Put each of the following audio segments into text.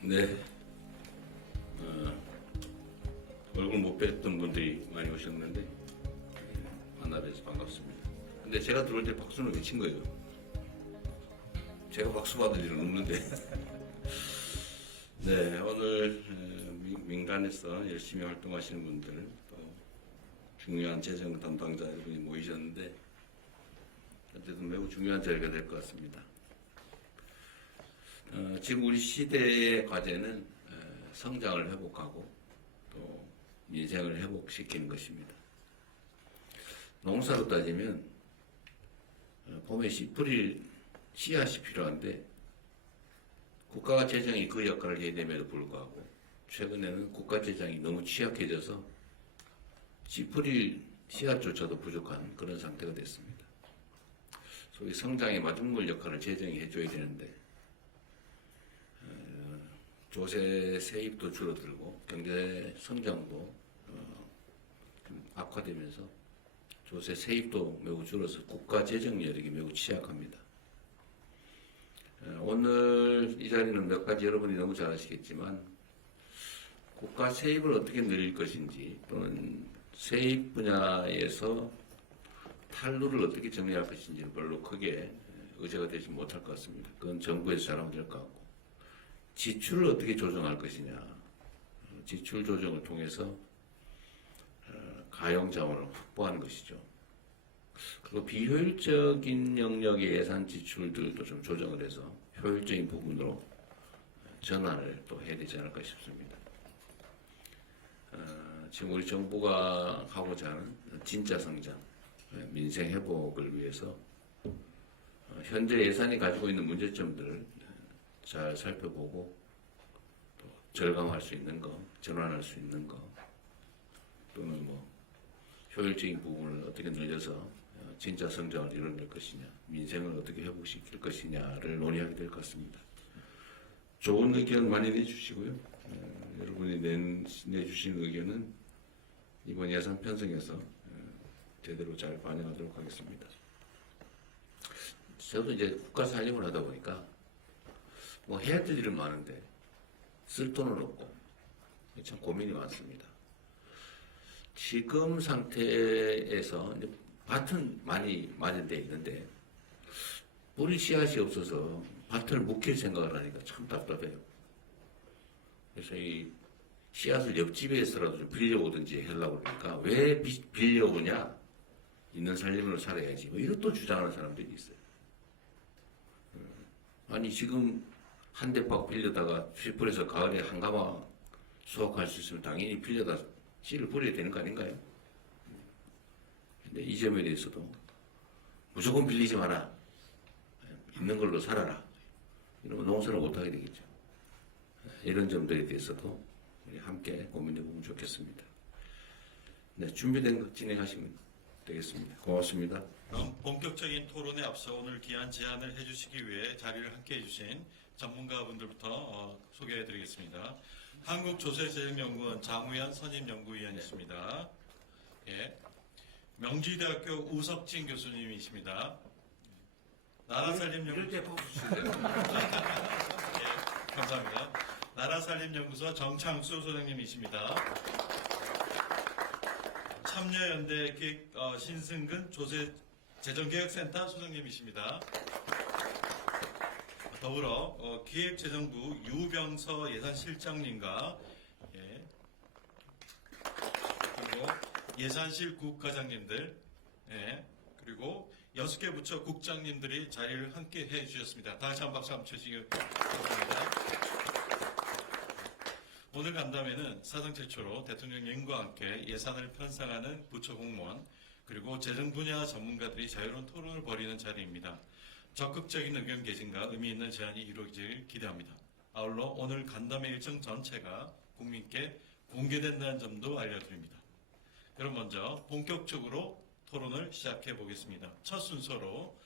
네, 얼굴 못 뵀던 분들이 많이 오셨는데 만나뵈서 반갑습니다. 근데 제가 들어올 때 박수는 왜 친 거예요? 제가 박수 받을 일은 없는데. 네, 오늘 민간에서 열심히 활동하시는 분들, 또 중요한 재정 담당자 여러분이 모이셨는데 어쨌든 매우 중요한 자리가 될 것 같습니다. 지금 우리 시대의 과제는 성장을 회복하고 또 민생을 회복시키는 것입니다. 농사로 따지면 봄에 씨 뿌릴 씨앗이 필요한데 국가 재정이 그 역할을 해야 됨에도 불구하고 최근에는 국가 재정이 너무 취약해져서 씨 뿌릴 씨앗조차도 부족한 그런 상태가 됐습니다. 소위 성장의 마중물 역할을 재정이 해줘야 되는데 조세 세입도 줄어들고 경제 성장도 좀 악화되면서 조세 세입도 매우 줄어서 국가 재정 여력이 매우 취약합니다. 오늘 이 자리는 몇 가지 여러분이 너무 잘 아시겠지만 국가 세입을 어떻게 늘릴 것인지 또는 세입 분야에서 탈루를 어떻게 정리할 것인지는 별로 크게 의제가 되지 못할 것 같습니다. 그건 정부에서 잘하면 될 것 같고 지출을 어떻게 조정할 것이냐, 지출 조정을 통해서 가용 자원을 확보하는 것이죠. 그리고 비효율적인 영역의 예산 지출들도 좀 조정을 해서 효율적인 부분으로 전환을 또 해야 되지 않을까 싶습니다. 지금 우리 정부가 하고자 하는 진짜 성장, 민생 회복을 위해서 현재 예산이 가지고 있는 문제점들을 잘 살펴보고 또 절감할 수 있는 거, 전환할 수 있는 거 또는 뭐 효율적인 부분을 어떻게 늘려서 진짜 성장을 이뤄낼 것이냐, 민생을 어떻게 회복시킬 것이냐를 논의하게 될 것 같습니다. 좋은 의견 많이 내주시고요. 여러분이 내주신 의견은 이번 예산 편성에서 제대로 잘 반영하도록 하겠습니다. 저도 이제 국가 살림을 하다 보니까 뭐 해야 될 일은 많은데 쓸 돈은 없고 참 고민이 많습니다. 지금 상태에서 이제 밭은 많이 마련되어 있는데 뿌리 씨앗이 없어서 밭을 묵힐 생각을 하니까 참 답답해요. 그래서 이 씨앗을 옆집에서라도 좀 빌려오든지 하려고 그러니까 왜 빌려오냐? 있는 살림으로 살아야지. 뭐 이것도 주장하는 사람들이 있어요. 아니 지금 한 대박 빌려다가 쥐풀에서 가을에 한 가마 수확할 수 있으면 당연히 빌려다 씨를 뿌려야 되는 거 아닌가요? 근데 이 점에 대해서도 무조건 빌리지 마라. 있는 걸로 살아라. 이러면 농사를 못하게 되겠죠. 이런 점들에 대해서도 우리 함께 고민해보면 좋겠습니다. 네, 준비된 거 진행하시면 되겠습니다. 고맙습니다. 그럼 본격적인 토론에 앞서 오늘 귀한 제안을 해주시기 위해 자리를 함께 해주신 전문가분들부터 소개해드리겠습니다. 한국조세재정연구원 장우현 선임연구위원이십니다. 예. 명지대학교 우석진 교수님이십니다. 나라살림연구소 이럴 때 박수 주세요. 예, 감사합니다. 나라살림연구소 정창수 소장님이십니다. 참여연대 기획 신승근 조세재정개혁센터 소장님이십니다. 더불어 기획재정부 유병서 예산실장님과 예, 그리고 예산실 국과장님들 예, 그리고 6개 부처 국장님들이 자리를 함께 해주셨습니다. 다시 한번 박수 한번 주시기 바랍니다. 오늘 간담회는 사상 최초로 대통령님과 함께 예산을 편성하는 부처 공무원 그리고 재정 분야 전문가들이 자유로운 토론을 벌이는 자리입니다. 적극적인 의견 개진과 의미 있는 제안이 이루어지길 기대합니다. 아울러 오늘 간담회 일정 전체가 국민께 공개된다는 점도 알려드립니다. 그럼 먼저 본격적으로 토론을 시작해 보겠습니다. 첫 순서로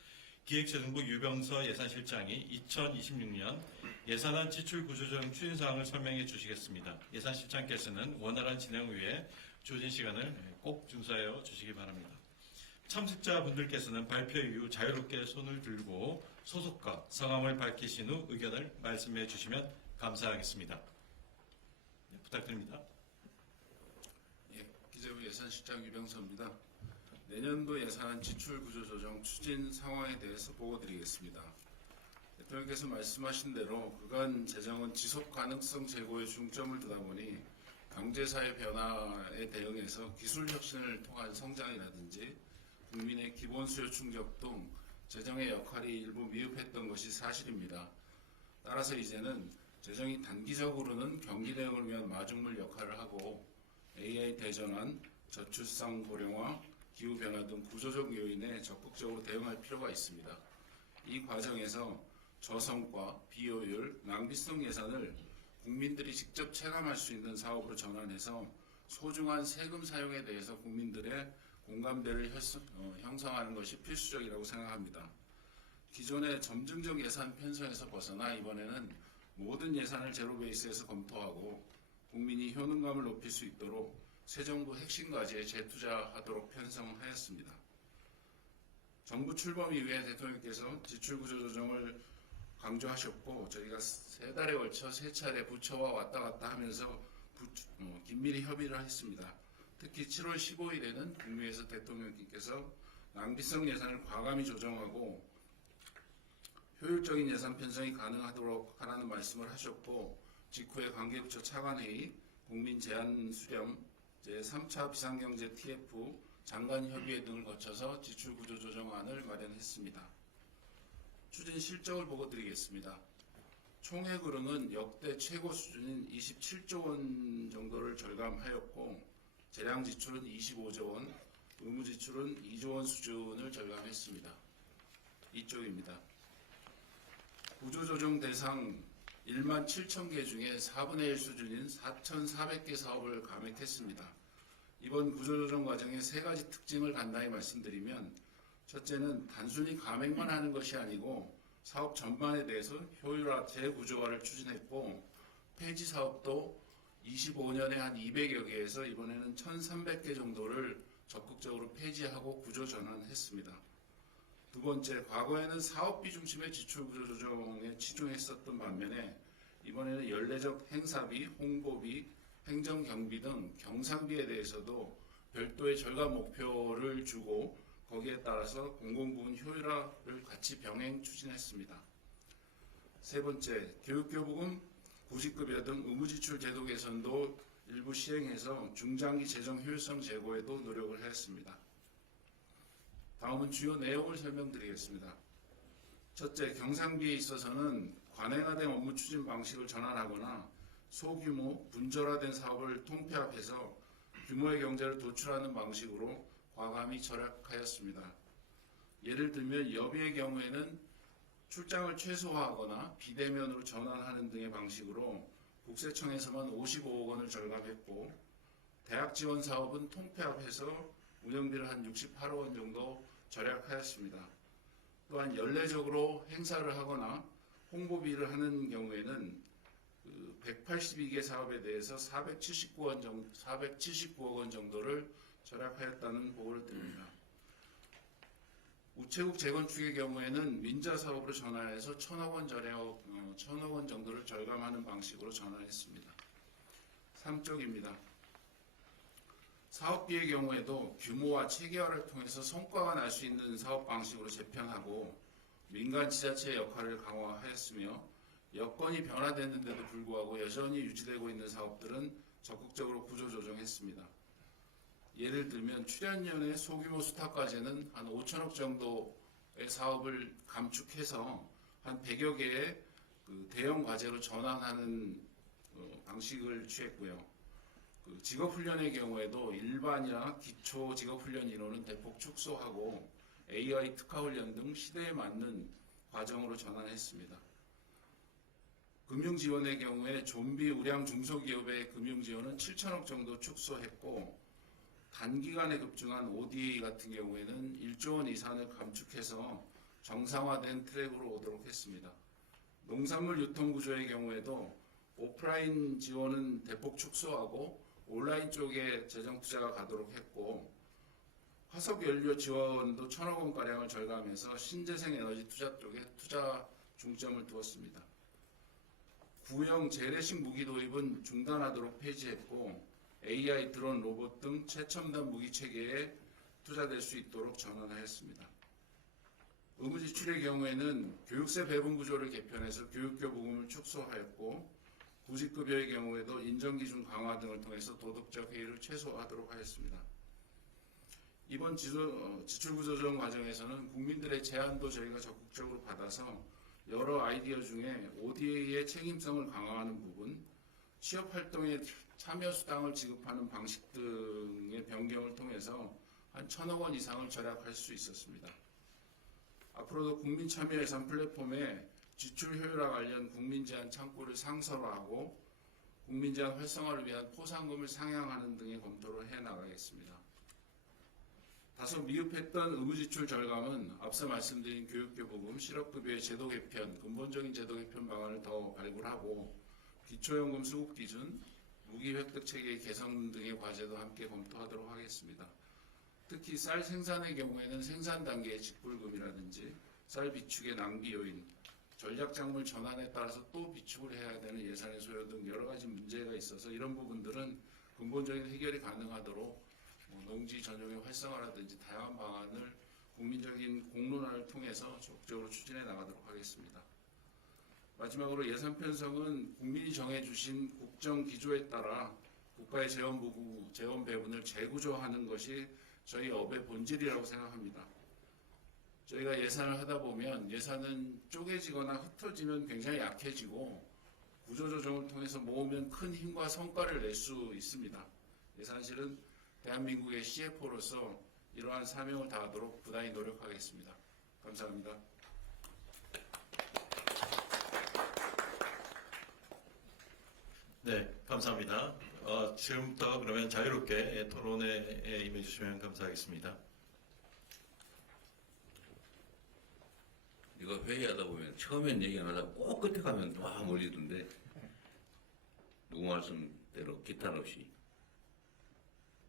기획재정부 유병서 예산실장이 2026년 예산안 지출 구조조정 추진사항을 설명해 주시겠습니다. 예산실장께서는 원활한 진행을 위해 주어진 시간을 꼭 준수하여 주시기 바랍니다. 참석자분들께서는 발표 이후 자유롭게 손을 들고 소속과 성함을 밝히신 후 의견을 말씀해 주시면 감사하겠습니다. 네, 부탁드립니다. 예, 기재부 예산실장 유병서입니다. 내년도 예산 지출 구조 조정 추진 상황에 대해서 보고드리겠습니다. 대통령께서 말씀하신 대로 그간 재정은 지속 가능성 제고에 중점을 두다 보니 경제사회 변화에 대응해서 기술 혁신을 통한 성장이라든지 국민의 기본 수요 충족 등 재정의 역할이 일부 미흡했던 것이 사실입니다. 따라서 이제는 재정이 단기적으로는 경기 대응을 위한 마중물 역할을 하고 AI 대전환, 저출산 고령화, 기후변화 등 구조적 요인에 적극적으로 대응할 필요가 있습니다. 이 과정에서 저성과 비효율, 낭비성 예산을 국민들이 직접 체감할 수 있는 사업으로 전환해서 소중한 세금 사용에 대해서 국민들의 공감대를 형성하는 것이 필수적이라고 생각합니다. 기존의 점증적 예산 편성에서 벗어나 이번에는 모든 예산을 제로 베이스에서 검토하고 국민이 효능감을 높일 수 있도록 새 정부 핵심 과제에 재투자하도록 편성하였습니다. 정부 출범 이후에 대통령께서 지출구조 조정을 강조하셨고 저희가 3달에 걸쳐 3차례 부처와 왔다 갔다 하면서 긴밀히 협의를 했습니다. 특히 7월 15일에는 국무회에서 대통령께서 낭비성 예산을 과감히 조정하고 효율적인 예산 편성이 가능하도록 하라는 말씀을 하셨고 직후에 관계부처 차관회의, 국민 제안 수렴, 제3차 비상경제 TF, 장관협의회 등을 거쳐서 지출구조조정안을 마련했습니다. 추진 실적을 보고드리겠습니다. 총액으로는 역대 최고 수준인 27조 원 정도를 절감하였고 재량 지출은 25조 원, 의무 지출은 2조 원 수준을 절감했습니다. 이쪽입니다. 구조조정 대상 1만 7천 개 중에 4분의 1 수준인 4,400개 사업을 감액했습니다. 이번 구조조정 과정의 3가지 특징을 간단히 말씀드리면 첫째는 단순히 감액만 하는 것이 아니고 사업 전반에 대해서 효율화, 재구조화를 추진했고 폐지 사업도 25년에 한 200여 개에서 이번에는 1,300개 정도를 적극적으로 폐지하고 구조 전환했습니다. 두 번째, 과거에는 사업비 중심의 지출 구조 조정에 치중했었던 반면에 이번에는 연례적 행사비, 홍보비, 행정경비 등 경상비에 대해서도 별도의 절감 목표를 주고 거기에 따라서 공공부문 효율화를 같이 병행 추진했습니다. 세 번째, 교육교부금, 구직급여 등 의무지출 제도 개선도 일부 시행해서 중장기 재정 효율성 제고에도 노력을 하였습니다. 다음은 주요 내용을 설명드리겠습니다. 첫째, 경상비에 있어서는 관행화된 업무 추진 방식을 전환하거나 소규모, 분절화된 사업을 통폐합해서 규모의 경제를 도출하는 방식으로 과감히 절약하였습니다. 예를 들면 여비의 경우에는 출장을 최소화하거나 비대면으로 전환하는 등의 방식으로 국세청에서만 55억 원을 절감했고 대학 지원 사업은 통폐합해서 운영비를 한 68억 원 정도 절약하였습니다. 또한 연례적으로 행사를 하거나 홍보비를 하는 경우에는 182개 사업에 대해서 479억 원 정도를 절약하였다는 보고를 드립니다. 우체국 재건축의 경우에는 민자 사업으로 전환해서 1,000억 원 정도를 절감하는 방식으로 전환했습니다. 3쪽입니다. 사업비의 경우에도 규모와 체계화를 통해서 성과가 날 수 있는 사업 방식으로 재편하고 민간 지자체의 역할을 강화하였으며 여건이 변화됐는데도 불구하고 여전히 유지되고 있는 사업들은 적극적으로 구조조정했습니다. 예를 들면 출연연의 소규모 수탁과제는 한 5천억 정도의 사업을 감축해서 한 100여 개의 대형 과제로 전환하는 방식을 취했고요. 직업훈련의 경우에도 일반이나 기초 직업훈련 인원은 대폭 축소하고 AI 특화훈련 등 시대에 맞는 과정으로 전환했습니다. 금융지원의 경우에 좀비 우량 중소기업의 금융지원은 7천억 정도 축소했고 단기간에 급증한 ODA 같은 경우에는 1조 원 이상을 감축해서 정상화된 트랙으로 오도록 했습니다. 농산물 유통구조의 경우에도 오프라인 지원은 대폭 축소하고 온라인 쪽에 재정 투자가 가도록 했고 화석연료 지원도 1,000억 원가량을 절감해서 신재생 에너지 투자 쪽에 투자 중점을 두었습니다. 구형 재래식 무기 도입은 중단하도록 폐지했고 AI, 드론, 로봇 등 최첨단 무기 체계에 투자될 수 있도록 전환하였습니다. 의무 지출의 경우에는 교육세 배분 구조를 개편해서 교육교부금을 축소하였고 구직급여의 경우에도 인정기준 강화 등을 통해서 도덕적 해이를 최소화하도록 하였습니다. 이번 지출구조조정 과정에서는 국민들의 제안도 저희가 적극적으로 받아서 여러 아이디어 중에 ODA의 책임성을 강화하는 부분, 취업활동에 참여수당을 지급하는 방식 등의 변경을 통해서 한 1,000억 원 이상을 절약할 수 있었습니다. 앞으로도 국민참여예산 플랫폼에 지출 효율화 관련 국민제안 창구를 상설화하고 국민제안 활성화를 위한 포상금을 상향하는 등의 검토를 해나가겠습니다. 다소 미흡했던 의무지출 절감은 앞서 말씀드린 교육교부금, 실업급여의 제도 개편, 근본적인 제도 개편 방안을 더 발굴하고 기초연금 수급 기준, 무기 획득 체계 개선 등의 과제도 함께 검토하도록 하겠습니다. 특히 쌀 생산의 경우에는 생산 단계의 직불금이라든지 쌀 비축의 낭비 요인, 전략작물 전환에 따라서 또 비축을 해야 되는 예산의 소요 등 여러 가지 문제가 있어서 이런 부분들은 근본적인 해결이 가능하도록 농지 전용의 활성화라든지 다양한 방안을 국민적인 공론화를 통해서 적극적으로 추진해 나가도록 하겠습니다. 마지막으로 예산 편성은 국민이 정해주신 국정 기조에 따라 국가의 재원 배분을 재구조하는 것이 저희 업의 본질이라고 생각합니다. 저희가 예산을 하다 보면 예산은 쪼개지거나 흩어지면 굉장히 약해지고 구조조정을 통해서 모으면 큰 힘과 성과를 낼 수 있습니다. 사실은 대한민국의 CFO로서 이러한 사명을 다하도록 부단히 노력하겠습니다. 감사합니다. 네, 감사합니다. 지금부터 그러면 자유롭게 토론에 임해 주시면 감사하겠습니다. 이거 회의하다 보면 처음엔 얘기 안 하다가 꼭 끝에 가면 막 몰리던데 누구 말씀대로 기탄 없이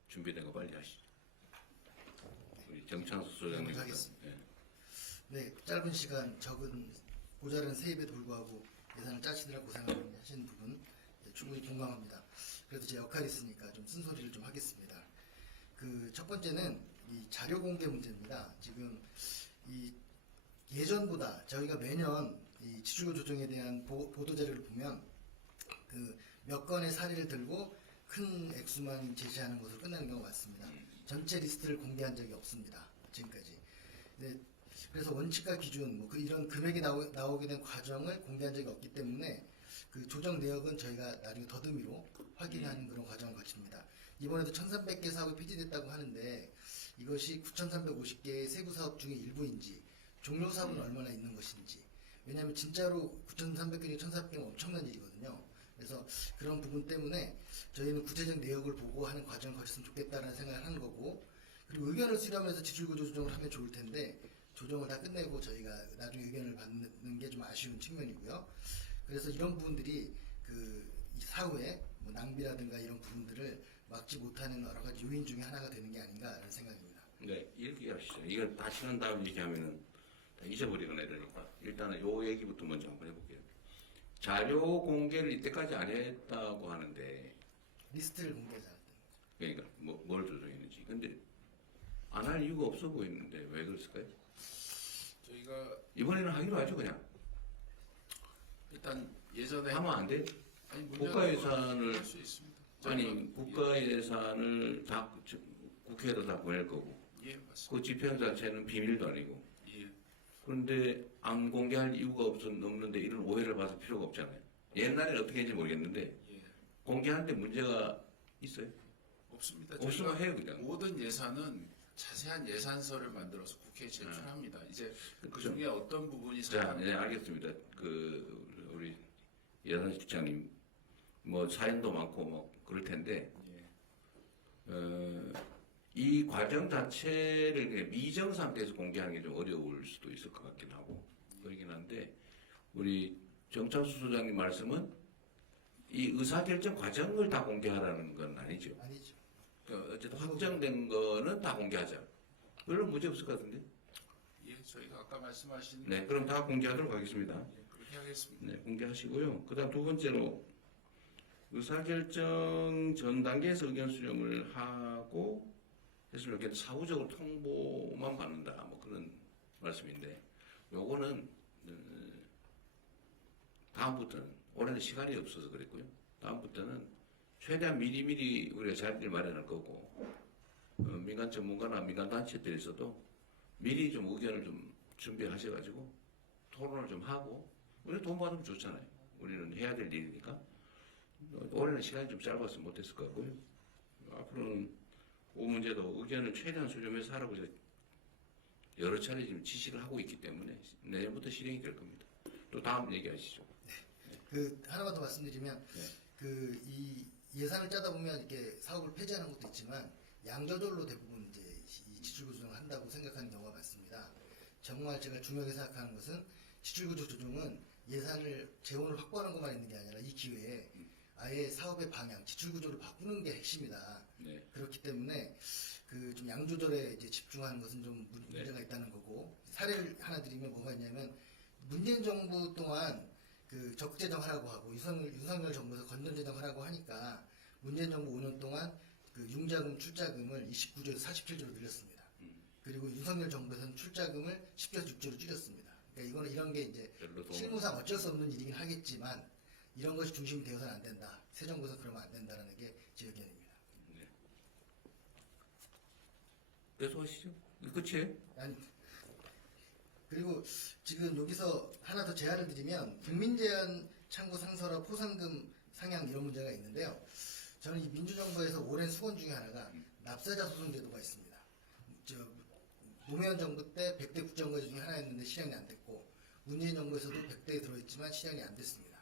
준비된 거 빨리 하시죠. 우리 정창수 소장님. 하겠습니다. 네, 짧은 시간 적은 모자란 세입에도 불구하고 예산을 짜시느라 고생하신 부분 충분히 공감합니다. 그래도 제 역할이 있으니까 좀 쓴소리를 좀 하겠습니다. 그 첫 번째는 이 자료 공개 문제입니다. 지금 이 예전보다 저희가 매년 이 지출구 조정에 대한 보도 자료를 보면 그 몇 건의 사례를 들고 큰 액수만 제시하는 것으로 끝나는 경우가 많습니다. 전체 리스트를 공개한 적이 없습니다. 지금까지. 네, 그래서 원칙과 기준, 이런 금액이 나오게 된 과정을 공개한 적이 없기 때문에 그 조정 내역은 저희가 나중에 더듬이로 확인하는 그런 과정을 거칩니다. 이번에도 1,300개 사업이 폐지됐다고 하는데 이것이 9,350개의 세부 사업 중에 일부인지 종료 사업은 얼마나 있는 것인지, 왜냐하면 진짜로 9,300개나 1,400개는 엄청난 일이거든요. 그래서 그런 부분 때문에 저희는 구체적 내역을 보고 하는 과정을 거쳤으면 좋겠다는 생각을 하는 거고, 그리고 의견을 수렴해서 지출구조 조정을 하면 좋을 텐데 조정을 다 끝내고 저희가 나중에 의견을 받는 게 좀 아쉬운 측면이고요. 그래서 이런 부분들이 이 사후에 낭비라든가 이런 부분들을 막지 못하는 여러 가지 요인 중에 하나가 되는 게 아닌가라는 생각입니다. 네, 이렇게 하시죠. 이걸 다 치는 다음 얘기하면은 다 잊어버리거나 이러니까 일단은 요 얘기부터 먼저 한번 해볼게요. 자료 공개를 이때까지 안 했다고 하는데 리스트를 공개하지 않았다. 그러니까 뭘 조정했는지. 근데 안 할 이유가 없어 보이는데 왜 그랬을까요? 저희가 이번에는 하기로 하죠 그냥. 일단 예전에 하면 안 돼? 아니, 국가 예산을 할수 있습니다. 아니 국가 예산을 다 국회에다 다 보낼 거고 예, 맞습니다. 그 집행 자체는 비밀도 아니고 예, 그런데 안 공개할 이유가 없는데 이런 오해를 받을 필요가 없잖아요. 옛날에는 어떻게 했는지 모르겠는데 예. 공개하는데 문제가 있어요? 없습니다. 없으면 저희가 해요 그냥. 모든 예산은 자세한 예산서를 만들어서 국회에 제출합니다. 이제 그 그죠. 중에 어떤 부분이 자, 네, 알겠습니다. 우리 예산실장님 사연도 많고 그럴 텐데 예. 이 과정 자체를 그냥 미정 상태에서 공개하는 게 좀 어려울 수도 있을 것 같긴 하고 그러긴 한데 우리 정창수 소장님 말씀은 이 의사결정 과정을 다 공개하라는 건 아니죠. 아니죠. 그러니까 어쨌든 확정된 거는 다 공개하자. 별로 문제 없을 것 같은데. 예, 저희가 아까 말씀하신 네, 그럼 다 공개하도록 하겠습니다. 예, 그렇게 공개하겠습니다. 네, 공개하시고요. 그다음 두 번째로 의사결정 전 단계에서 의견 수렴을 하고 했으면 좋겠는데 사후적으로 통보만 받는다 뭐 그런 말씀인데 요거는 다음부터는 올해는 시간이 없어서 그랬고요. 다음부터는 최대한 미리미리 우리가 자리를 마련할 거고 민간 전문가나 민간 단체들에서도 미리 좀 의견을 좀 준비하셔가지고 토론을 좀 하고 우리 돈 받으면 좋잖아요. 우리는 해야 될 일이니까 올해는 시간이 좀 짧아서 못했을 것 같고요. 앞으로는 그 문제도 의견을 최대한 수렴해서 하라고 이제 여러 차례 지금 지시를 하고 있기 때문에 내년부터 실행이 될 겁니다. 또 다음 얘기하시죠. 그 하나만 더 말씀드리면 네. 그 이 예산을 짜다 보면 이렇게 사업을 폐지하는 것도 있지만 양저절로 대부분 이제 이 지출구 조정을 한다고 생각하는 경우가 많습니다. 정말 제가 중요하게 생각하는 것은 지출구조 조정은 예산을 재원을 확보하는 것만 있는 게 아니라 이 기회에 아예 사업의 방향, 지출구조를 바꾸는 게 핵심이다. 네. 그렇기 때문에 그 좀 양조절에 이제 집중하는 것은 좀 문제가 있다는 거고 사례를 하나 드리면 뭐가 있냐면 문재인 정부 동안 그 적재정 하라고 하고 윤석열 정부에서 건전재정 하라고 하니까 문재인 정부 5년 동안 그 융자금 출자금을 29조에서 47조로 늘렸습니다. 그리고 윤석열 정부에서는 출자금을 10조에서 6조로 줄였습니다. 그러니까 이거는 이런 게 이제 별로 도움은 실무상 어쩔 수 없는 일이긴 하겠지만 이런 것이 중심이 되어서는 안 된다. 새 정부에서 그러면 안 된다는 게 제 의견입니다. 네. 계속하시죠. 끝이에요? 아니, 그리고 지금 여기서 하나 더 제안을 드리면 국민제한 창구 상설화 포상금 상향 이런 문제가 있는데요. 저는 이 민주정부에서 오랜 수건 중에 하나가 납세자 소송 제도가 있습니다. 노무현 정부 때 100대 국정과제 중에 하나였는데 실행이 안 됐고 문재인 정부에서도 100대에 들어있지만 실행이 안 됐습니다.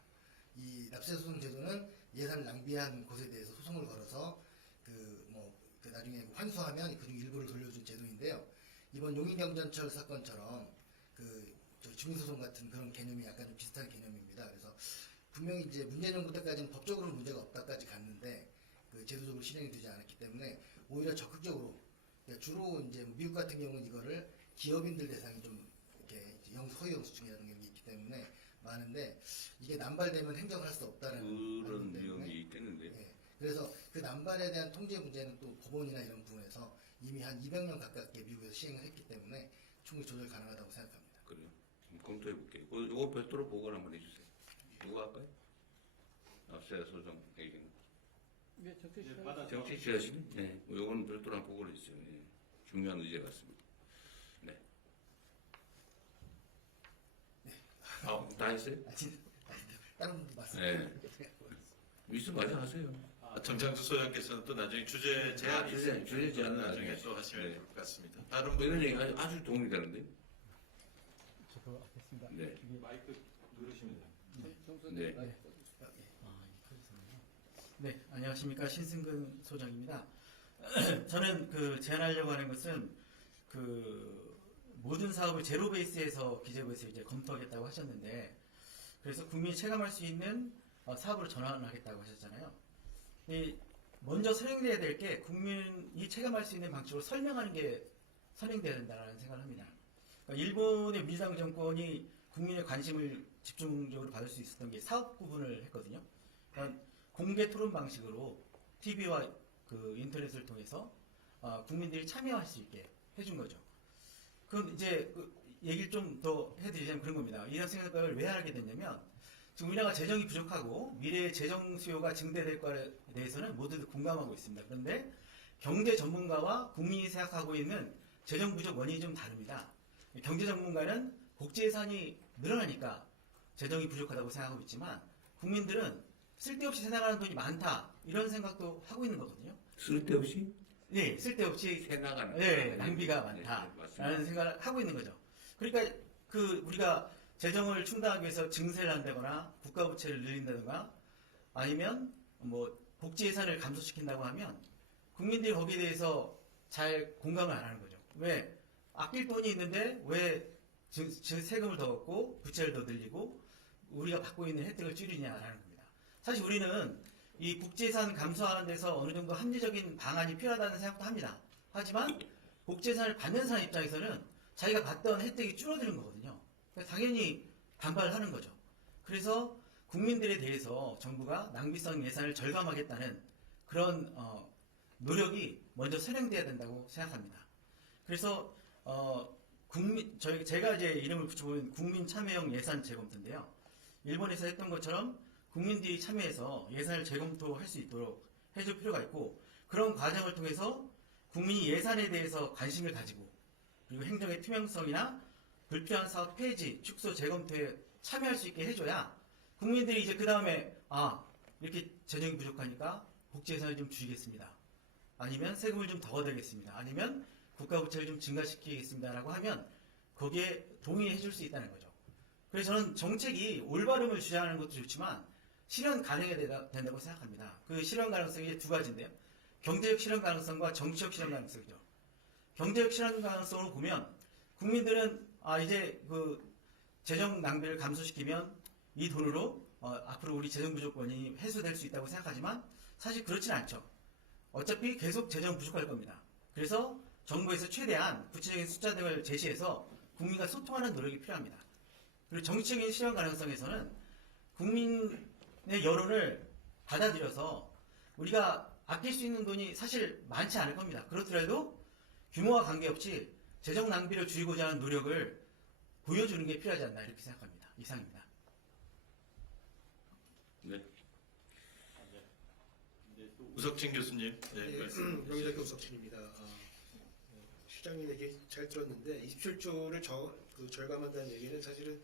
이 납세자 소송 제도는 예산을 낭비한 곳에 대해서 소송을 걸어서 나중에 환수하면 그중 일부를 돌려준 제도인데요. 이번 용인경전철 사건처럼 주민소송 같은 그런 개념이 약간 좀 비슷한 개념입니다. 그래서 분명히 이제 문재인 정부 때까지는 법적으로는 문제가 없다까지 갔는데 그 제도적으로 실행이 되지 않았기 때문에 오히려 적극적으로 그러니까 주로 이제 미국 같은 경우는 이거를 기업인들 대상이 좀 이렇게 소유 영수증이라는 게 있기 때문에 많은데 이게 남발되면 행정을 할 수 없다는 그런 말이기 때문에 내용이 있겠는데요. 예, 그래서 그 남발에 대한 통제 문제는 또 법원이나 이런 부분에서 이미 한 200년 가깝게 미국에서 시행을 했기 때문에 충분히 조절 가능하다고 생각합니다. 그래요. 검토해 볼게요. 이거 별도로 보고를 한번 해주세요. 누가 할까요? 납세자 소송 얘기는. 네, 정책 네, 시간. 받아서 정책 지하시는? 네. 요거는 별도로 한번 보고를 해주세요. 예. 중요한 의제 같습니다. 네. 다 했어요? 다른 분도 말씀. 네. 미스 맞아 하세요. 정장수 소장께서는 또 나중에 주제 제안이 주제 있으니까 제안은 나중에 나중에. 또 하시면 네. 될 것 같습니다. 다른 뭐 분 이런 얘기가 아주 도움이 되는데. 저도 하겠습니다. 네. 이게 마이크 누르시면 돼요. 네. 네, 안녕하십니까. 신승근 소장입니다. 저는 제안하려고 하는 것은 모든 사업을 제로 베이스에서 기재부에서 이제 검토하겠다고 하셨는데, 그래서 국민이 체감할 수 있는 사업으로 전환을 하겠다고 하셨잖아요. 먼저 선행돼야 될 게 국민이 체감할 수 있는 방식으로 설명하는 게 선행돼야 된다는 생각을 합니다. 그러니까 일본의 민주당 정권이 국민의 관심을 집중적으로 받을 수 있었던 게 사업 구분을 했거든요. 그러니까 공개 토론 방식으로 TV와 인터넷을 통해서 국민들이 참여할 수 있게 해준 거죠. 그럼 이제 얘기를 좀 더 해드리자면 그런 겁니다. 이런 생각을 왜 하게 됐냐면 지금 우리나라가 재정이 부족하고 미래의 재정 수요가 증대될 거에 대해서는 모두들 공감하고 있습니다. 그런데 경제 전문가와 국민이 생각하고 있는 재정 부족 원인이 좀 다릅니다. 경제 전문가는 복지 예산이 늘어나니까 재정이 부족하다고 생각하고 있지만 국민들은 쓸데없이 생각하는 돈이 많다 이런 생각도 하고 있는 거거든요. 쓸데없이 네, 쓸데없이 새 나가는. 네, 낭비가 네, 많다라는 맞습니다. 생각을 하고 있는 거죠. 그러니까 우리가 재정을 충당하기 위해서 증세를 한다거나 국가 부채를 늘린다거나 아니면 복지 예산을 감소시킨다고 하면 국민들이 거기에 대해서 잘 공감을 안 하는 거죠. 왜? 아낄 돈이 있는데 왜 세금을 더 걷고 부채를 더 늘리고 우리가 받고 있는 혜택을 줄이냐라는 겁니다. 사실 우리는 이 복지 예산 감소하는 데서 어느 정도 합리적인 방안이 필요하다는 생각도 합니다. 하지만 복지 예산을 받는 사람 입장에서는 자기가 받던 혜택이 줄어드는 거거든요. 그래서 당연히 반발을 하는 거죠. 그래서 국민들에 대해서 정부가 낭비성 예산을 절감하겠다는 그런 노력이 먼저 선행돼야 된다고 생각합니다. 그래서 제가 이제 이름을 붙여본 국민 참여형 예산 재검토인데요. 일본에서 했던 것처럼 국민들이 참여해서 예산을 재검토할 수 있도록 해줄 필요가 있고, 그런 과정을 통해서 국민이 예산에 대해서 관심을 가지고, 그리고 행정의 투명성이나 불필요한 사업 폐지, 축소, 재검토에 참여할 수 있게 해줘야 국민들이 이제 그 다음에 이렇게 재정이 부족하니까 복지 예산을 좀 줄이겠습니다. 아니면 세금을 좀 더 걷어내겠습니다. 아니면 국가 부채를 좀 증가시키겠습니다라고 하면 거기에 동의해 줄 수 있다는 거죠. 그래서 저는 정책이 올바름을 주장하는 것도 좋지만 실현 가능해야 된다고 생각합니다. 그 실현 가능성이 두 가지인데요. 경제적 실현 가능성과 정치적 실현 가능성이죠. 경제적 실현 가능성으로 보면 국민들은 이제 그 재정 낭비를 감소시키면 이 돈으로 앞으로 우리 재정 부족권이 해소될 수 있다고 생각하지만 사실 그렇진 않죠. 어차피 계속 재정 부족할 겁니다. 그래서 정부에서 최대한 구체적인 숫자 등을 제시해서 국민과 소통하는 노력이 필요합니다. 그리고 정치적인 실현 가능성에서는 국민의 여론을 받아들여서 우리가 아낄 수 있는 돈이 사실 많지 않을 겁니다. 그렇더라도 규모와 관계없이 재정 낭비를 줄이고자 하는 노력을 보여주는 게 필요하지 않나 이렇게 생각합니다. 이상입니다. 네. 우석진 교수님, 네, 말씀. 명의대학교 우석진입니다. 실장님 얘기 잘 들었는데 27조를 절감한다는 얘기는 사실은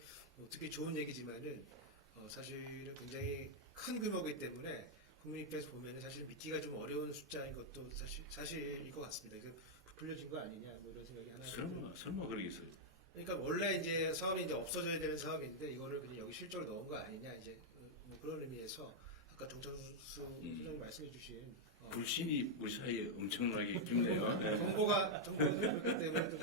듣기 좋은 얘기지만은 사실은 굉장히 큰 규모이기 때문에 국민 입장에서 보면은 사실 믿기가 좀 어려운 숫자인 것도 사실일 것 같습니다. 이거 부풀려진 거 아니냐 뭐 이런 생각이 하나. 설마 그러겠어요. 그러니까 원래 이제 사업이 이제 없어져야 되는 사업인데 이거를 그냥 여기 실적으로 넣은 거 아니냐 이제 뭐 그런 의미에서 아까 정철수 소장님 말씀해주신 불신이 우리 사이에 엄청나게 깊네요. 네. 정보가 그렇기 때문에 또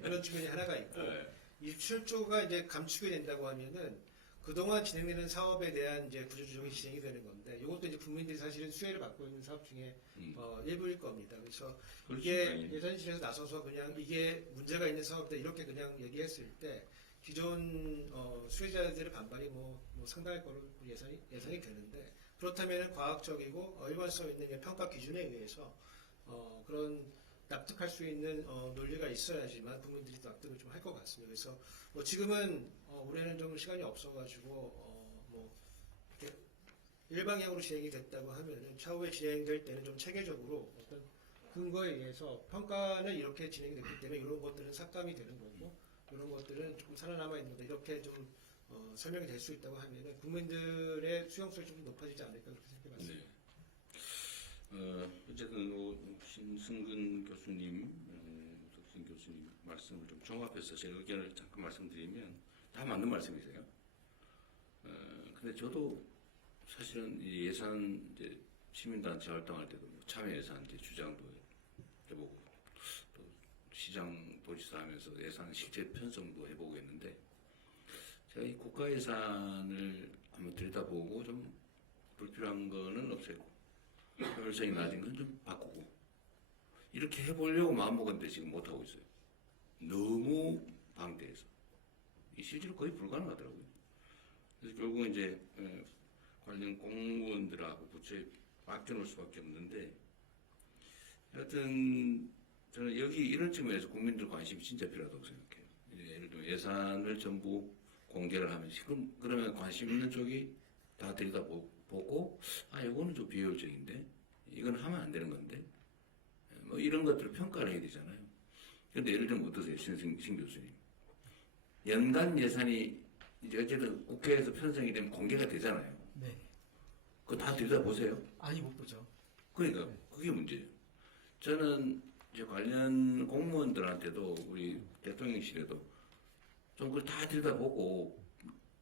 그런 측면이 하나가 있고 네. 27조가 이제 감축이 된다고 하면은 그동안 진행되는 사업에 대한 이제 구조조정이 진행이 되는 건데 이것도 이제 국민들이 사실은 수혜를 받고 있는 사업 중에 일부일 겁니다. 그래서 이게 그렇죠. 예산실에서 나서서 그냥 이게 문제가 있는 사업이다 이렇게 그냥 얘기했을 때 기존 수혜자들의 반발이 뭐 상당할 거로 예상이 되는데 그렇다면 과학적이고 일관성 있는 평가 기준에 의해서 그런 납득할 수 있는 논리가 있어야지만 국민들이 또 납득을 좀 할 것 같습니다. 그래서 뭐 지금은 올해는 좀 시간이 없어가지고 뭐 이렇게 일방향으로 진행이 됐다고 하면은 차후에 진행될 때는 좀 체계적으로 어떤 근거에 의해서 평가는 이렇게 진행이 됐기 때문에 이런 것들은 삭감이 되는 거고 이런 것들은 조금 살아남아 있는 거다 이렇게 좀 설명이 될 수 있다고 하면은 국민들의 수용성이 좀 높아지지 않을까 그렇게 생각해봤습니다. 네. 어쨌든 신승근 교수님, 우석진 교수님 말씀을 좀 종합해서 제 의견을 잠깐 말씀드리면 다 맞는 말씀이세요. 근데 저도 사실은 이 예산 이제 시민단체 활동할 때도 뭐 참여 예산 이제 주장도 해보고 또 시장 도지사 하면서 예산 실제 편성도 해보고 했는데 제가 이 국가 예산을 한번 들여다보고 좀 불필요한 거는 없애고 효율성이 낮은 건 좀 바꾸고 이렇게 해보려고 마음먹었는데 지금 못하고 있어요. 너무 방대해서 이 실제로 거의 불가능하더라고요. 그래서 결국은 이제 관련 공무원들하고 부처에 맡겨놓을 수밖에 없는데 하여튼 저는 여기 이런 측면에서 국민들 관심이 진짜 필요하다고 생각해요. 예를 들면 예산을 전부 공개를 하면 그러면 관심 있는 쪽이 다 들여다보고 이거는 좀 비효율적인데 이건 하면 안 되는 건데 뭐 이런 것들을 평가를 해야 되잖아요. 그런데 예를 들면 어떠세요, 신 교수님? 연간 예산이 이제 어쨌든 국회에서 편성이 되면 공개가 되잖아요. 네. 그거 다 들여다보세요. 아니 못 보죠. 그러니까 그게 문제예요. 저는 이제 관련 공무원들한테도 우리 대통령실에도 좀 그걸 다 들여다보고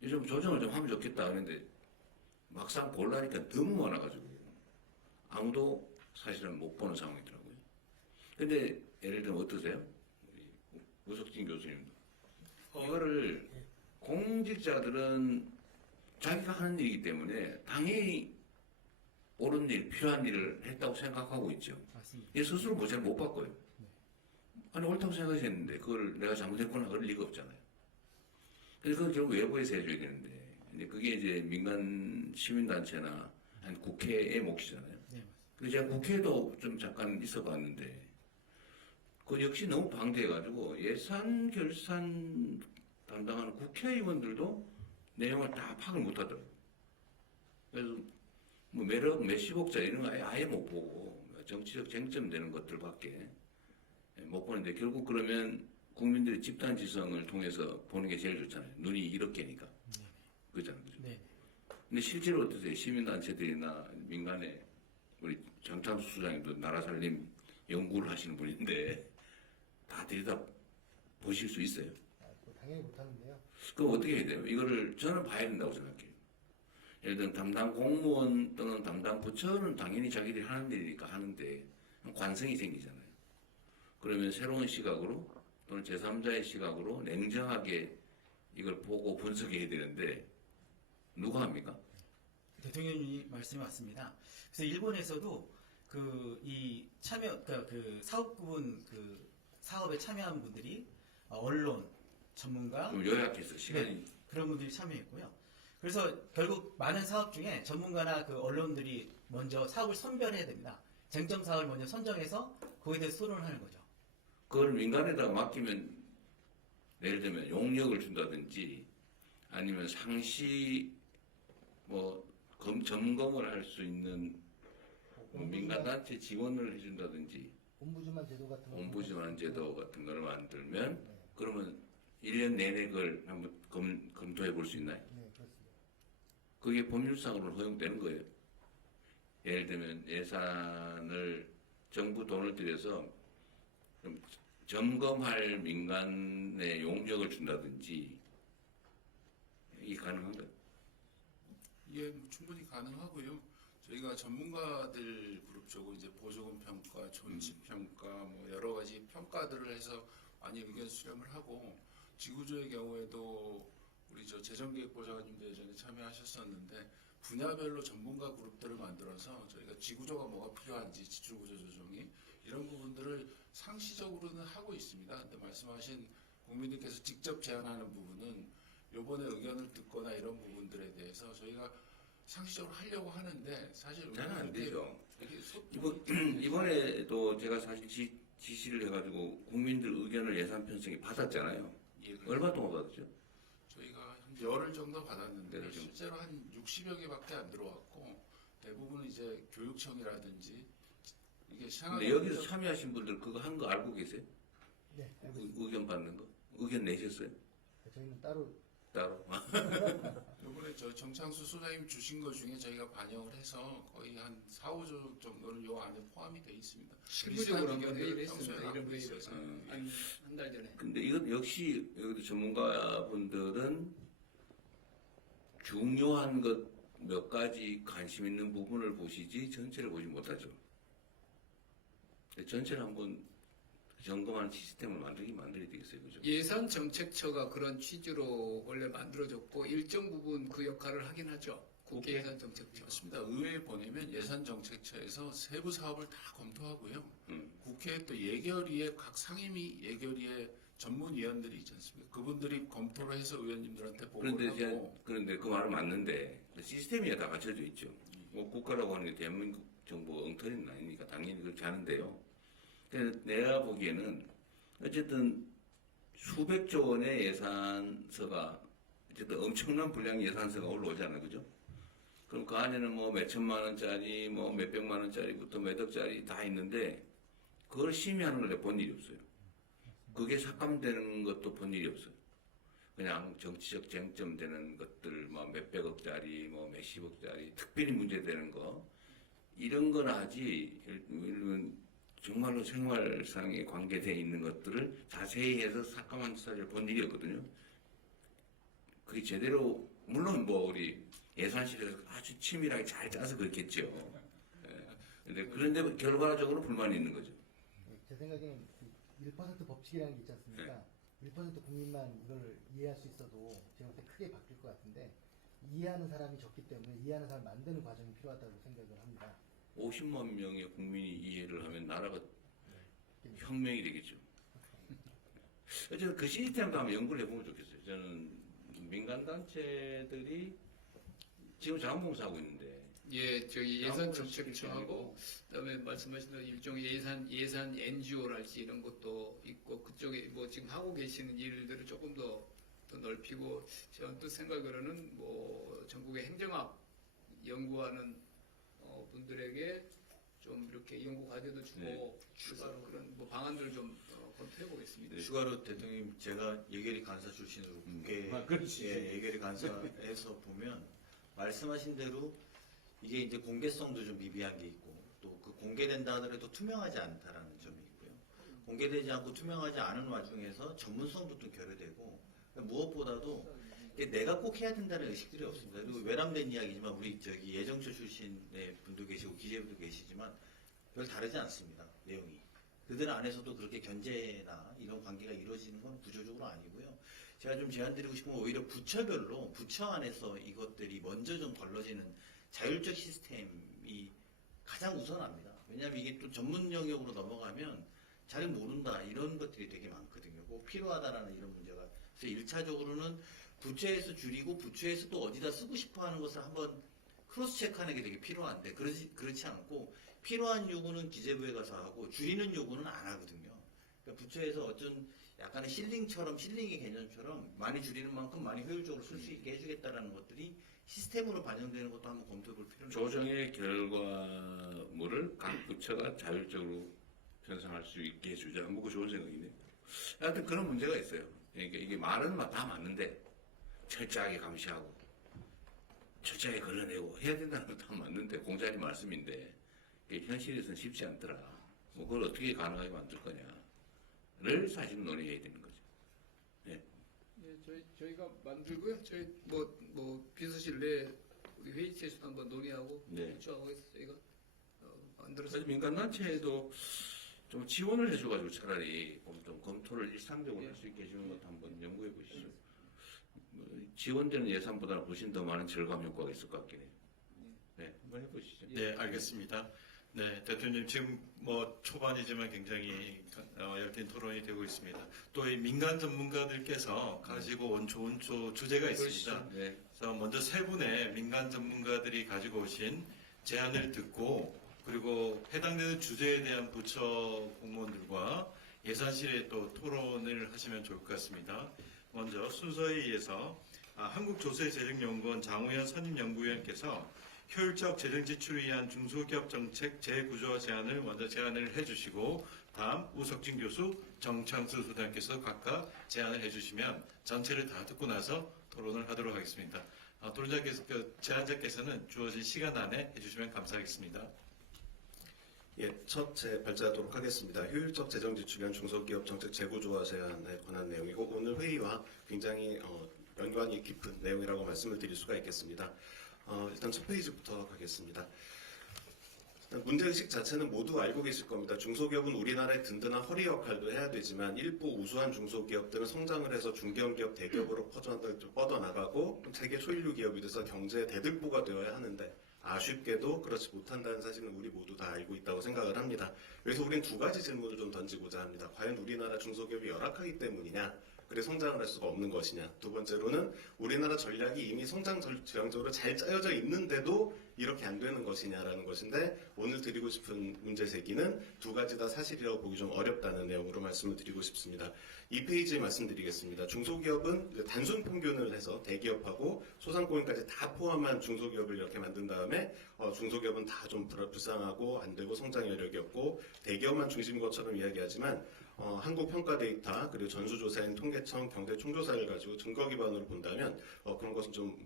좀 조정을 좀 하면 좋겠다 하는데 막상 보려니까 너무 많아가지고 아무도 사실은 못 보는 상황이더라고요. 근데 예를 들면 어떠세요? 우리 우석진 교수님도 이거를 공직자들은 자기가 하는 일이기 때문에 당연히 옳은 일, 필요한 일을 했다고 생각하고 있죠. 맞습니다. 얘 스스로 뭐 잘 못 바꿔요. 아니 옳다고 생각했는데 그걸 내가 잘못했구나 그럴 리가 없잖아요. 그래서 그건 결국 외부에서 해줘야 되는데 근데 그게 이제 민간 시민단체나 한 국회의 몫이잖아요. 네, 맞습니다. 그래서 제가 국회도 좀 잠깐 있어봤는데 그 역시 너무 방대해가지고 예산 결산 담당하는 국회의원들도 내용을 다 파악을 못하더라고요. 그래서 뭐 몇억, 몇십억짜리 이런 거 아예 못 보고 정치적 쟁점되는 것들밖에 못 보는데 결국 그러면 국민들의 집단지성을 통해서 보는 게 제일 좋잖아요. 눈이 이렇게니까. 그렇잖아요. 그죠? 네. 근데 실제로 어떠세요? 시민단체들이나 민간에 우리 장창수 수장님도 나라살림 연구를 하시는 분인데 다 들여다 보실 수 있어요? 그거 당연히 못하는데요. 그럼 어떻게 해야 돼요? 이거를 저는 봐야 된다고 생각해요. 예를 들면 담당 공무원 또는 담당 부처는 당연히 자기들이 하는 일이니까 하는데 관성이 생기잖아요. 그러면 새로운 시각으로 또는 제3자의 시각으로 냉정하게 이걸 보고 분석해야 되는데 누가 합니까? 대통령이 말씀이 맞습니다. 그래서 일본에서도 이 참여, 그 사업부분 그 사업에 참여한 분들이 언론, 전문가, 좀 요약해서 시간이 네, 그런 분들이 참여했고요. 그래서 결국 많은 사업 중에 전문가나 그 언론들이 먼저 사업을 선별해야 됩니다. 쟁점 사업을 먼저 선정해서 거기에 대해서 토론을 하는 거죠. 그걸 민간에다가 맡기면 예를 들면 용역을 준다든지 아니면 상시 뭐 점검을 할 수 있는 뭐 민간단체 지원을 해준다든지 옴부즈만 제도 같은 거. 옴부즈만 제도 같은 걸 만들면 네, 그러면 1년 내내 그걸 한번 검토해 볼 수 있나요? 네, 그렇습니다. 그게 법률상으로는 허용되는 거예요. 예를 들면 예산을 정부 돈을 들여서 좀 점검할 민간의 용역을 준다든지 이게 가능한가요? 예, 충분히 가능하고요. 저희가 전문가들 그룹 쪽으로 이제 보조금 평가, 존치 평가, 뭐 여러 가지 평가들을 해서 많이 의견 수렴을 하고 지구조의 경우에도 우리 저 재정기획보좌관님도 예전에 참여하셨었는데 분야별로 전문가 그룹들을 만들어서 저희가 지구조가 뭐가 필요한지 지출구조 조정이 이런 부분들을 상시적으로는 하고 있습니다. 근데 말씀하신 국민들께서 직접 제안하는 부분은 요번에 의견을 듣거나 이런 부분들에 대해서 저희가 상시적으로 하려고 하는데 사실 잘안 되죠. 이게 이번에도 제가 사실 지시를 해가지고 국민들 의견을 예산 편성에 받았잖아요. 예, 얼마 동안 받았죠? 저희가 한 열흘 정도 받았는데 열흘 정도. 실제로 한 60여 개밖에 안 들어왔고 대부분 이제 교육청이라든지 이게 근데 상황이 여기서 참여하신 분들 그거 한 거 알고 계세요? 네, 알고 의견 받는 거? 의견 내셨어요? 있습니다. 저희는 따로 따로? 이번에 저 정창수 소장님 주신 것 중에 저희가 반영을 해서 거의 한 4, 5조 정도는 요 안에 포함이 돼 있습니다. 실무적으로 한번 회의를 의견들 평소에 했습니다. 갖고 이런 있어요. 회의를 한 달 전에. 근데 이건 역시 여기도 전문가분들은 중요한 것 몇 가지 관심 있는 부분을 보시지 전체를 보지 못하죠. 전체를 한번 점검하는 시스템을 만들어야 되겠어요. 그죠? 예산 정책처가 그런 취지로 원래 만들어졌고 일정 부분 그 역할을 하긴 하죠. 국회 예산 정책처. 맞습니다. 의회에 보내면 예산정책처에서 세부 사업을 다 검토하고요. 국회에 또 예결위에 각 상임위 예결위에 전문위원들이 있지 않습니까? 그분들이 검토를 해서 의원님들한테 보고를 하고 그런데 그 말은 맞는데 시스템이 다 갖춰져 있죠. 뭐 국가라고 하는 게 대한민국 정부 엉터리는 아니니까 당연히 그렇게 하는데요. 그래서 내가 보기에는 어쨌든 수백조 원의 예산서가 어쨌든 엄청난 분량의 예산서가 올라오잖아요, 그죠? 그럼 그 안에는 뭐 몇천만 원짜리, 뭐 몇백만 원짜리부터 몇 억짜리 다 있는데 그걸 심의하는 걸 본 일이 없어요. 그게 삭감되는 것도 본 일이 없어요. 그냥 정치적 쟁점 되는 것들, 뭐 몇백억짜리, 뭐 몇십억짜리, 특별히 문제되는 거 이런 건 하지. 예를 들면 정말로 생활상에 관계되어 있는 것들을 자세히 해서 삭감한 사례를 본 일이 없거든요. 그게 제대로 물론 뭐 우리 예산실에서 아주 치밀하게 잘 짜서 그렇겠죠. 예. 그런데 결과적으로 불만이 있는 거죠. 제 생각에는 그 1% 법칙이라는 게 있지 않습니까? 1% 국민만 이걸 이해할 수 있어도 제가 볼 때 크게 바뀔 것 같은데 이해하는 사람이 적기 때문에 이해하는 사람을 만드는 과정이 필요하다고 생각을 합니다. 50만 명의 국민이 이해를 하면 나라가 혁명이 되겠죠. 어쨌든 그 시스템도 한번 연구를 해보면 좋겠어요. 저는 민간단체들이 지금 자원봉사하고 있는데. 예, 저희 예산 아무거나 정책처하고 그다음에 말씀하신 대로 일종의 예산 NGO랄지 이런 것도 있고 그쪽에 뭐 지금 하고 계시는 일들을 조금 더 넓히고 제 언뜻 생각으로는 뭐 전국의 행정학 연구하는 분들에게 좀 이렇게 연구 과제도 주고 네. 그래서 그런 뭐 방안들을 좀 검토해 보겠습니다. 추가로 대통령님 제가 예결위 간사 출신으로 국회 그렇지. 예결위 간사에서 보면 말씀하신 대로 이게 이제 공개성도 좀 미비한 게 있고 또 그 공개된다 하더라도 투명하지 않다라는 점이 있고요. 공개되지 않고 투명하지 않은 와중에서 전문성도 좀 결여되고 무엇보다도 이게 내가 꼭 해야 된다는 의식들이 없습니다. 그리고 외람된 이야기지만 우리 저기 예정처 출신의 분도 계시고 기재부도 계시지만 별 다르지 않습니다. 내용이. 그들 안에서도 그렇게 견제나 이런 관계가 이루어지는 건 구조적으로 아니고요. 제가 좀 제안드리고 싶은 건 오히려 부처별로 부처 안에서 이것들이 먼저 좀 걸러지는 자율적 시스템이 가장 우선합니다. 왜냐하면 이게 또 전문 영역으로 넘어가면 잘 모른다 이런 것들이 되게 많거든요. 꼭 필요하다라는 이런 문제가. 그래서 1차적으로는 부처에서 줄이고 부처에서 또 어디다 쓰고 싶어 하는 것을 한번 크로스 체크하는 게 되게 필요한데 그렇지 않고 필요한 요구는 기재부에 가서 하고 줄이는 요구는 안 하거든요. 그러니까 부처에서 어떤 약간의 실링의 개념처럼 많이 줄이는 만큼 많이 효율적으로 쓸 수 있게 해주겠다라는 것들이 시스템으로 반영되는 것도 한번 검토해 볼 필요는 있습니다. 조정의 결과물을 각 부처가 자율적으로 편성할 수 있게 해주자. 뭐, 그 좋은 생각이네요. 하여튼 그런 문제가 있어요. 그러니까 이게 말은 다 맞는데, 철저하게 감시하고, 철저하게 걸러내고, 해야 된다는 건 다 맞는데, 공자님 말씀인데, 이게 현실에서는 쉽지 않더라. 뭐, 그걸 어떻게 가능하게 만들 거냐를 사실 논의해야 되는 거죠. 예. 예, 저희가 만들고요. 저희 뭐 비서실 내 우리 회의체에서도 한번 논의하고 네. 추하고 해서 저희가 만들어서 사실 민간단체에도 좀 지원을 해줘가지고 차라리 좀 검토를 일상적으로 할 수 있게 해주는 것도 한번 연구해 보시죠. 뭐 지원되는 예산보다는 훨씬 더 많은 절감 효과가 있을 것 같긴 해요. 네, 한번 해보시죠. 네, 알겠습니다. 네, 대통령님 지금 뭐 초반이지만 굉장히 열띤 토론이 되고 있습니다. 또 이 민간 전문가들께서 가지고 온 좋은 주제가 있습니다. 네. 그래서 먼저 세 분의 민간 전문가들이 가지고 오신 제안을 듣고 그리고 해당되는 주제에 대한 부처 공무원들과 예산실에 또 토론을 하시면 좋을 것 같습니다. 먼저 순서에 의해서 한국조세재정연구원 장우현 선임연구위원께서 효율적 재정 지출을 위한 중소기업 정책 재구조화 제안을 먼저 제안을 해주시고 다음 우석진 교수, 정창수 소장께서 각각 제안을 해주시면 전체를 다 듣고 나서 토론을 하도록 하겠습니다. 제안자께서는 주어진 시간 안에 해주시면 감사하겠습니다. 예, 첫 발제하도록 하겠습니다. 효율적 재정 지출형 중소기업 정책 재구조화 제안에 관한 내용이고 오늘 회의와 굉장히 연관이 깊은 내용이라고 말씀을 드릴 수가 있겠습니다. 일단 첫 페이지부터 가겠습니다. 문제의식 자체는 모두 알고 계실 겁니다. 중소기업은 우리나라의 든든한 허리 역할도 해야 되지만 일부 우수한 중소기업들은 성장을 해서 중견기업, 대기업으로 뻗어나가고 세계 초일류 기업이 돼서 경제의 대들보가 되어야 하는데 아쉽게도 그렇지 못한다는 사실은 우리 모두 다 알고 있다고 생각을 합니다. 그래서 우리는 두 가지 질문을 좀 던지고자 합니다. 과연 우리나라 중소기업이 열악하기 때문이냐? 그래 성장을 할 수가 없는 것이냐. 두 번째로는 우리나라 전략이 이미 성장 지향적으로 잘 짜여져 있는데도 이렇게 안 되는 것이냐라는 것인데 오늘 드리고 싶은 문제 제기는 두 가지 다 사실이라고 보기 좀 어렵다는 내용으로 말씀을 드리고 싶습니다. 이 페이지에 말씀드리겠습니다. 중소기업은 단순 평균을 해서 대기업하고 소상공인까지 다 포함한 중소기업을 이렇게 만든 다음에 중소기업은 다 좀 불쌍하고 안 되고 성장 여력이 없고 대기업만 중심인 것처럼 이야기하지만 한국평가데이터 그리고 전수조사인 통계청 경제총조사를 가지고 증거 기반으로 본다면 그런 것은 좀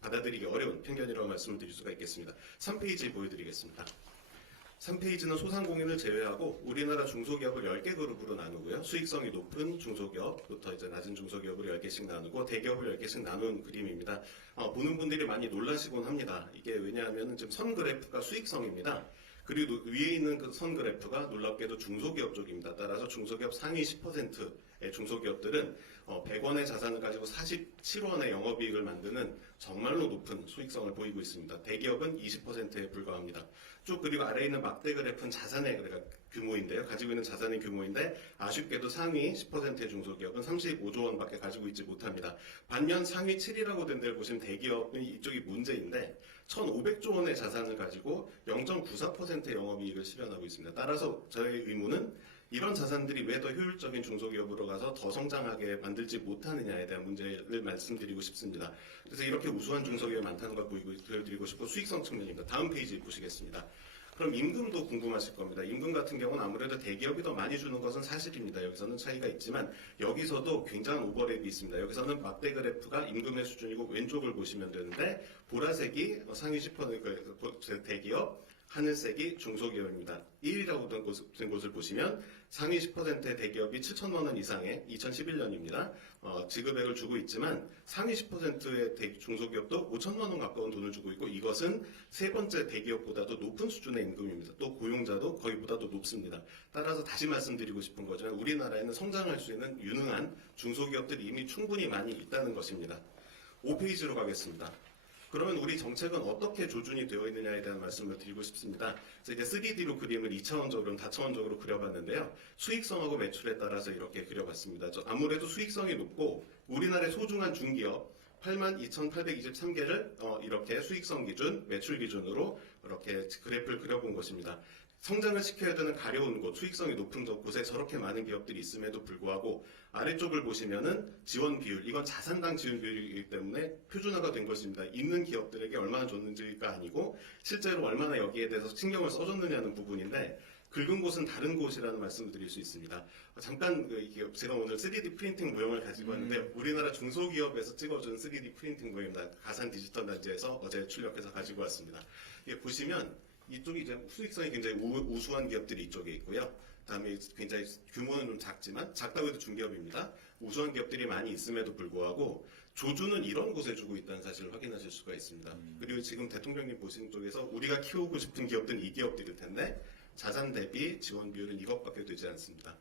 받아들이기 어려운 편견이라고 말씀을 드릴 수가 있겠습니다. 3페이지 보여드리겠습니다. 3페이지는 소상공인을 제외하고 우리나라 중소기업을 10개 그룹으로 나누고요. 수익성이 높은 중소기업부터 이제 낮은 중소기업을 10개씩 나누고 대기업을 10개씩 나눈 그림입니다. 보는 분들이 많이 놀라시곤 합니다. 이게 왜냐하면 지금 선 그래프가 수익성입니다. 그리고 위에 있는 그 선 그래프가 놀랍게도 중소기업 쪽입니다. 따라서 중소기업 상위 10% 중소기업들은 100원의 자산을 가지고 47원의 영업이익을 만드는 정말로 높은 수익성을 보이고 있습니다. 대기업은 20%에 불과합니다. 쭉 그리고 아래에 있는 막대 그래프는 자산의 규모인데요. 가지고 있는 자산의 규모인데 아쉽게도 상위 10%의 중소기업은 35조 원밖에 가지고 있지 못합니다. 반면 상위 7이라고 된 데를 보시면 대기업은 이쪽이 문제인데 1,500조 원의 자산을 가지고 0.94%의 영업이익을 실현하고 있습니다. 따라서 저의 의문은 이런 자산들이 왜 더 효율적인 중소기업으로 가서 더 성장하게 만들지 못하느냐에 대한 문제를 말씀드리고 싶습니다. 그래서 이렇게 우수한 중소기업이 많다는 걸 보여드리고 싶고 수익성 측면입니다. 다음 페이지 보시겠습니다. 그럼 임금도 궁금하실 겁니다. 임금 같은 경우는 아무래도 대기업이 더 많이 주는 것은 사실입니다. 여기서는 차이가 있지만 여기서도 굉장한 오버랩이 있습니다. 여기서는 막대 그래프가 임금의 수준이고 왼쪽을 보시면 되는데 보라색이 상위 10% 대기업, 하늘색이 중소기업입니다. 1위라고 된 곳을 보시면 상위 10%의 대기업이 7천만 원 이상의 2011년입니다. 지급액을 주고 있지만 상위 10%의 중소기업도 5천만 원 가까운 돈을 주고 있고 이것은 세 번째 대기업보다도 높은 수준의 임금입니다. 또 고용자도 거기보다도 높습니다. 따라서 다시 말씀드리고 싶은 거지만 우리나라에는 성장할 수 있는 유능한 중소기업들이 이미 충분히 많이 있다는 것입니다. 5페이지로 가겠습니다. 그러면 우리 정책은 어떻게 조준이 되어 있느냐에 대한 말씀을 드리고 싶습니다. 그래서 이제 3D로 그림을 2차원적으로, 다차원적으로 그려봤는데요. 수익성하고 매출에 따라서 이렇게 그려봤습니다. 아무래도 수익성이 높고 우리나라의 소중한 중기업 82,823개를 이렇게 수익성 기준, 매출 기준으로 이렇게 그래프를 그려본 것입니다. 성장을 시켜야 되는 가려운 곳, 수익성이 높은 곳에 저렇게 많은 기업들이 있음에도 불구하고 아래쪽을 보시면은 지원 비율, 이건 자산당 지원 비율이기 때문에 표준화가 된 것입니다. 있는 기업들에게 얼마나 줬는지가 아니고 실제로 얼마나 여기에 대해서 신경을 써줬느냐는 부분인데 긁은 곳은 다른 곳이라는 말씀을 드릴 수 있습니다. 잠깐 제가 오늘 3D 프린팅 모형을 가지고 왔는데 우리나라 중소기업에서 찍어준 3D 프린팅 모형입니다. 가산 디지털 단지에서 어제 출력해서 가지고 왔습니다. 보시면 이쪽이 이제 수익성이 굉장히 우수한 기업들이 이쪽에 있고요. 그다음에 굉장히 규모는 좀 작지만 작다고 해도 중기업입니다. 우수한 기업들이 많이 있음에도 불구하고 조주는 이런 곳에 주고 있다는 사실을 확인하실 수가 있습니다. 그리고 지금 대통령님 보신 쪽에서 우리가 키우고 싶은 기업들은 이 기업들일 텐데 자산 대비 지원 비율은 이것밖에 되지 않습니다.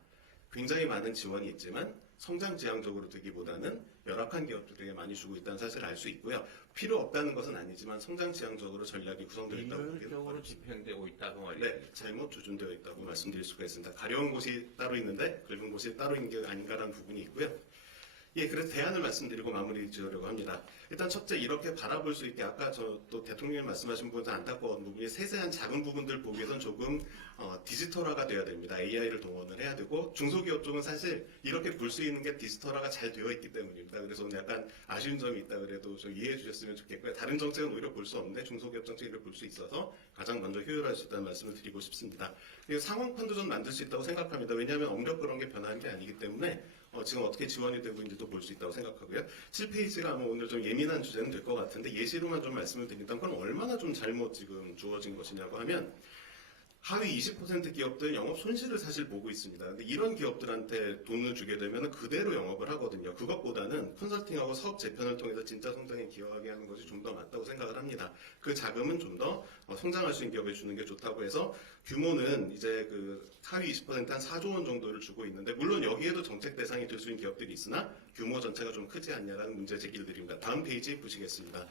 굉장히 많은 지원이 있지만 성장 지향적으로 되기보다는 열악한 기업들에게 많이 주고 있다는 사실을 알 수 있고요. 필요 없다는 것은 아니지만 성장 지향적으로 전략이 구성되어 있다고 비효율적으로 집행되고 있다고 말이죠. 네, 잘못 조준되어 있다고 말씀드릴 수가 있습니다. 가려운 곳이 따로 있는데 긁은 곳이 따로 있는 게 아닌가라는 부분이 있고요. 그래서 대안을 말씀드리고 마무리 지으려고 합니다. 일단 첫째 이렇게 바라볼 수 있게 아까 또 대통령님 말씀하신 부분도 안타까운 부분이 세세한 작은 부분들 보기 위해서는 조금 디지털화가 돼야 됩니다. AI를 동원을 해야 되고 중소기업 쪽은 사실 이렇게 볼 수 있는 게 디지털화가 잘 되어 있기 때문입니다. 그래서 오늘 약간 아쉬운 점이 있다 그래도 좀 이해해 주셨으면 좋겠고요. 다른 정책은 오히려 볼 수 없는데 중소기업 정책을 볼 수 있어서 가장 먼저 효율할 수 있다는 말씀을 드리고 싶습니다. 그리고 상황판도 좀 만들 수 있다고 생각합니다. 왜냐하면 엄격 그런 게 변하는 게 아니기 때문에 지금 어떻게 지원이 되고 있는지도 볼 수 있다고 생각하고요. 7페이지가 오늘 좀 예민한 주제는 될 것 같은데 예시로만 좀 말씀을 드린다면 그건 얼마나 좀 잘못 지금 주어진 것이냐고 하면 하위 20% 기업들은 영업 손실을 사실 보고 있습니다. 근데 이런 기업들한테 돈을 주게 되면 그대로 영업을 하거든요. 그것보다는 컨설팅하고 사업 재편을 통해서 진짜 성장에 기여하게 하는 것이 좀 더 맞다고 생각을 합니다. 그 자금은 좀 더 성장할 수 있는 기업에 주는 게 좋다고 해서 규모는 이제 그 하위 20%한 4조 원 정도를 주고 있는데 물론 여기에도 정책 대상이 될 수 있는 기업들이 있으나 규모 전체가 좀 크지 않냐라는 문제 제기를 드립니다. 다음 페이지 보시겠습니다.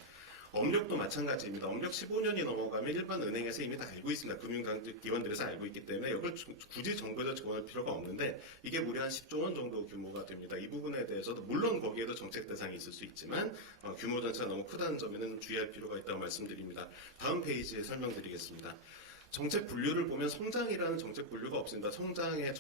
업력도 마찬가지입니다. 업력 15년이 넘어가면 일반 은행에서 이미 다 알고 있습니다. 금융기관들에서 알고 있기 때문에 이걸 굳이 정부에서 지원할 필요가 없는데 이게 무려 한 10조 원 정도 규모가 됩니다. 이 부분에 대해서도 물론 거기에도 정책 대상이 있을 수 있지만 규모 전체가 너무 크다는 점에는 주의할 필요가 있다고 말씀드립니다. 다음 페이지에 설명드리겠습니다. 정책 분류를 보면 성장이라는 정책 분류가 없습니다. 성장의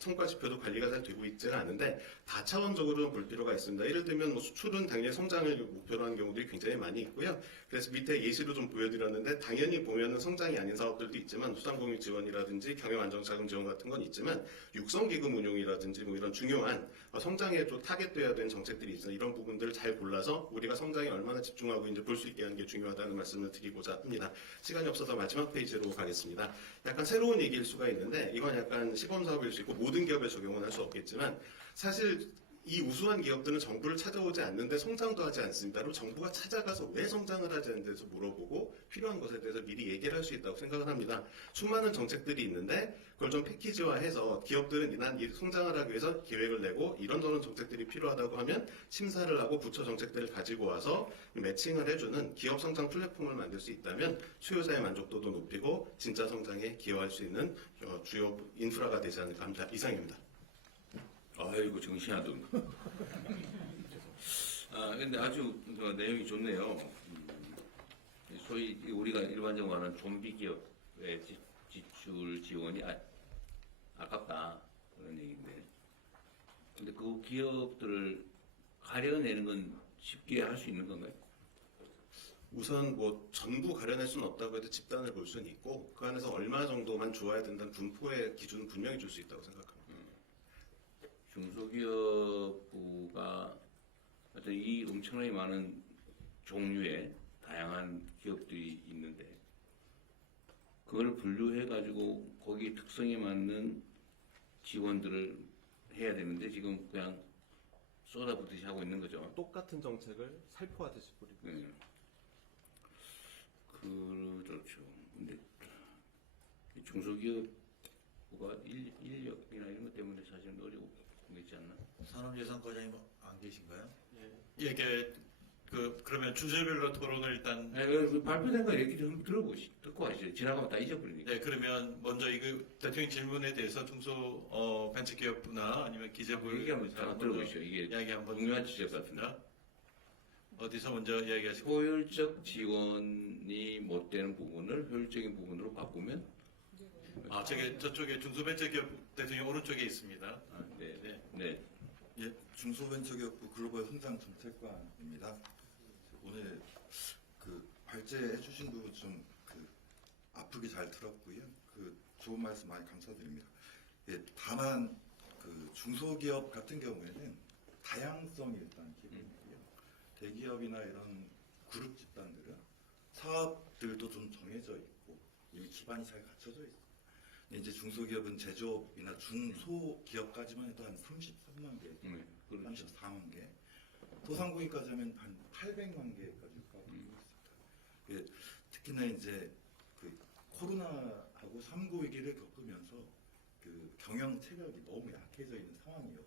성과 지표도 관리가 잘 되고 있지는 않은데 다차원적으로 볼 필요가 있습니다. 예를 들면 수출은 당연히 성장을 목표로 하는 경우들이 굉장히 많이 있고요. 그래서 밑에 예시로 좀 보여드렸는데 당연히 보면은 성장이 아닌 사업들도 있지만 수상공인 지원이라든지 경영안정자금 지원 같은 건 있지만 육성기금 운용이라든지 이런 중요한 성장에 좀 타겟돼야 되는 정책들이 있어요. 이런 부분들을 잘 골라서 우리가 성장에 얼마나 집중하고 이제 볼 수 있게 하는 게 중요하다는 말씀을 드리고자 합니다. 시간이 없어서 마지막 페이지로 가겠습니다. 약간 새로운 얘기일 수가 있는데 이건 약간 시범사업일 수 있고 모든 기업에 적용은 할 수 없겠지만 사실 이 우수한 기업들은 정부를 찾아오지 않는데 성장도 하지 않습니다. 그럼 정부가 찾아가서 왜 성장을 하지 않는지 대해서 물어보고 필요한 것에 대해서 미리 얘기를 할 수 있다고 생각을 합니다. 수많은 정책들이 있는데 그걸 좀 패키지화해서 기업들은 난 이 성장을 하기 위해서 계획을 내고 이런저런 정책들이 필요하다고 하면 심사를 하고 부처 정책들을 가지고 와서 매칭을 해주는 기업 성장 플랫폼을 만들 수 있다면 수요자의 만족도도 높이고 진짜 성장에 기여할 수 있는 주요 인프라가 되지 않을까 합니다. 이상입니다. 아이고 정신하던. 근데 아주 내용이 좋네요. 소위 우리가 일반적으로 말하는 좀비 기업의 지출 지원이 아깝다 그런 얘기인데, 근데 그 기업들을 가려내는 건 쉽게 할 수 있는 건가요? 우선 뭐 전부 가려낼 수는 없다고 해도 집단을 볼 수는 있고 그 안에서 얼마 정도만 주어야 된다는 분포의 기준은 분명히 줄 수 있다고 생각합니다. 중소기업부가 어떤 이 엄청나게 많은 종류의 다양한 기업들이 있는데 그걸 분류해가지고 거기 특성에 맞는 지원들을 해야 되는데 지금 그냥 쏟아붓듯이 하고 있는 거죠. 똑같은 정책을 살포하듯이 뿌리고 네. 그렇죠. 근데 이 중소기업부가 인력이나 이런 것 때문에 사실은 어려운 게 있지 않나? 산업예산과장님 안 계신가요? 이게 그러면 주제별로 토론을 일단 네, 그 발표된 거 얘기 좀 듣고 하시죠. 지나가면 다 잊어버리니까. 네, 그러면 먼저 이거 대통령 질문에 대해서 중소벤처기업부나 아니면 기재부 얘기하면 다 들어보시죠. 이게 이야기 한번 중요한 지적 같은데. 어디서 먼저 이야기하시고 효율적 지원이 못 되는 부분을 효율적인 부분으로 바꾸면 저쪽에 중소벤처기업 대통령 오른쪽에 있습니다. 네. 네. 네. 예, 중소벤처기업부 글로벌 성장 정책관입니다. 오늘 발제해 주신 부분 좀 아프게 잘 들었고요. 좋은 말씀 많이 감사드립니다. 예, 다만 중소기업 같은 경우에는 다양성이 일단 기본이고요. 대기업이나 이런 그룹 집단들은 사업들도 좀 정해져 있고 이미 기반이 잘 갖춰져 있어요. 이제 중소기업은 제조업이나 중소기업까지만 해도 한 33만 개, 그렇죠. 34만 개, 소상공인까지 하면 한 800만 개까지 육박하고 있습니다. 특히나 이제 코로나하고 3구 위기를 겪으면서 경영 체력이 너무 약해져 있는 상황이었고,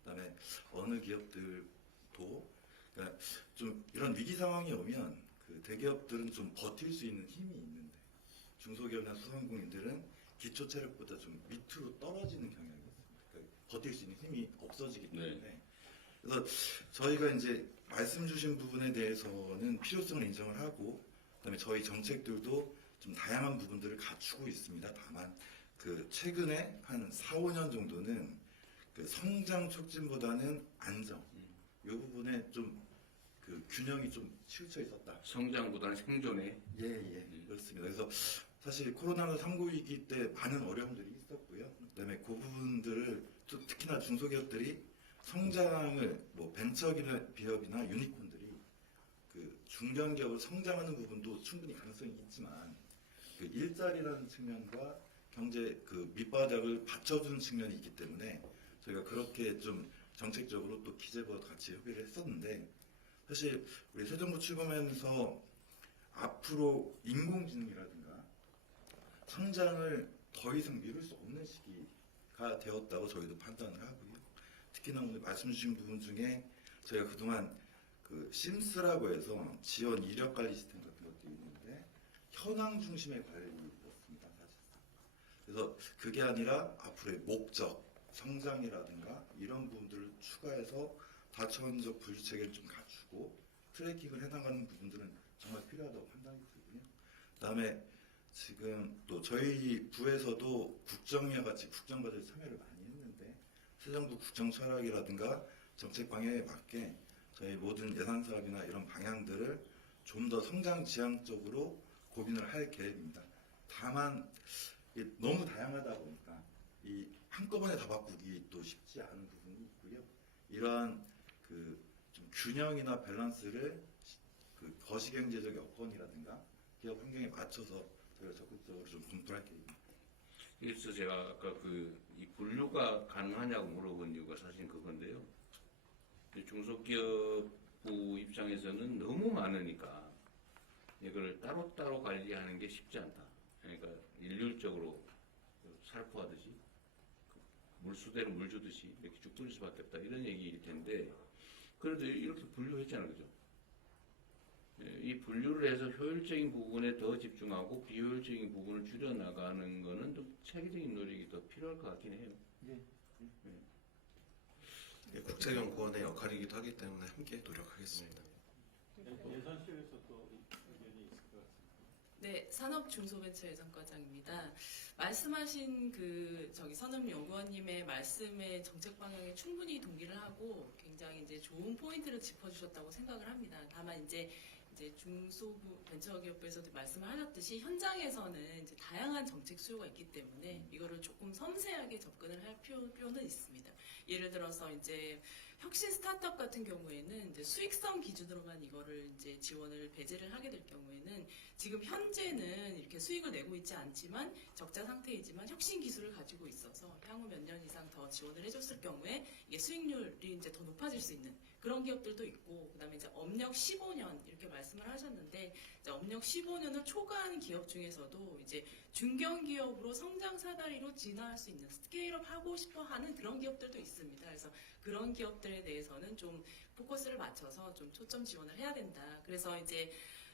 그다음에 어느 기업들도 그러니까 좀 이런 위기 상황이 오면 대기업들은 좀 버틸 수 있는 힘이 있는데 중소기업이나 소상공인들은 기초 체력보다 좀 밑으로 떨어지는 경향이 있습니다. 그러니까 버틸 수 있는 힘이 없어지기 때문에. 네. 그래서 저희가 이제 말씀 주신 부분에 대해서는 필요성을 인정을 하고, 그다음에 저희 정책들도 좀 다양한 부분들을 갖추고 있습니다. 다만 최근에 한 4, 5년 정도는 성장 촉진보다는 안정, 이 부분에 좀 균형이 좀 치우쳐 있었다. 성장보다는 생존에. 예, 그렇습니다. 그래서 사실 코로나 3구 위기 때 많은 어려움들이 있었고요. 그다음에 그 부분들을 특히나 중소기업들이 성장을 벤처기업이나 유니콘들이 중견기업으로 성장하는 부분도 충분히 가능성이 있지만 일자리라는 측면과 경제 밑바닥을 받쳐주는 측면이 있기 때문에 저희가 그렇게 좀 정책적으로 또 기재부와 같이 협의를 했었는데, 사실 우리 새 정부 출범하면서 앞으로 인공지능이라든가 성장을 더 이상 미룰 수 없는 시기가 되었다고 저희도 판단을 하고요. 특히나 오늘 말씀 주신 부분 중에 저희가 그동안 심스라고 해서 지원 이력 관리 시스템 같은 것도 있는데 현황 중심의 관리였습니다, 사실상. 그래서 그게 아니라 앞으로의 목적, 성장이라든가 이런 부분들을 추가해서 다차원적 분류 체계를 좀 갖추고 트래킹을 해나가는 부분들은 정말 필요하다고 판단이 들고요. 그다음에 지금 또 저희 부에서도 국정위와 같이 국정과제에 참여를 많이 했는데 새 정부 국정 철학이라든가 정책 방향에 맞게 저희 모든 예산 사업이나 이런 방향들을 좀 더 성장 지향적으로 고민을 할 계획입니다. 다만 너무 다양하다 보니까 한꺼번에 다 바꾸기 또 쉽지 않은 부분이 있고요. 이러한 좀 균형이나 밸런스를 거시경제적 여건이라든가 기업 환경에 맞춰서 저희가 적극적으로 좀 검토할 계획입니다. 그래서 제가 아까 이 분류가 가능하냐고 물어본 이유가 사실 그건데요. 근데 중소기업부 입장에서는 너무 많으니까 이걸 따로따로 관리하는 게 쉽지 않다. 그러니까 일률적으로 살포하듯이 물수대로 물 주듯이 이렇게 쭉 뿌릴 수밖에 없다. 이런 얘기일 텐데 그래도 이렇게 분류했잖아요. 그죠? 이 분류를 해서 효율적인 부분에 더 집중하고 비효율적인 부분을 줄여나가는 거는 좀 체계적인 노력이 더 필요할 것 같긴 해요. 예, 국제연구원의 역할이기도 하기 때문에 함께 노력하겠습니다. 예산실에서 또 의견이 있을 것 같습니다. 네, 산업중소벤처예산과장입니다. 말씀하신 선업연구원님의 말씀의 정책 방향에 충분히 동의를 하고 굉장히 이제 좋은 포인트를 짚어주셨다고 생각을 합니다. 다만 이제 중소벤처기업에서도 말씀을 하셨듯이 현장에서는 이제 다양한 정책 수요가 있기 때문에 이거를 조금 섬세하게 접근을 할 필요는 있습니다. 예를 들어서 이제 혁신 스타트업 같은 경우에는 이제 수익성 기준으로만 이거를 이제 지원을 배제를 하게 될 경우에는 지금 현재는 이렇게 수익을 내고 있지 않지만 적자 상태이지만 혁신 기술을 가지고 있어서 향후 몇 년 이상 더 지원을 해줬을 경우에 이게 수익률이 이제 더 높아질 수 있는 그런 기업들도 있고, 그다음에 이제 업력 15년 이렇게 말씀을 하셨는데 이제 업력 15년을 초과한 기업 중에서도 이제 중견기업으로 성장 사다리로 진화할 수 있는 스케일업 하고 싶어하는 그런 기업들도 있습니다. 그래서 그런 기업들에 대해서는 좀 포커스를 맞춰서 좀 초점 지원을 해야 된다. 그래서 이제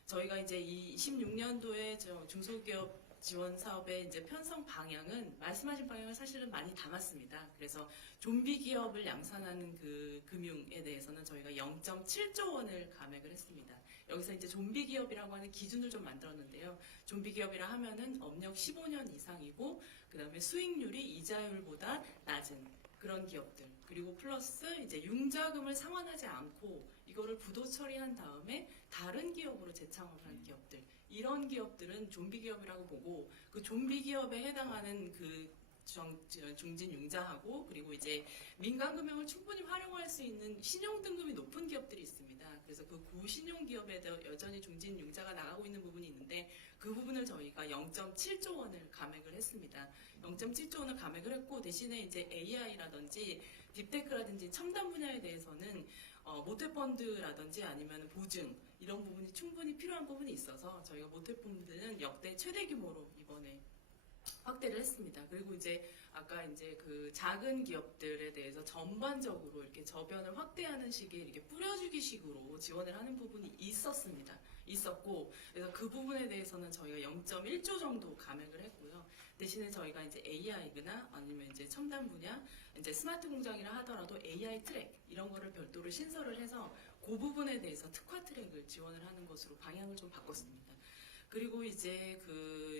저희가 이제 이 26년도에 중소기업 지원 사업의 이제 편성 방향은 말씀하신 방향을 사실은 많이 담았습니다. 그래서 좀비 기업을 양산하는 그 금융에 대해서는 저희가 0.7조 원을 감액을 했습니다. 여기서 이제 좀비 기업이라고 하는 기준을 좀 만들었는데요. 좀비 기업이라 하면은 업력 15년 이상이고 그다음에 수익률이 이자율보다 낮은 그런 기업들, 그리고 플러스 이제 융자금을 상환하지 않고 이거를 부도 처리한 다음에 다른 기업으로 재창업한 기업들, 이런 기업들은 좀비 기업이라고 보고 그 좀비 기업에 해당하는 그 중진 융자하고 그리고 이제 민간 금융을 충분히 활용할 수 있는 신용 등급이 높은 기업들이 있습니다. 그래서 그 고신용 기업에 여전히 중진 융자가 나가고 있는 부분이 있는데 그 부분을 저희가 0.7조 원을 감액을 했습니다. 0.7조 원을 감액을 했고 대신에 이제 AI라든지 딥테크라든지 첨단 분야에 대해서는 모태펀드라든지 아니면 보증 이런 부분이 충분히 필요한 부분이 있어서 저희가 모태펀드는 역대 최대 규모로 이번에 확대를 했습니다. 그리고 이제 아까 이제 그 작은 기업들에 대해서 전반적으로 이렇게 저변을 확대하는 식의 이렇게 뿌려주기 식으로 지원을 하는 부분이 있었고, 그래서 그 부분에 대해서는 저희가 0.1조 정도 감액을 했고요. 대신에 저희가 이제 AI나 아니면 이제 첨단 분야, 이제 스마트 공장이라 하더라도 AI 트랙 이런 거를 별도로 신설을 해서 그 부분에 대해서 특화 트랙을 지원을 하는 것으로 방향을 좀 바꿨습니다. 그리고 이제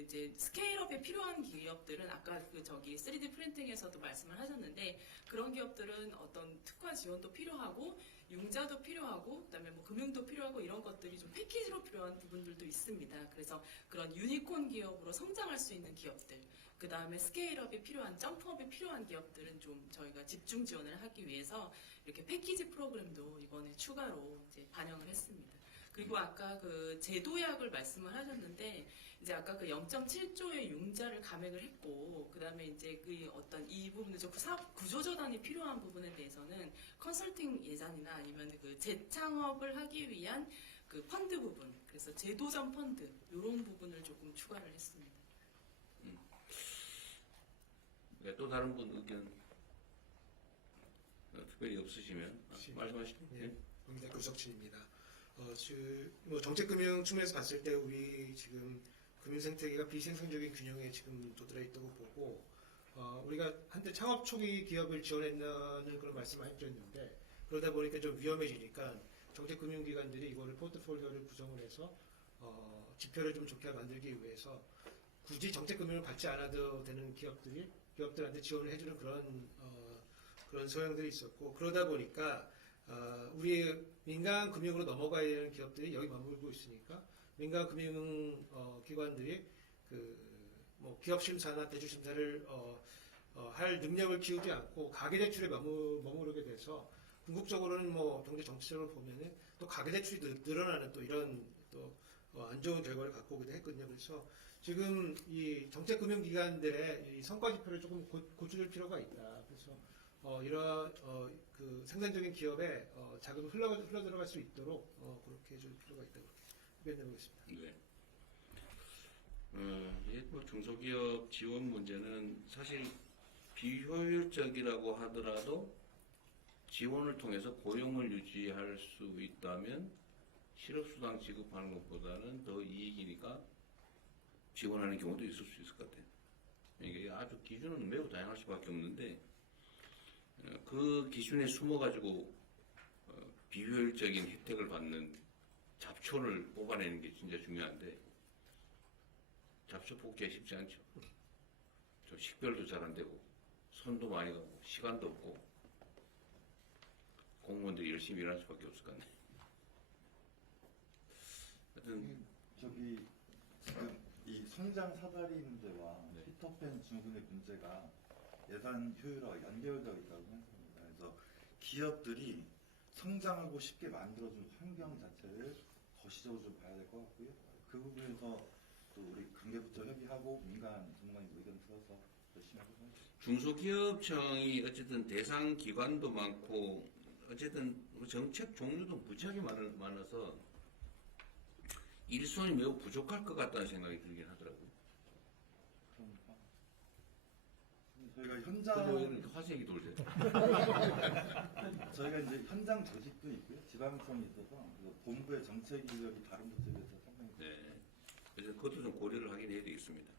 이제 스케일업에 필요한 기업들은 아까 3D 프린팅에서도 말씀을 하셨는데 그런 기업들은 어떤 특화 지원도 필요하고 융자도 필요하고 그다음에 뭐 금융도 필요하고 이런 것들이 좀 패키지로 필요한 부분들도 있습니다. 그래서 그런 유니콘 기업으로 성장할 수 있는 기업들, 그다음에 스케일업이 필요한 점프업이 필요한 기업들은 좀 저희가 집중 지원을 하기 위해서 이렇게 패키지 프로그램도 이번에 추가로 이제 반영을 했습니다. 그리고 아까 그 제도약을 말씀을 하셨는데 이제 아까 그 0.7조의 융자를 감액을 했고 그다음에 이제 그 어떤 이 부분을 사업 구조조정이 필요한 부분에 대해서는 컨설팅 예산이나 아니면 그 재창업을 하기 위한 그 펀드 부분, 그래서 제도전 펀드 이런 부분을 조금 추가를 했습니다. 네, 또 다른 분 의견 특별히 없으시면 말씀하시죠. 네, 국민대 구석진입니다. 뭐 정책금융 측면에서 봤을 때 우리 지금 금융 생태계가 비생산적인 균형에 지금 도달해 있다고 보고 우리가 한때 창업 초기 기업을 지원했다는 그런 말씀을 해드렸는데 그러다 보니까 좀 위험해지니까 정책금융기관들이 이거를 포트폴리오를 구성을 해서 지표를 좀 좋게 만들기 위해서 굳이 정책금융을 받지 않아도 되는 기업들한테 지원을 해주는 그런 소양들이 있었고 그러다 보니까 우리 민간 금융으로 넘어가야 되는 기업들이 여기 머물고 있으니까 민간 금융 기관들이 뭐 기업 심사나 대출 심사를 할 능력을 키우지 않고 가계 대출에 머무르게 돼서 궁극적으로는 뭐 경제 정치적으로 보면은 또 가계 대출이 늘어나는 또 이런 또 안 좋은 결과를 갖고 오기도 했거든요. 그래서 지금 이 정책금융기관들의 이 성과 지표를 조금 고쳐줄 필요가 있다. 그래서 이러한 그 생산적인 기업에 자금이 흘러 들어갈 수 있도록 그렇게 해줄 필요가 있다고 의견해 보겠습니다. 네. 이게 뭐 중소기업 지원 문제는 사실 비효율적이라고 하더라도 지원을 통해서 고용을 유지할 수 있다면 실업수당 지급하는 것보다는 더 이익이니까 지원하는 경우도 있을 수 있을 것 같아요. 이게 아주 기준은 매우 다양할 수밖에 없는데 그 기준에 숨어가지고 비효율적인 혜택을 받는 잡초를 뽑아내는 게 진짜 중요한데 잡초 뽑기가 쉽지 않죠. 좀 식별도 잘 안 되고 손도 많이 가고 시간도 없고 공무원들이 열심히 일할 수밖에 없을 것 같네요. 하여튼 저기 지금 이 성장 사다리 문제와 네. 피터팬 증후군의 문제가 예산 효율화와 연결되어 있다고 생각합니다. 그래서 기업들이 성장하고 쉽게 만들어준 환경 자체를 거시적으로 좀 봐야 될 것 같고요. 그 부분에서 또 우리 관계부터 협의하고 민간 전문가님 의견 들어서 열심히 하도록 하겠습니다. 중소기업청이 어쨌든 대상 기관도 많고 어쨌든 정책 종류도 무지하게 많아서 일손이 매우 부족할 것 같다는 생각이 들긴 하더라고요. 그러니까 저희가 그래서 현장 이런 화색이 돌죠. 저희가 이제 현장 조직도 있고요, 지방청이 있어서 그래서 본부의 정책 인력이 다른 부처에 비해서 상당히 네. 그래서 그것도 좀 고려를 하긴 해야 되겠습니다.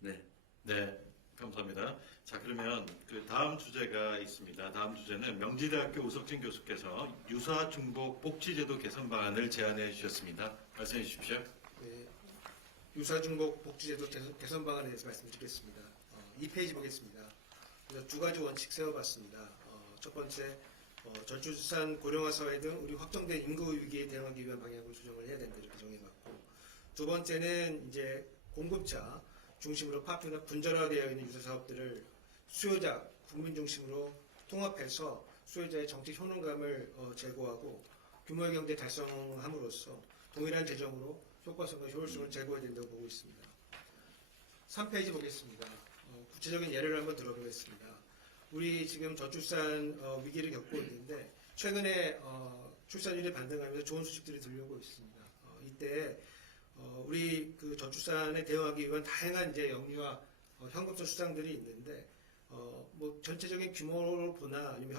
네. 네, 감사합니다. 자, 그러면 그 다음 주제가 있습니다. 다음 주제는 명지대학교 우석진 교수께서 유사 중복 복지제도 개선 방안을 제안해 주셨습니다. 말씀해 주십시오. 네, 유사중복 복지제도 개선 방안에 대해서 말씀드리겠습니다. 2페이지 보겠습니다. 그래서 두 가지 원칙 세워봤습니다. 첫 번째, 저출산 고령화 사회 등 우리 확정된 인구 위기에 대응하기 위한 방향으로 조정을 해야 된다 이렇게 정해봤고, 두 번째는 이제 공급자 중심으로 파트나 분절화되어 있는 유사 사업들을 수요자 국민 중심으로 통합해서 수요자의 정책 효능감을 제고하고 규모의 경제 달성함으로써 동일한 재정으로 효과성과 효율성을 제고해야 된다고 보고 있습니다. 3페이지 보겠습니다. 구체적인 예를 한번 들어보겠습니다. 우리 지금 저출산 위기를 겪고 있는데 최근에 출산율이 반등하면서 좋은 소식들이 들려오고 있습니다. 이때 우리 그 저출산에 대응하기 위한 다양한 이제 영유아 현금성 수당들이 있는데 뭐 전체적인 규모를 보나 아니면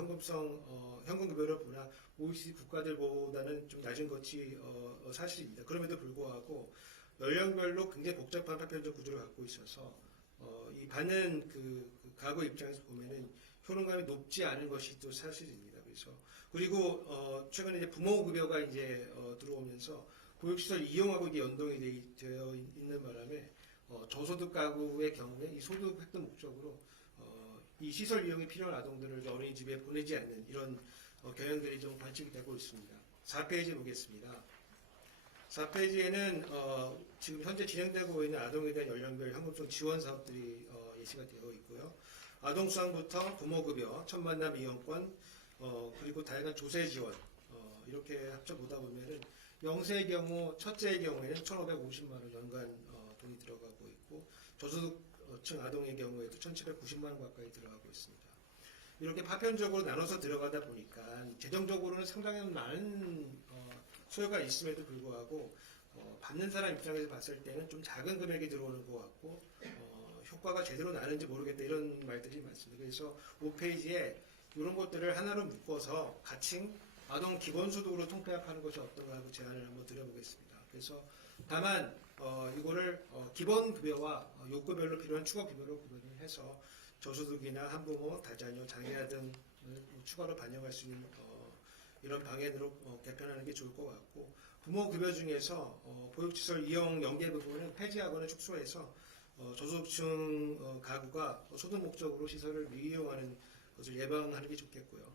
현금급여를 보나 OECD 국가들보다는 좀 낮은 것이 사실입니다. 그럼에도 불구하고 연령별로 굉장히 복잡한 파편적 구조를 갖고 있어서 이 받는 그 가구 입장에서 보면은 효능감이 높지 않은 것이 또 사실입니다. 그래서 그리고 최근에 이제 부모급여가 이제 들어오면서 보육시설 이용하고 이게 연동이 되어 있는 바람에 저소득 가구의 경우에 이 소득 획득 목적으로 이 시설 이용이 필요한 아동들을 어린이집에 보내지 않는 이런 경향들이 좀 관측이 되고 있습니다. 4페이지 보겠습니다. 4페이지에는 지금 현재 진행되고 있는 아동에 대한 연령별 현금성 지원 사업들이 예시가 되어 있고요. 아동수당부터 부모급여, 첫만남 이용권, 그리고 다양한 조세 지원 이렇게 합쳐보다 보면은 영세의 경우 첫째의 경우에는 1,550만 원 연간 돈이 들어가고 있고 저소득층 아동의 경우에도 1,790만 원 가까이 들어가고 있습니다. 이렇게 파편적으로 나눠서 들어가다 보니까 재정적으로는 상당히 많은 소요가 있음에도 불구하고 받는 사람 입장에서 봤을 때는 좀 작은 금액이 들어오는 것 같고 효과가 제대로 나는지 모르겠다 이런 말들이 많습니다. 그래서 5페이지에 이런 것들을 하나로 묶어서 가칭 아동 기본소득으로 통폐합하는 것이 어떤가 하고 제안을 한번 드려보겠습니다. 그래서 다만 이거를 기본급여와 요건별로 필요한 추가급여로 구분을 해서 저소득이나 한부모, 다자녀, 장애아 등을 추가로 반영할 수 있는 이런 방향으로 개편하는 게 좋을 것 같고 부모급여 중에서 보육시설 이용 연계 부분은 폐지하거나 축소해서 저소득층 가구가 소득 목적으로 시설을 미이용하는 것을 예방하는 게 좋겠고요.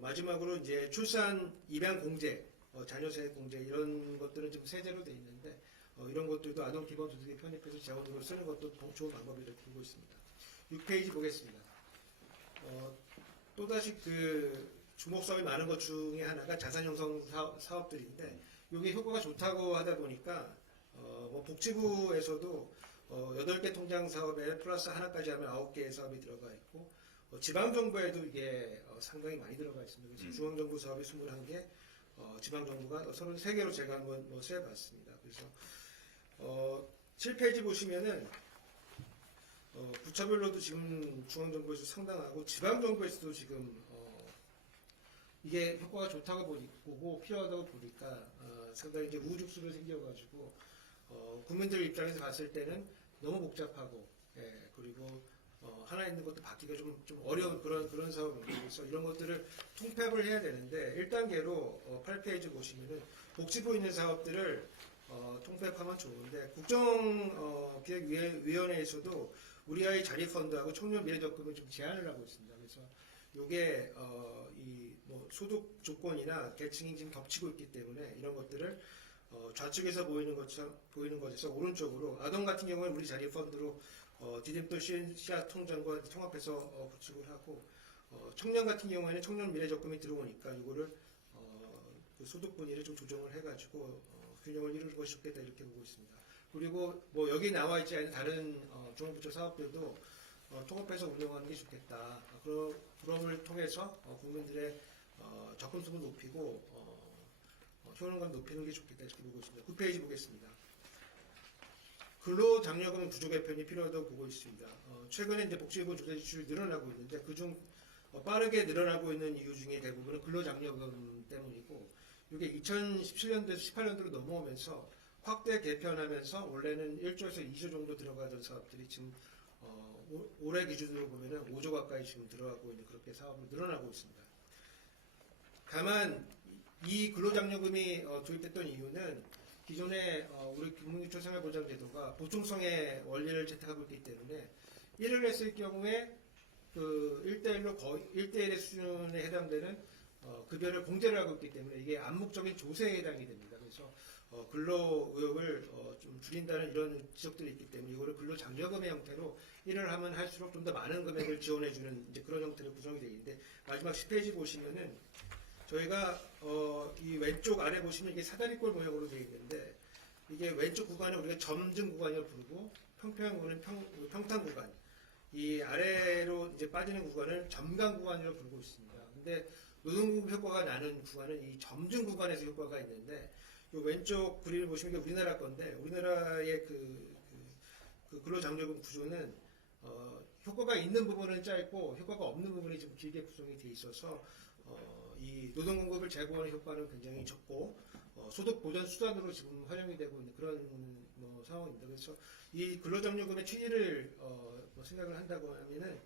마지막으로 이제 출산 입양 공제, 자녀세 공제 이런 것들은 지금 세제로 돼 있는데 이런 것들도 아동 기본 소득에 편입해서 재원으로 쓰는 것도 좋은 방법이라고 보고 있습니다. 6페이지 보겠습니다. 또다시 그 주목 사업이 많은 것 중에 하나가 자산 형성 사업들인데 이게 효과가 좋다고 하다 보니까 뭐 복지부에서도 8개 통장 사업에 플러스 하나까지 하면 9개의 사업이 들어가 있고 지방정부에도 이게 상당히 많이 들어가 있습니다. 그래서 중앙정부 사업이 21개, 지방정부가 33개로 제가 한번 세어봤습니다. 그래서 7페이지 보시면은 부처별로도 지금 중앙정부에서 상당하고 지방정부에서도 지금 이게 효과가 좋다고 보고 필요하다고 보니까 상당히 이제 우후죽순이 생겨가지고 국민들 입장에서 봤을 때는 너무 복잡하고 그리고 하나 있는 것도 받기가 좀 어려운 그런 사업입니다. 그래서 이런 것들을 통폐합을 해야 되는데 1단계로 8페이지 보시면은 복지부 있는 사업들을 통폐합하면 좋은데 국정기획위원회에서도 우리 아이 자립펀드하고 청년 미래적금을 좀 제한을 하고 있습니다. 그래서 이게 뭐 소득 조건이나 계층이 지금 겹치고 있기 때문에 이런 것들을 좌측에서 보이는 것에서 오른쪽으로 아동 같은 경우는 우리 자립펀드로 디딤돌 씨앗 통장과 통합해서 구축을 하고 청년 같은 경우에는 청년 미래적금이 들어오니까 이거를 그 소득 분위를 좀 조정을 해가지고 균형을 이루는 것이 좋겠다 이렇게 보고 있습니다. 그리고 뭐 여기 나와 있지 않은 다른 중앙부처 사업들도 통합해서 운영하는 게 좋겠다. 그럼을 통해서 국민들의 접근성을 높이고 효능감 높이는 게 좋겠다 이렇게 보고 있습니다. 9페이지 보겠습니다. 근로장려금 구조 개편이 필요하다고 보고 있습니다. 최근에 이제 복지부 조세 지출이 늘어나고 있는데 그중 빠르게 늘어나고 있는 이유 중에 대부분은 근로장려금 때문이고 이게 2017년도에서 18년도로 넘어오면서 확대 개편하면서 원래는 1조에서 2조 정도 들어가던 사업들이 지금 올해 기준으로 보면은 5조 가까이 지금 들어가고 있는 그렇게 사업으로 늘어나고 있습니다. 다만 이 근로장려금이 도입됐던 이유는 기존에 우리 국민기초생활보장제도가 보충성의 원리를 채택하고 있기 때문에 일을 했을 경우에 그 1대1로 거의 1대1의 수준에 해당되는 급여를 공제를 하고 있기 때문에 이게 암묵적인 조세에 해당이 됩니다. 그래서 근로 의욕을 좀 줄인다는 이런 지적들이 있기 때문에 이거를 근로장려금의 형태로 일을 하면 할수록 좀 더 많은 금액을 지원해주는 이제 그런 형태로 구성이 되어 있는데 마지막 10페이지 보시면은 저희가 이 왼쪽 아래 보시면 이게 사다리꼴 모양으로 되어 있는데 이게 왼쪽 구간을 우리가 점증 구간이라고 부르고 평평한 구간은 평탄 구간, 이 아래로 이제 빠지는 구간을 점강 구간이라고 부르고 있습니다. 근데 노동공급 효과가 나는 구간은 이 점증 구간에서 효과가 있는데 이 왼쪽 그림을 보시면 이게 우리나라 건데 우리나라의 그 근로장려금 구조는 효과가 있는 부분은 짧고 효과가 없는 부분이 좀 길게 구성이 돼 있어서 이 노동공급을 제고하는 효과는 굉장히 적고 소득 보전 수단으로 지금 활용이 되고 있는 그런 상황입니다. 그래서 이 근로장려금의 취지를 생각을 한다고 하면은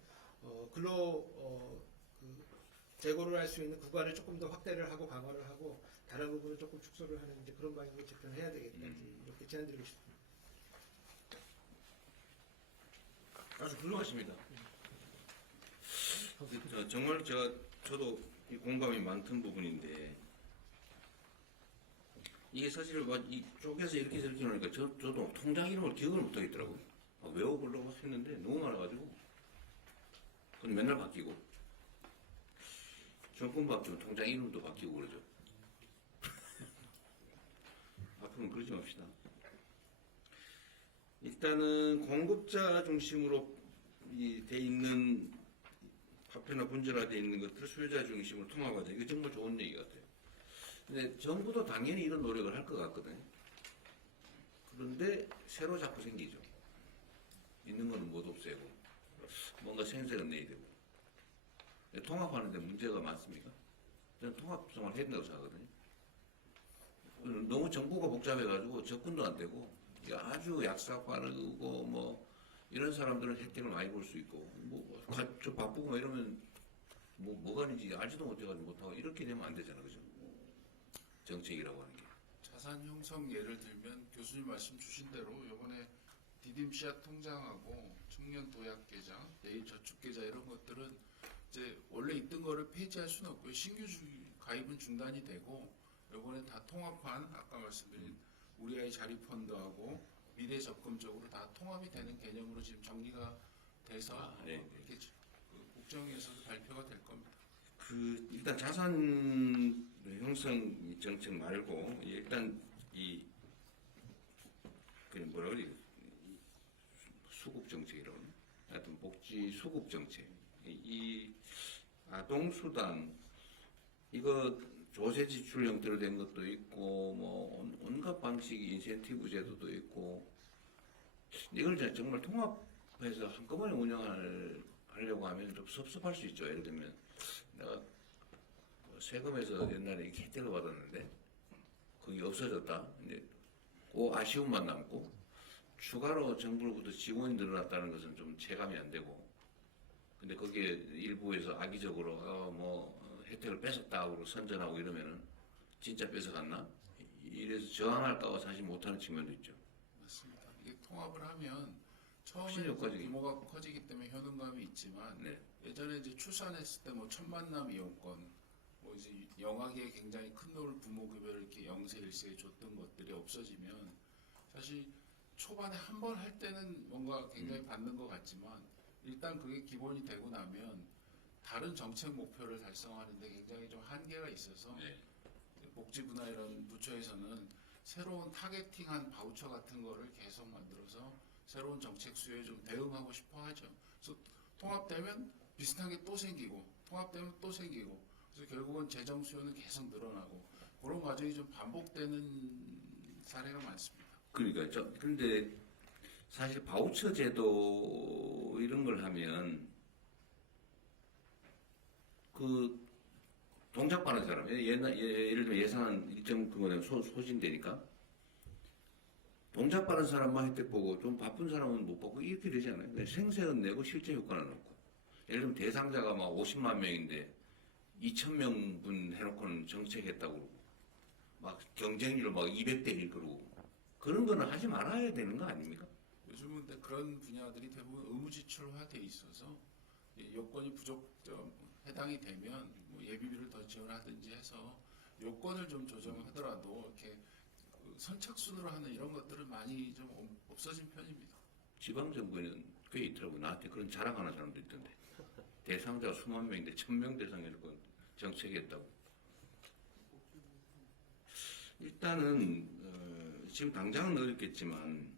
재고를 할 수 있는 구간을 조금 더 확대를 하고 강화를 하고 다른 부분을 조금 축소를 하는 이제 그런 방향으로 재편을 해야 되겠다 이렇게 제안드리고 싶습니다. 아주 훌륭하십니다. 정말 저도 이 공감이 많던 부분인데 이게 사실 이 쪽에서 이렇게 하니까 저도 통장 이름을 기억을 못하겠더라고요. 외워보려고 했는데 너무 많아가지고 그건 맨날 바뀌고 정권 바뀌면 통장 이름도 바뀌고 그러죠. 앞으로는 그러지 맙시다. 일단은 공급자 중심으로 돼 있는 화폐나 분절화되어 있는 것들을 수요자 중심으로 통합하자. 이거 정말 좋은 얘기 같아요. 근데 정부도 당연히 이런 노력을 할 것 같거든요. 그런데 새로 자꾸 생기죠. 있는 거는 못 없애고 뭔가 생색은 내야 되고. 통합하는데 문제가 많습니까? 저는 통합성을 해야 된다고 생각하거든요. 너무 정보가 복잡해가지고 접근도 안 되고 아주 약삭 빠르고 뭐 이런 사람들은 혜택을 많이 볼 수 있고 저 바쁘고 이러면 뭐가 있는지 알지도 못해가지고 못하고 이렇게 되면 안 되잖아, 그죠? 정책이라고 하는 게. 자산 형성 예를 들면 교수님 말씀 주신 대로 이번에 디딤 씨앗 통장하고 청년 도약 계좌, 내일 저축 계좌 이런 것들은 이제 원래 있던 거를 폐지할 수는 없고요. 신규 가입은 중단이 되고 이번에 다 통합한 아까 말씀드린 우리 아이 자립펀드하고 미래 적금적으로 다 통합이 되는 개념으로 지금 정리가 돼서 네. 이렇게 국정에서도 발표가 될 겁니다. 일단 자산 형성 정책 말고 일단 뭐라 그래 수급 정책이라고 하나? 하여튼 복지 수급 정책 이 아동수당 이거 조세 지출 형태로 된 것도 있고 뭐 온갖 방식의 인센티브 제도도 있고 이걸 이제 정말 통합해서 한꺼번에 운영하려고 하면 좀 섭섭할 수 있죠. 예를 들면 내가 뭐 세금에서 옛날에 이렇게 혜택을 받았는데 그게 없어졌다. 이제 그 아쉬움만 남고 추가로 정부로부터 지원이 늘어났다는 것은 좀 체감이 안 되고 근데 거기에 일부에서 악의적으로 뭐 혜택을 뺏었다고 선전하고 이러면은 진짜 뺏어갔나? 이래서 저항할까봐 사실 못하는 측면도 있죠. 맞습니다. 이게 통합을 하면 훨씬 처음에 효과적이죠. 규모가 커지기 때문에 효능감이 있지만 네. 예전에 이제 출산했을 때 뭐 천만남 이용권, 뭐 이제 영아기에 굉장히 큰 돈을 부모급여를 이렇게 0세 1세에 줬던 것들이 없어지면 사실 초반에 한 번 할 때는 뭔가 굉장히 받는 것 같지만 일단 그게 기본이 되고 나면 다른 정책 목표를 달성하는데 굉장히 좀 한계가 있어서 네. 복지부나 이런 부처에서는 새로운 타겟팅한 바우처 같은 거를 계속 만들어서 새로운 정책 수요에 좀 대응하고 싶어 하죠. 그래서 통합되면 비슷한 게 또 생기고 통합되면 또 생기고 그래서 결국은 재정 수요는 계속 늘어나고 그런 과정이 좀 반복되는 사례가 많습니다. 그러니까 근데 사실 바우처 제도 이런 걸 하면 그 동작받는 사람 예를 들면 예산 일정 그거는 소진되니까 동작받는 사람만 혜택 보고 좀 바쁜 사람은 못 받고 이렇게 되지 않아요? 근데 생세는 내고 실제 효과는 없고 예를 들면 대상자가 막 50만 명인데 2,000명분 해놓고는 정책했다고 그러고 막 경쟁률 막 200대 1 그러고 그런 거는 하지 말아야 되는 거 아닙니까? 요즘은 근데 그런 분야들이 대부분 의무지출화돼 있어서 요건이 해당이 되면 뭐 예비비를 더 지원하든지 해서 요건을 좀 조정하더라도 이렇게 그 선착순으로 하는 이런 것들은 많이 좀 없어진 편입니다. 지방정부에는 꽤 있더라고. 나한테 그런 자랑하는 사람도 있던데. 대상자가 수만 명인데 1,000명 대상해놓고 정책했다고. 일단은 지금 당장은 어렵겠지만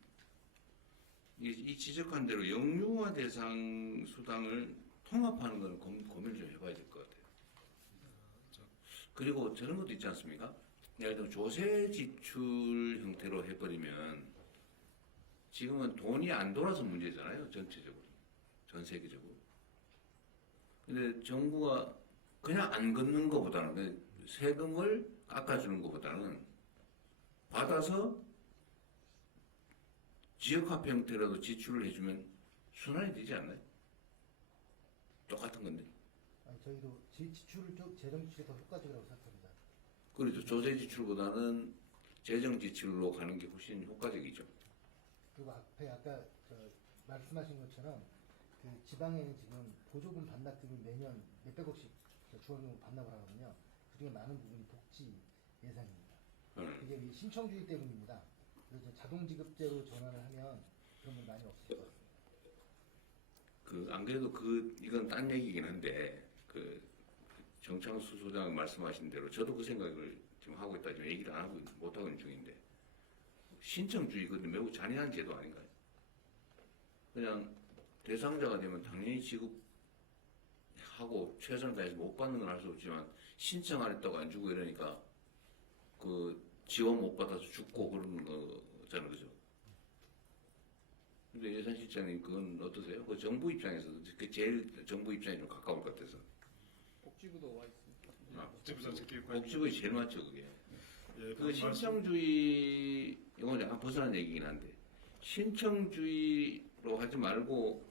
이 지적한 대로 영유아 대상 수당을 통합하는 건 고민을 좀 해봐야 될 것 같아요. 그리고 저런 것도 있지 않습니까? 예를 들면 조세 지출 형태로 해버리면 지금은 돈이 안 돌아서 문제잖아요. 전체적으로. 전 세계적으로. 근데 정부가 그냥 안 걷는 것보다는 세금을 깎아주는 것보다는 받아서 지역화폐 형태라도 지출을 해주면 순환이 되지 않나요? 똑같은 건데. 아니, 저희도 지출을 좀 재정 지출이 더 효과적이라고 생각합니다. 그래도 조세 지출보다는 재정 지출로 가는 게 훨씬 효과적이죠. 그리고 앞에 아까 말씀하신 것처럼 그 지방에는 지금 보조금 반납금이 매년 몇백억씩 주원금을 반납을 하거든요. 그중에 많은 부분이 복지 예산입니다. 그게 이 신청주의 때문입니다. 그래서 자동 지급제로 전환을 하면 그런 분 많이 없을 것 같습니다. 안 그래도 이건 딴 얘기긴 한데 정창수 소장 말씀하신 대로 저도 그 생각을 지금 하고 있다. 지금 얘기를 안 하고 못 하고 있는 중인데 신청주의 그건 매우 잔인한 제도 아닌가요? 그냥 대상자가 되면 당연히 지급하고 최선을 다해서 못 받는 건 할 수 없지만 신청하랬다고 안 주고 이러니까 그 지원 못 받아서 죽고 그러는 거잖아요, 그죠? 근데 예산실장님 그건 어떠세요? 그 정부 입장에서 제일 정부 입장이 좀 가까울 것 같아서. 복지부도 와 있습니다. 복지부 정책기획관 복지부에 제일 맞죠 그게. 예, 그 신청주의 이건 약간 벗어난 얘기긴 한데 신청주의로 하지 말고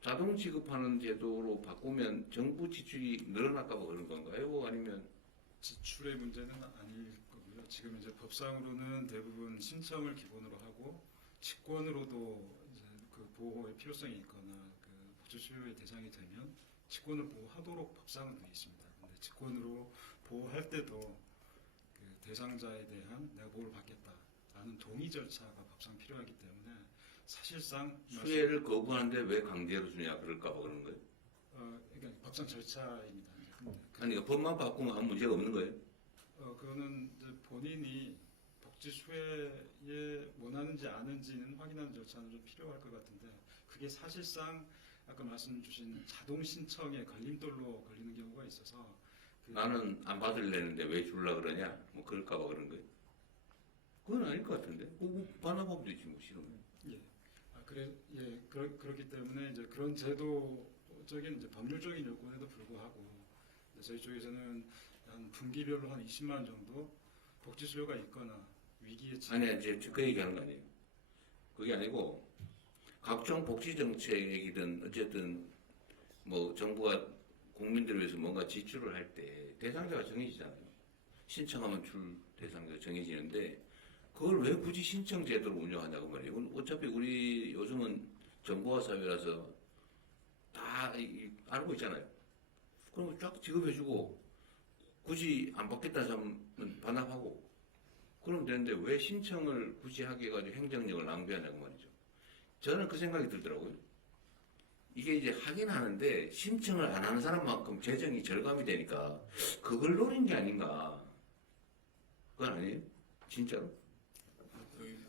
자동 지급하는 제도로 바꾸면 정부 지출이 늘어날까 봐 그런 건가요? 아니면 지출의 문제는 아닐 거고요. 지금 이제 법상으로는 대부분 신청을 기본으로 하고 직권으로도 이제 그 보호의 필요성이 있거나 그 복지 수요의 대상이 되면 직권을 보호하도록 법상은 되어 있습니다. 근데 직권으로 보호할 때도 그 대상자에 대한 내가 보호를 받겠다라는 동의 절차가 법상 필요하기 때문에 사실상 수혜를 거부하는데 왜 강제로 주냐 그럴까 봐 그러는 거예요? 그러니까 법상 절차입니다. 근데 아니 그러니까 법만 바꾸면 아무 문제가 없는 거예요? 그거는 이제 본인이 복지 수혜에 원하는지 아는지는 확인하는 절차는 좀 필요할 것 같은데 그게 사실상 아까 말씀 주신 자동 신청에 걸림돌로 걸리는 경우가 있어서 나는 안 받으려는데 왜 줄라 그러냐? 뭐 그럴까봐 그런 거예요. 그건 아닐 것 같은데. 반납하면 되지 뭐 싫으면. 예. 그렇기 때문에 이제 그런 제도적인 이제 법률적인 요건에도 불구하고 저희 쪽에서는 한 분기별로 한 20만 원 정도 복지 수요가 있거나 위기에 아니 이제 그 얘기하는 거 아니에요. 그게 아니고 각종 복지 정책이든 어쨌든 뭐 정부가 국민들을 위해서 뭔가 지출을 할 때 대상자가 정해지잖아요. 신청하면 줄 대상자가 정해지는데 그걸 왜 굳이 신청 제도를 운영하냐고 말이에요. 이건 어차피 우리 요즘은 정보화 사회라서 다 알고 있잖아요. 그럼 쫙 지급해주고 굳이 안 받겠다 하면 반납하고 그러면 되는데 왜 신청을 굳이 하게 해가지고 행정력을 낭비하냐고 말이죠. 저는 그 생각이 들더라고요. 이게 이제 하긴 하는데 신청을 안 하는 사람만큼 재정이 절감이 되니까 그걸 노린 게 아닌가. 그건 아니에요? 진짜로?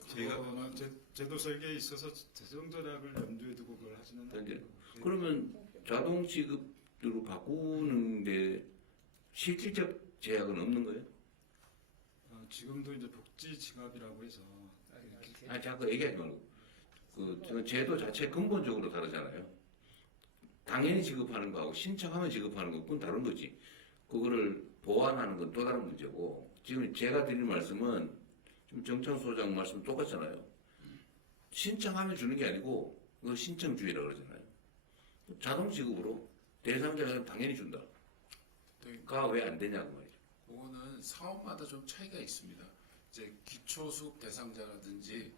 저희가 제도 설계에 있어서 재정 절약을 염두에 두고 그걸 하지는 이제 않고 그러면 자동 지급으로 바꾸는데 실질적 제약은 없는 거예요? 지금도 이제 복지 지갑이라고 해서 아니 자꾸 얘기하지 말고 그 제도 자체 근본적으로 다르잖아요. 당연히 지급하는 거하고 신청하면 지급하는 거 그건 다른 거지. 그거를 보완하는 건 또 다른 문제고 지금 제가 드린 말씀은 좀 정창 소장 말씀 똑같잖아요. 신청하면 주는 게 아니고 그거 신청주의라고 그러잖아요. 자동 지급으로 대상자가 당연히 준다. 가 왜 안 되냐고 말이죠. 그거는 사업마다 좀 차이가 있습니다. 이제 기초수급 대상자라든지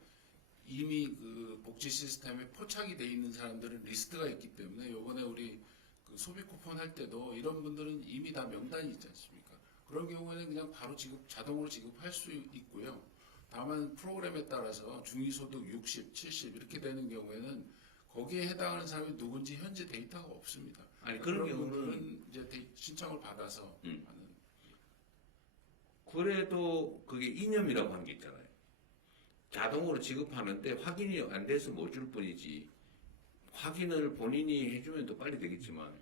이미 그 복지 시스템에 포착이 돼 있는 사람들은 리스트가 있기 때문에 요번에 우리 그 소비 쿠폰 할 때도 이런 분들은 이미 다 명단이 있지 않습니까? 그런 경우에는 그냥 바로 자동으로 지급할 수 있고요. 다만 프로그램에 따라서 중위소득 60, 70 이렇게 되는 경우에는 거기에 해당하는 사람이 누군지 현재 데이터가 없습니다. 아니 그런 경우는 분들은 이제 신청을 받아서 하는. 그래도 그게 이념이라고 하는 게 있잖아요. 자동으로 지급하는데 확인이 안 돼서 못 줄 뿐이지 확인을 본인이 해주면 더 빨리 되겠지만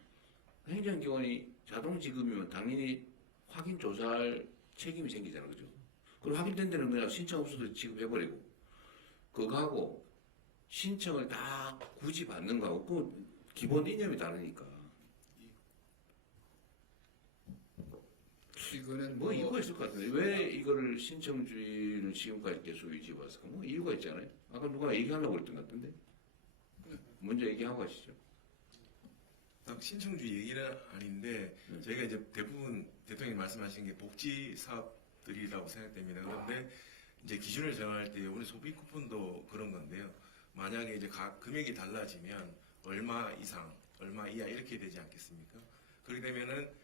행정기관이 자동 지급이면 당연히 확인 조사할 책임이 생기잖아요. 그죠? 그리고 확인된 데는 그냥 신청 없어도 지급해버리고 그거하고 신청을 다 굳이 받는 거하고 그 기본 이념이 다르니까 이거는 뭐 이유가 있을 것 같은데 왜 이거를 신청주의를 지금까지 계속 유지해왔을까? 뭐 이유가 있잖아요. 아까 누가 얘기하려고 그랬던 것 같은데 먼저 얘기하고 가시죠. 딱 신청주의 얘기는 아닌데 저희가 이제 대부분 대통령이 말씀하신 게 복지 사업들이라고 생각됩니다. 그런데 이제 기준을 정할 때 우리 소비 쿠폰도 그런 건데요. 만약에 이제 각 금액이 달라지면 얼마 이상, 얼마 이하 이렇게 되지 않겠습니까? 그렇게 되면은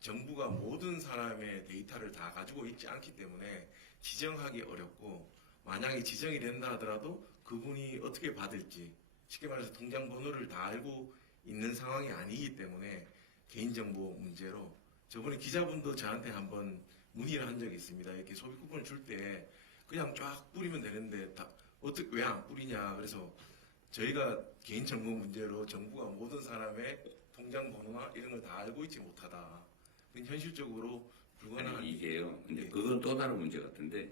정부가 모든 사람의 데이터를 다 가지고 있지 않기 때문에 지정하기 어렵고 만약에 지정이 된다 하더라도 그분이 어떻게 받을지 쉽게 말해서 통장 번호를 다 알고 있는 상황이 아니기 때문에 개인정보 문제로 저번에 기자분도 저한테 한번 문의를 한 적이 있습니다. 이렇게 소비 쿠폰을 줄 때 그냥 쫙 뿌리면 되는데 다 어떻게 왜 안 뿌리냐 그래서 저희가 개인정보 문제로 정부가 모든 사람의 통장 번호나 이런 걸 다 알고 있지 못하다. 현실적으로 불가능한 아니 이게요. 근데 그건 또 다른 문제 같은데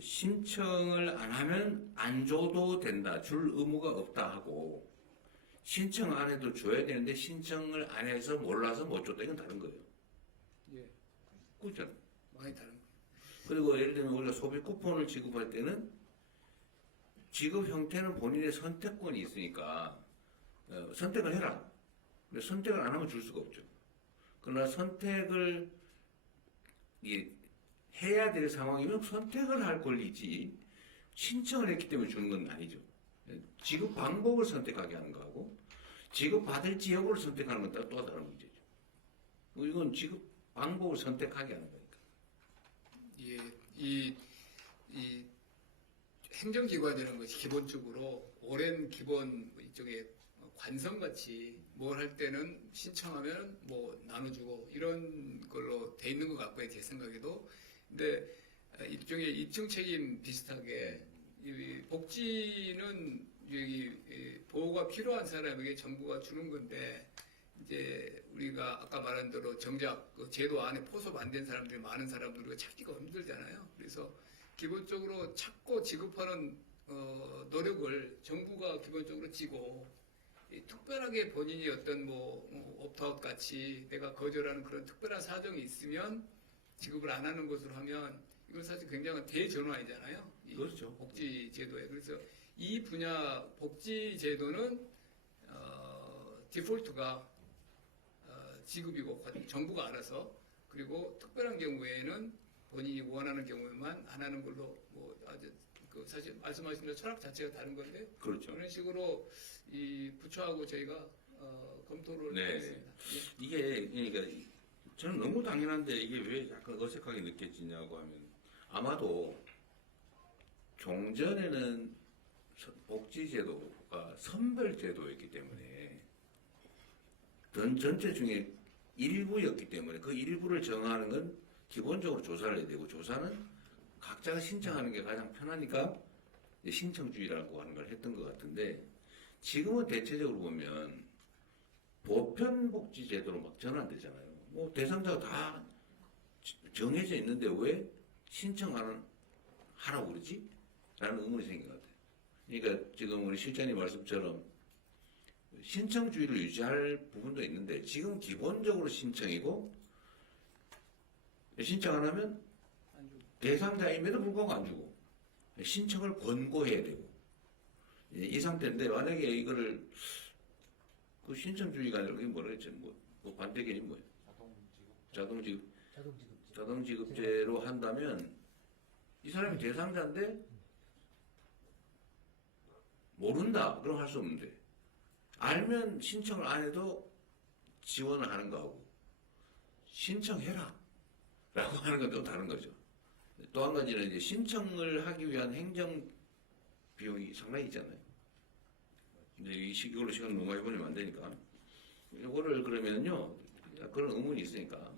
신청을 안 하면 안 줘도 된다. 줄 의무가 없다 하고 신청 안 해도 줘야 되는데 신청을 안 해서 몰라서 못 줬다. 이건 다른 거예요. 예, 그렇잖아요. 많이 다른 거예요. 그리고 예를 들면 우리가 소비 쿠폰을 지급할 때는 지급 형태는 본인의 선택권이 있으니까 선택을 해라. 근데 선택을 안 하면 줄 수가 없죠. 그러나 선택을 해야 될 상황이면 선택을 할 권리지 신청을 했기 때문에 주는 건 아니죠. 지급 방법을 선택하게 하는 거하고 지급 받을 지역을 선택하는 건 또 다른 문제죠. 이건 지급 방법을 선택하게 하는 거니까. 예, 이 행정기관이라는 것이 기본적으로 오랜 기본 이쪽에 관성같이 뭘 할 때는 신청하면 뭐 나눠주고 이런 걸로 돼 있는 것 같고요. 제 생각에도. 근데 일종의 입증 책임 비슷하게 이 복지는 보호가 필요한 사람에게 정부가 주는 건데 이제 우리가 아까 말한 대로 정작 그 제도 안에 포섭 안 된 사람들이 많은 사람들 우리가 찾기가 힘들잖아요. 그래서 기본적으로 찾고 지급하는 노력을 정부가 기본적으로 지고 특별하게 본인이 어떤 옵트아웃 같이 내가 거절하는 그런 특별한 사정이 있으면 지급을 안 하는 것으로 하면 이건 사실 굉장한 대전환이잖아요. 이 그렇죠. 복지 제도에. 그래서 이 분야 복지 제도는 디폴트가 지급이고 정부가 알아서, 그리고 특별한 경우에는 본인이 원하는 경우에만 안 하는 걸로 아주 사실 말씀하신 대로 철학 자체가 다른 건데 그렇죠. 그런 식으로 이 부처하고 저희가 검토를 네. 하겠습니다. 예. 이게 그러니까 저는 너무 당연한데 이게 왜 약간 어색하게 느껴지냐고 하면 아마도 종전에는 복지제도가 선별제도였기 때문에 전체 중에 일부였기 때문에 그 일부를 정하는 건 기본적으로 조사를 해야 되고, 조사는 각자가 신청하는 게 가장 편하니까 신청주의라고 하는 걸 했던 것 같은데, 지금은 대체적으로 보면 보편복지제도로 막 전환되잖아요. 뭐 대상자가 다 정해져 있는데 왜 하라고 그러지? 라는 의문이 생긴 것 같아요. 그러니까 지금 우리 실장님 말씀처럼 신청주의를 유지할 부분도 있는데, 지금 기본적으로 신청이고, 신청 안 하면 대상자임에도 불구하고 안 주고, 신청을 권고해야 되고, 이 상태인데, 만약에 이거를 그 신청주의가 아니라 그게 뭐라 했지? 뭐 반대견이 뭐예요? 자동지급제로 한다면 이 사람이 대상자인데 모른다 그럼 할 수 없는데, 알면 신청을 안 해도 지원을 하는 거하고 신청해라 라고 하는 건 또 다른 거죠. 또 한 가지는 이제 신청을 하기 위한 행정 비용이 상당히 있잖아요. 근데 이걸로 시간 너무 많이 보내면 안 되니까 이거를 그러면요, 그런 의문이 있으니까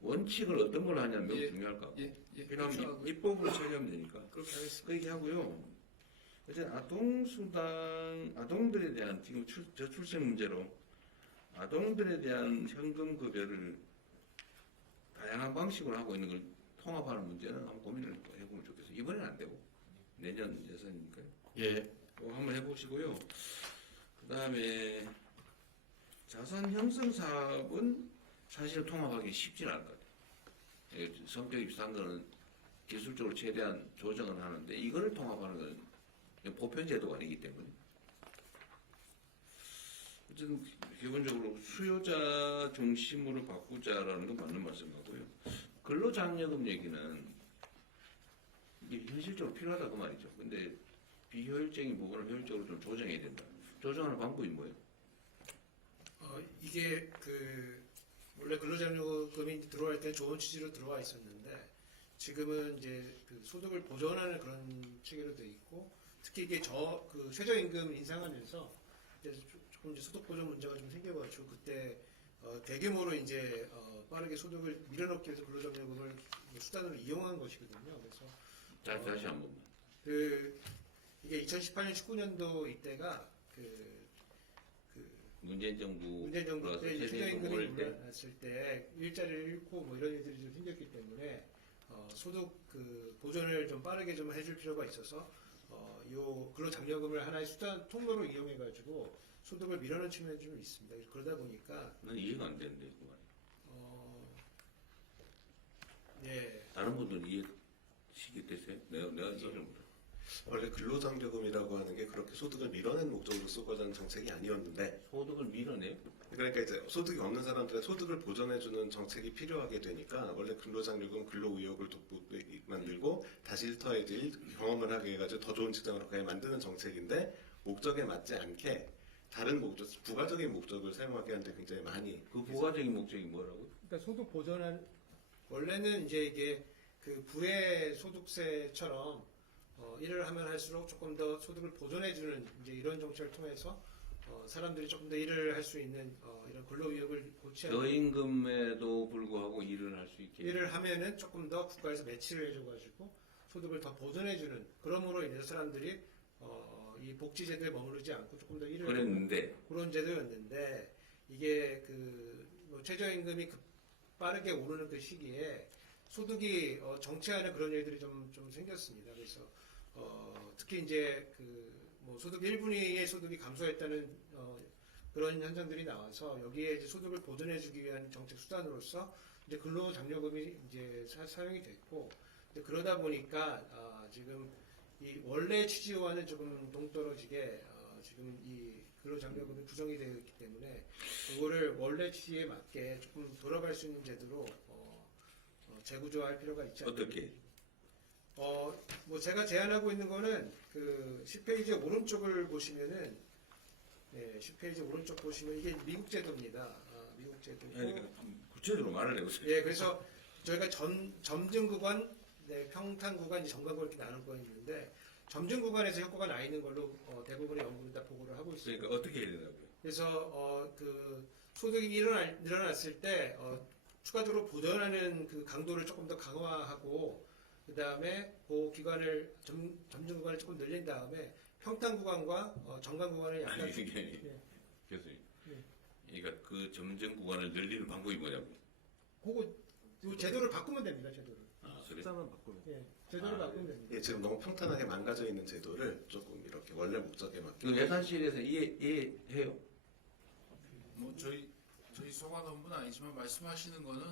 원칙을 어떤 걸로 하냐면 매우 중요할 것 같고, 필요하면 입법으로 처리하면 되니까 그렇게 하겠습니다. 그 얘기하고요. 이제 아동들에 대한 지금 저출생 문제로 아동들에 대한 현금 급여를 다양한 방식으로 하고 있는 걸 통합하는 문제는 한번 고민을 해보면 좋겠어요. 이번에는 안 되고 내년 예산이니까요. 예. 한번 해보시고요. 그 다음에 자산 형성 사업은 사실 통합하기 쉽지는 않을 것 같아요. 성격이 비슷한 거는 기술적으로 최대한 조정은 하는데, 이거를 통합하는 건 보편제도가 아니기 때문에 어쨌든 기본적으로 수요자 중심으로 바꾸자라는 건 맞는 말씀 같고요. 근로장려금 얘기는 이게 현실적으로 필요하다 그 말이죠. 근데 비효율적인 부분을 효율적으로 좀 조정해야 된다. 조정하는 방법이 뭐예요? 이게 원래 근로장려금이 들어갈 때 좋은 취지로 들어와 있었는데, 지금은 이제 소득을 보전하는 그런 체계로 돼 있고, 특히 이게 최저임금 인상하면서 조금 이제 소득 보전 문제가 좀 생겨가지고, 그때 대규모로 이제 빠르게 소득을 밀어넣기 위해서 근로장려금을 수단으로 이용한 것이거든요. 그래서 다시 한 번만. 이게 2018년 19년도 이때가 문재인 정부 때 최저임금이 때 올랐을 때 일자리를 잃고 뭐 이런 일들이 좀 생겼기 때문에 소득 보전을 좀 빠르게 좀 해줄 필요가 있어서 요 근로장려금을 하나의 수단 통로로 이용해가지고 소득을 밀어넣는 측면이 좀 있습니다. 그러다 보니까 난 이해가 안 되는데 그 말이. 예. 다른 분들은 이해시겠대세요? 내가 이해를 못해. 원래 근로장려금이라고 하는 게 그렇게 소득을 밀어낸 목적으로 쓰고자 하는 정책이 아니었는데, 소득을 밀어내요? 그러니까 이제 소득이 없는 사람들의 소득을 보전해주는 정책이 필요하게 되니까 원래 근로장려금 근로의욕을 만들고 다시 일터에들 경험을 하게 해가지고 더 좋은 직장으로 가게 만드는 정책인데, 목적에 맞지 않게 다른 목적, 부가적인 목적을 사용하게 하는데 굉장히 많이. 그 부가적인 목적이 뭐라고요? 그러니까 소득 보전한, 원래는 이제 이게 부의 소득세처럼 일을 하면 할수록 조금 더 소득을 보존해주는 이제 이런 정책을 통해서 사람들이 조금 더 일을 할 수 있는 이런 근로의욕을 고취하는, 저임금에도 불구하고 일을 할 수 있게 일을 하면은 조금 더 국가에서 매치를 해줘가지고 소득을 더 보존해주는, 그러므로 인해서 사람들이 이 복지 제도에 머무르지 않고 조금 더 일을 그랬는데 그런 제도였는데 이게 뭐 최저임금이 빠르게 오르는 그 시기에 소득이 정체하는 그런 일들이 좀 생겼습니다. 그래서 특히 이제 뭐 소득 1분위의 소득이 감소했다는 그런 현상들이 나와서 여기에 이제 소득을 보존해주기 위한 정책 수단으로서 이제 근로장려금이 이제 사용이 됐고 이제 그러다 보니까 지금 이 원래 취지와는 조금 동떨어지게 지금 이 근로장려금이 구성이 되어 있기 때문에 그거를 원래 취지에 맞게 조금 돌아갈 수 있는 제도로 재구조할 필요가 있지 않나. 어떻게? 뭐 제가 제안하고 있는 거는 그 10페이지 오른쪽을 보시면은 10페이지 오른쪽 보시면 이게 미국 제도입니다. 미국 제도고. 구체적으로 말을 해보세요. 예, 그래서 저희가 점증 구간, 평탄 구간, 정관 구간 이렇게 나눌 거 있는데 점증 구간에서 효과가 나 있는 걸로 대부분의 연구는 다 보고를 하고 있습니다. 그러니까 어떻게 해야 되냐고요? 그래서 그 소득이 일어났을 때 추가적으로 보전하는 그 강도를 조금 더 강화하고 그 다음에 그 기간을 점증 구간을 조금 늘린 다음에 평탄 구간과 정관 구간을 약간 아니 이게 교수님, 그러니까 그 점점 구간을 늘리는 방법이 뭐냐고? 요 제도를 바꾸면 됩니다. 제도를. 그래? 예, 제도를 바꾸면 됩니다. 예, 지금 너무 평탄하게 망가져 있는 제도를 조금 이렇게 원래 목적에 맞게 그 예산실에서 이해해요? 뭐 저희 소관원부는 아니지만 말씀하시는 거는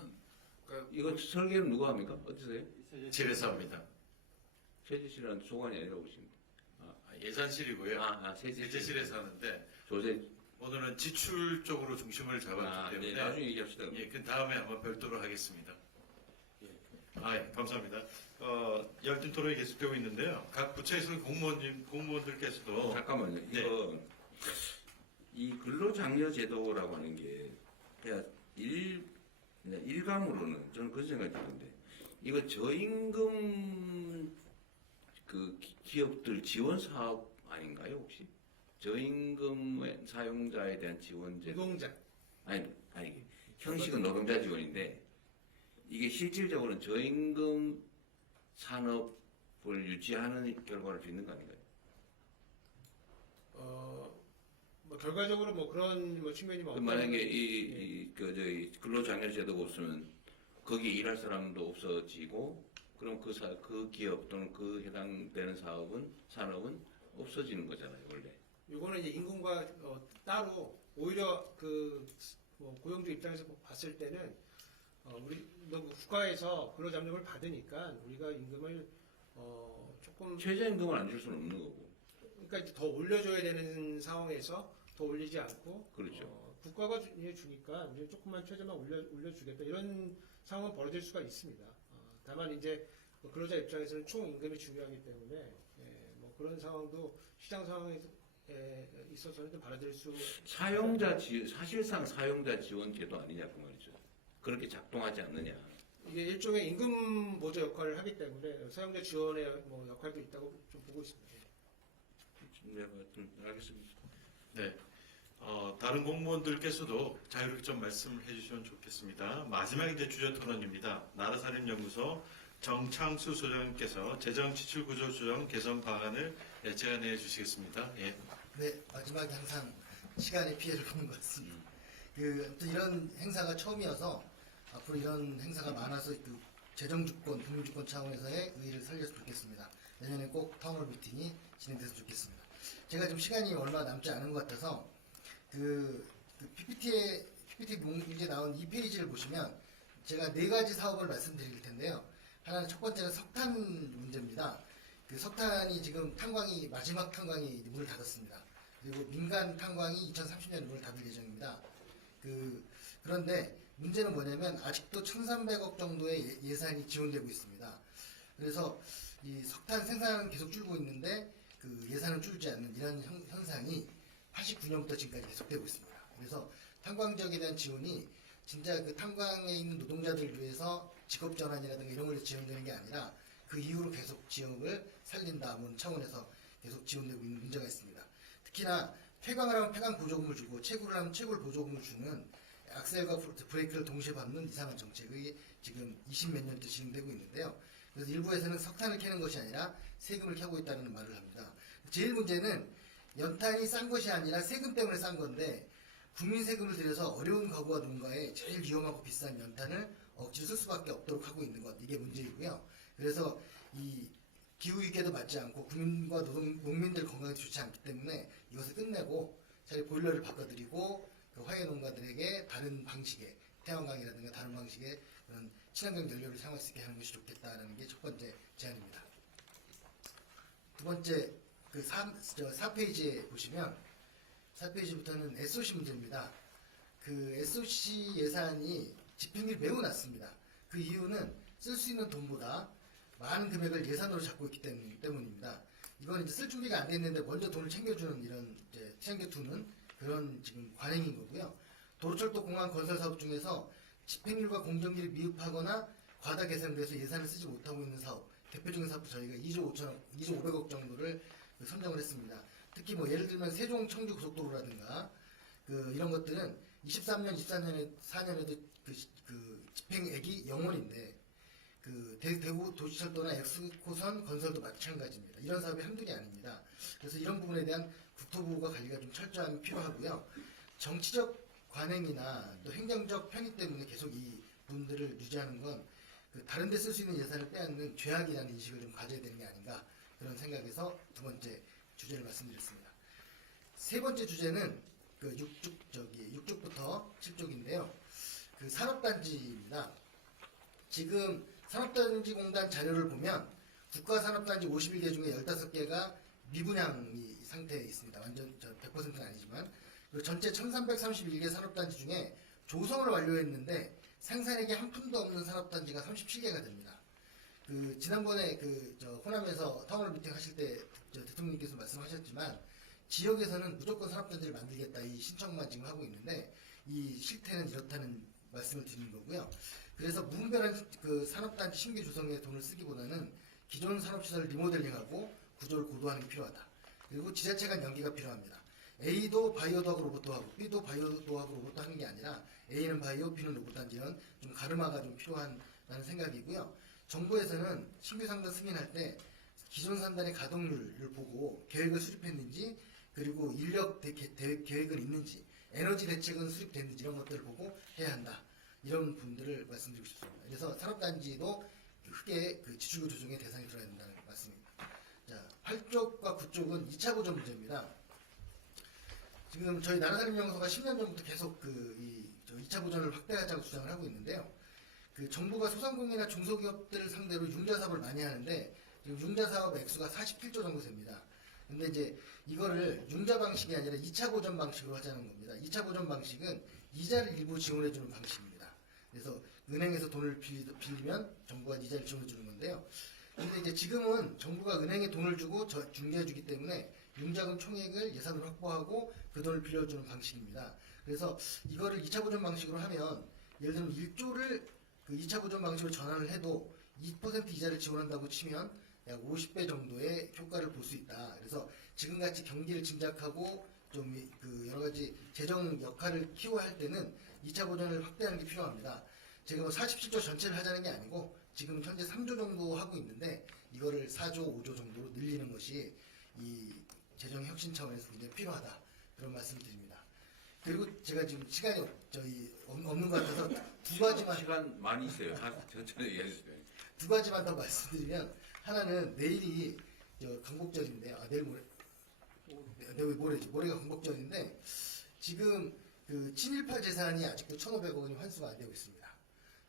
그러니까 이거 설계는 누가 합니까? 어디서 해요? 집에서 합니다. 세제실은 소관이 아니라고 보십니까? 예산실이고요. 세제실. 세제실에서 하는데 조세. 오늘은 지출 쪽으로 중심을 잡았기 때문에 나중에 얘기합시다. 그 다음에 한번 별도로 하겠습니다. 감사합니다. 열띤 토론이 계속되고 있는데요. 각 부처에서 공무원들께서도 잠깐만요. 이거 이 근로장려 제도라고 하는 게 그냥 일감으로는 저는 그런 생각이 드는데 이거 저임금 그 기업들 지원 사업 아닌가요 혹시? 저임금 사용자에 대한 지원 제도. 노동자. 아니 형식은 노동자 지원인데 이게 실질적으로는 저임금 산업을 유지하는 결과를 빚는 거 아닌가요? 뭐 결과적으로 뭐 그런 뭐 측면이 뭐 만약에 저희 근로장려 제도가 없으면 거기에 일할 사람도 없어지고 그럼 그 기업 또는 그 해당되는 산업은 없어지는 거잖아요 원래. 이거는 이제 임금과 따로 오히려 뭐 고용주 입장에서 봤을 때는 우리 국가에서 근로장려금을 받으니까 우리가 임금을 조금 최저임금을 안 줄 수는 없는 거고. 그러니까 이제 더 올려줘야 되는 상황에서 더 올리지 않고 그렇죠. 국가가 주니까 이제 조금만 최저만 올려주겠다 이런 상황은 벌어질 수가 있습니다. 다만 이제 근로자 입장에서는 총 임금이 중요하기 때문에 뭐 그런 상황도 시장 상황에 있어서는 좀 받아들일 수 사실상 사용자 지원 제도 아니냐 그 말이죠. 그렇게 작동하지 않느냐. 이게 일종의 임금 보조 역할을 하기 때문에 사용자 지원의 뭐 역할도 있다고 좀 보고 있습니다. 네, 알겠습니다. 네. 다른 공무원들께서도 자유롭게 좀 말씀을 해주시면 좋겠습니다. 마지막 이제 주제 토론입니다. 나라살림연구소 정창수 소장님께서 재정 지출 구조 조정 개선 방안을 제안해 주시겠습니다. 예. 네, 마지막에 항상 시간의 피해를 보는 것 같습니다. 또 이런 행사가 처음이어서 앞으로 이런 행사가 많아서 재정주권, 금융주권 차원에서의 의의를 살렸으면 좋겠습니다. 내년에 꼭 타운홀 미팅이 진행됐으면 좋겠습니다. 제가 지금 시간이 얼마 남지 않은 것 같아서 PPT 문제 나온 2페이지를 보시면 제가 4가지 사업을 말씀드릴 텐데요. 하나는 첫 번째는 석탄 문제입니다. 석탄이 지금 마지막 탄광이 문을 닫았습니다. 그리고 민간 탄광이 2030년에 문을 닫을 예정입니다. 그런데 문제는 뭐냐면 아직도 1,300억 정도의 예산이 지원되고 있습니다. 그래서 이 석탄 생산은 계속 줄고 있는데 예산은 줄지 않는 이런 현상이 89년부터 지금까지 계속되고 있습니다. 그래서 탄광지역에 대한 지원이 진짜 탄광에 있는 노동자들을 위해서 직업 전환이라든가 이런 걸로 지원되는 게 아니라 그 이후로 계속 지역을 살린다 뭐 차원에서 계속 지원되고 있는 문제가 있습니다. 특히나 폐광을 하면 폐광 보조금을 주고 채굴을 하면 채굴 보조금을 주는 악셀과 브레이크를 동시에 밟는 이상한 정책이 지금 20몇 년째 진행되고 있는데요. 그래서 일부에서는 석탄을 캐는 것이 아니라 세금을 캐고 있다는 말을 합니다. 제일 문제는 연탄이 싼 것이 아니라 세금 때문에 싼 건데 국민 세금을 들여서 어려운 가구와 농가에 제일 위험하고 비싼 연탄을 억지로 쓸 수밖에 없도록 하고 있는 것, 이게 문제이고요. 그래서 이 기후위기에도 맞지 않고 국민과 농민들 건강에 좋지 않기 때문에 이것을 끝내고 차라리 보일러를 바꿔드리고 그 화훼 농가들에게 다른 방식의 태양광이라든가 다른 방식의 그런 친환경 연료를 사용할 수 있게 하는 것이 좋겠다라는 게 첫 번째 제안입니다. 두 번째 그 4페이지에 보시면 4페이지부터는 SOC 문제입니다. 그 SOC 예산이 집행률이 매우 낮습니다. 그 이유는 쓸 수 있는 돈보다 많은 금액을 예산으로 잡고 있기 때문입니다. 이건 이제 쓸 준비가 안 됐는데 먼저 돈을 챙겨주는 이런 이제 챙겨두는 그런 지금 관행인 거고요. 도로철도 공항 건설 사업 중에서 집행률과 공정률이 미흡하거나 과다 계산돼서 예산을 쓰지 못하고 있는 사업, 대표적인 사업도 저희가 2조 500억 정도를 선정을 했습니다. 특히 뭐 예를 들면 세종 청주 고속도로라든가 그 이런 것들은 23년, 24년에도 그 집행액이 0원인데 그 대구 도시철도나 엑스코선 건설도 마찬가지입니다. 이런 사업이 한둘이 아닙니다. 그래서 이런 부분에 대한 국토부가 관리가 좀 철저함이 필요하고요. 정치적 관행이나 또 행정적 편의 때문에 계속 이 분들을 유지하는 건 그 다른 데 쓸 수 있는 예산을 빼앗는 죄악이라는 인식을 좀 가져야 되는 게 아닌가 그런 생각에서 두 번째 주제를 말씀드렸습니다. 세 번째 주제는 그 6쪽부터 7쪽인데요. 그 산업단지입니다. 지금 산업단지공단 자료를 보면 국가산업단지 51개 중에 15개가 미분양 상태에 있습니다. 완전 100%는 아니지만 그리고 전체 1331개 산업단지 중에 조성을 완료했는데 생산액이 한 푼도 없는 산업단지가 37개가 됩니다. 그 지난번에 호남에서 타운홀 미팅 하실 때 대통령님께서 말씀하셨지만 지역에서는 무조건 산업단지를 만들겠다 이 신청만 지금 하고 있는데 이 실태는 이렇다는 말씀을 드리는 거고요. 그래서 무분별한 그 산업단지 신규 조성에 돈을 쓰기보다는 기존 산업시설을 리모델링하고 구조를 고도화하는 게 필요하다. 그리고 지자체 간 연계가 필요합니다. A도 바이오도하고 로봇도 하고 B도 바이오도하고 로봇도 하는 게 아니라 A는 바이오, B는 로봇 단지는 좀 가르마가 좀 필요하다는 생각이고요. 정부에서는 신규 상단 승인할 때 기존 상단의 가동률을 보고 계획을 수립했는지 그리고 인력 계획은 있는지 에너지 대책은 수립됐는지 이런 것들을 보고 해야 한다. 이런 분들을 말씀드리고 싶습니다. 그래서 산업단지도 크게 그 지출구 조정의 대상이 들어야 된다는 말씀입니다. 자, 8쪽과 9쪽은 2차 보전 문제입니다. 지금 저희 나라살림연구소가 10년 전부터 계속 그 2차 보전을 확대하자고 주장을 하고 있는데요. 그 정부가 소상공인이나 중소기업들을 상대로 융자 사업을 많이 하는데 지금 융자 사업 액수가 47조 정도 됩니다. 근데 이제 이거를 융자 방식이 아니라 2차 보전 방식으로 하자는 겁니다. 2차 보전 방식은 이자를 일부 지원해주는 방식입니다. 그래서 은행에서 돈을 빌리면 정부가 이자를 지원해주는 건데요. 근데 이제 지금은 정부가 은행에 돈을 주고 중개해주기 때문에 융자금 총액을 예산으로 확보하고 그 돈을 빌려주는 방식입니다. 그래서 이거를 2차 보전 방식으로 하면 예를 들면 1조를 그 2차 보전 방식으로 전환을 해도 2% 이자를 지원한다고 치면 약 50배 정도의 효과를 볼 수 있다. 그래서 지금같이 경기를 짐작하고 좀 그 여러 가지 재정 역할을 키워야 할 때는 2차 보전을 확대하는 게 필요합니다. 제가 뭐 47조 전체를 하자는 게 아니고 지금 현재 3조 정도 하고 있는데 이거를 4조, 5조 정도로 늘리는 것이 이 재정 혁신 차원에서 굉장히 필요하다. 그런 말씀을 드립니다. 그리고 제가 지금 시간이 없는 것 같아서 두 가지만 시간 많이 있어요. 천천히 얘기해주세요. 두 가지만 더 말씀드리면 하나는 내일이 광복절인데 내일 모레가 광복절인데 지금 그 친일파 재산이 아직도 1,500억 원이 환수가 안 되고 있습니다.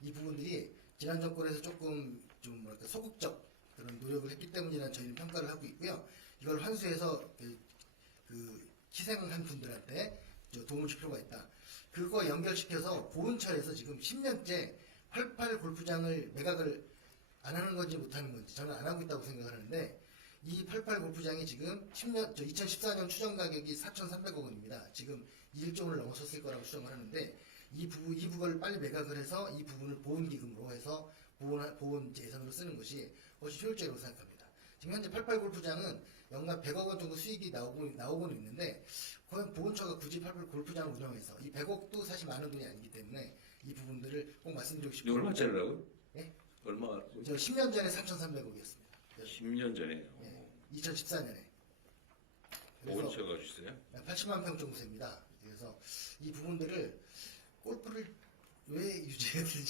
이 부분들이 지난 정권에서 조금 좀 뭐랄까 소극적 그런 노력을 했기 때문이라는 저희는 평가를 하고 있고요. 이걸 환수해서 그 희생한 분들한테 도움을 줄 필요가 있다. 그거 연결시켜서 보훈처에서 지금 10년째 88 골프장을 매각을 안 하는 건지 못 하는 건지 저는 안 하고 있다고 생각을 하는데 이 88 골프장이 지금 2014년 추정 가격이 4,300억 원입니다. 지금 1조 원을 넘어섰을 거라고 추정을 하는데 이 부분을 빨리 매각을 해서 이 부분을 보훈기금으로 해서 보훈 예산으로 쓰는 것이 훨씬 효율적이라고 생각합니다. 지금 현재 88 골프장은 연간 100억 원 정도 수익이 나오고는 있는데 그건 보훈처가 굳이 88 골프장을 운영해서 이 100억도 사실 많은 돈이 아니기 때문에 이 부분들을 꼭 말씀드리고 싶습니다. 얼마짜리라고요? 네? 얼마? 저 10년 전에 3,300억이었습니다. 10년 전에. 네, 2014년에. 보건 채가 주세요. 80만 평 정도 됩니다. 그래서 이 부분들을 골프를 왜 유지해야 되는지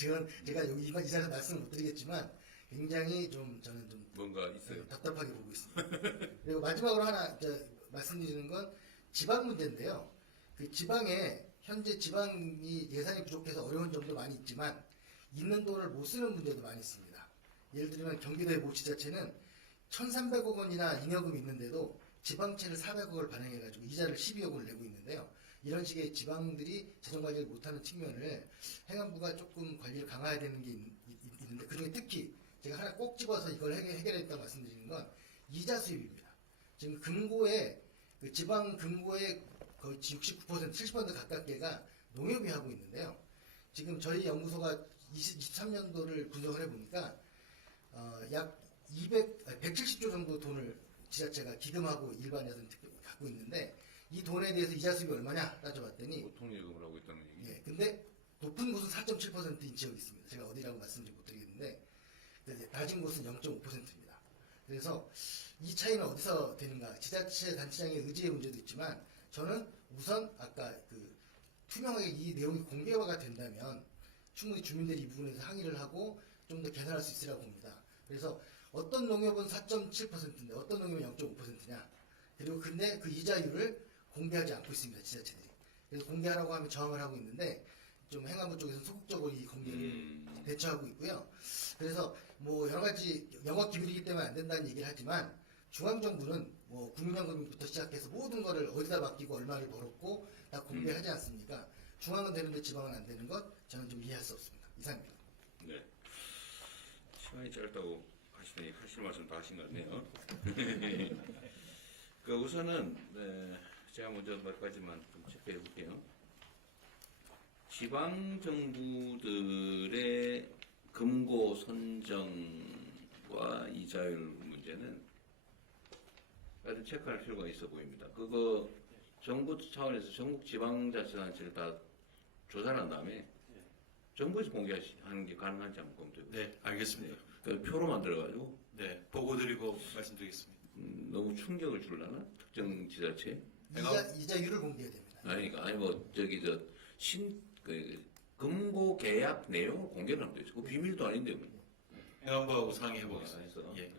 제가 여기 이 자리에서 말씀을 못 드리겠지만 굉장히 좀 저는 좀 뭔가 있어요. 답답하게 보고 있습니다. 그리고 마지막으로 하나 말씀드리는 건 지방 문제인데요. 그 지방에 현재 지방이 예산이 부족해서 어려운 점도 많이 있지만 있는 돈을 못 쓰는 문제도 많이 있습니다. 예를 들면 경기도의 모지자체는 1,300억 원이나 잉여금이 있는데도 지방채를 400억을 발행해가지고 이자를 12억 원을 내고 있는데요. 이런 식의 지방들이 재정관리를 못하는 측면을 행안부가 조금 관리를 강화해야 되는 게 있는데 그중에 특히 제가 하나 꼭 집어서 이걸 해결했다고 말씀드리는 건 이자 수입입니다. 지금 금고에 그 지방 금고의 거의 69% 70% 가깝게가 농협이 하고 있는데요. 지금 저희 연구소가 23년도를 분석을 해보니까 약 170조 정도 돈을 지자체가 기금하고 일반 예산 갖고 있는데 이 돈에 대해서 이자 수입이 얼마냐 따져봤더니 보통 예금을 하고 있다는 얘기. 예, 근데 높은 곳은 4.7%인 지역이 있습니다. 제가 어디라고 말씀드리지 못드리겠는데 낮은 곳은 0.5%입니다. 그래서 이 차이는 어디서 되는가? 지자체 단체장의 의지의 문제도 있지만 저는 우선 아까 그 투명하게 이 내용이 공개화가 된다면 충분히 주민들이 이 부분에서 항의를 하고 좀 더 개선할 수 있으라고 봅니다. 그래서 어떤 농협은 4.7%인데 어떤 농협은 0.5%냐? 그리고 근데 그 이자율을 공개하지 않고 있습니다. 지자체들이. 그래서 공개하라고 하면 저항을 하고 있는데 좀 행안부 쪽에서 소극적으로 이 공개를 대처하고 있고요. 그래서 뭐 여러 가지 영업 기밀이기 때문에 안 된다는 얘기를 하지만 중앙정부는 뭐 국민연금부터 시작해서 모든 거를 어디다 맡기고 얼마를 벌었고 다 공개하지 않습니까? 중앙은 되는데 지방은 안 되는 것 저는 좀 이해할 수 없습니다. 이상입니다. 네. 시간이 짧다고 하시더니 하실 말씀 다 하신 것 같네요. 그 우선은 제가 먼저 몇 가지만 좀 체크해 볼게요. 지방 정부들의 금고 선정과 이자율 문제는 하여튼 체크할 필요가 있어 보입니다. 그거 정부 차원에서 전국 지방자치단체를 다 조사를 한 다음에 정부에서 공개하는 게 가능한지 한번 검토해 보세요. 네, 알겠습니다. 그 표로 만들어가지고 네, 보고 드리고 말씀드리겠습니다. 너무 충격을 주려나? 특정 지자체? 이자율을 공개해야 됩니다. 아니 뭐 저기 금고 계약 내용을 공개를 하면 되죠. 그 비밀도 아닌데 뭐. 행안부하고 상의해 보겠습니다. 해서, 예.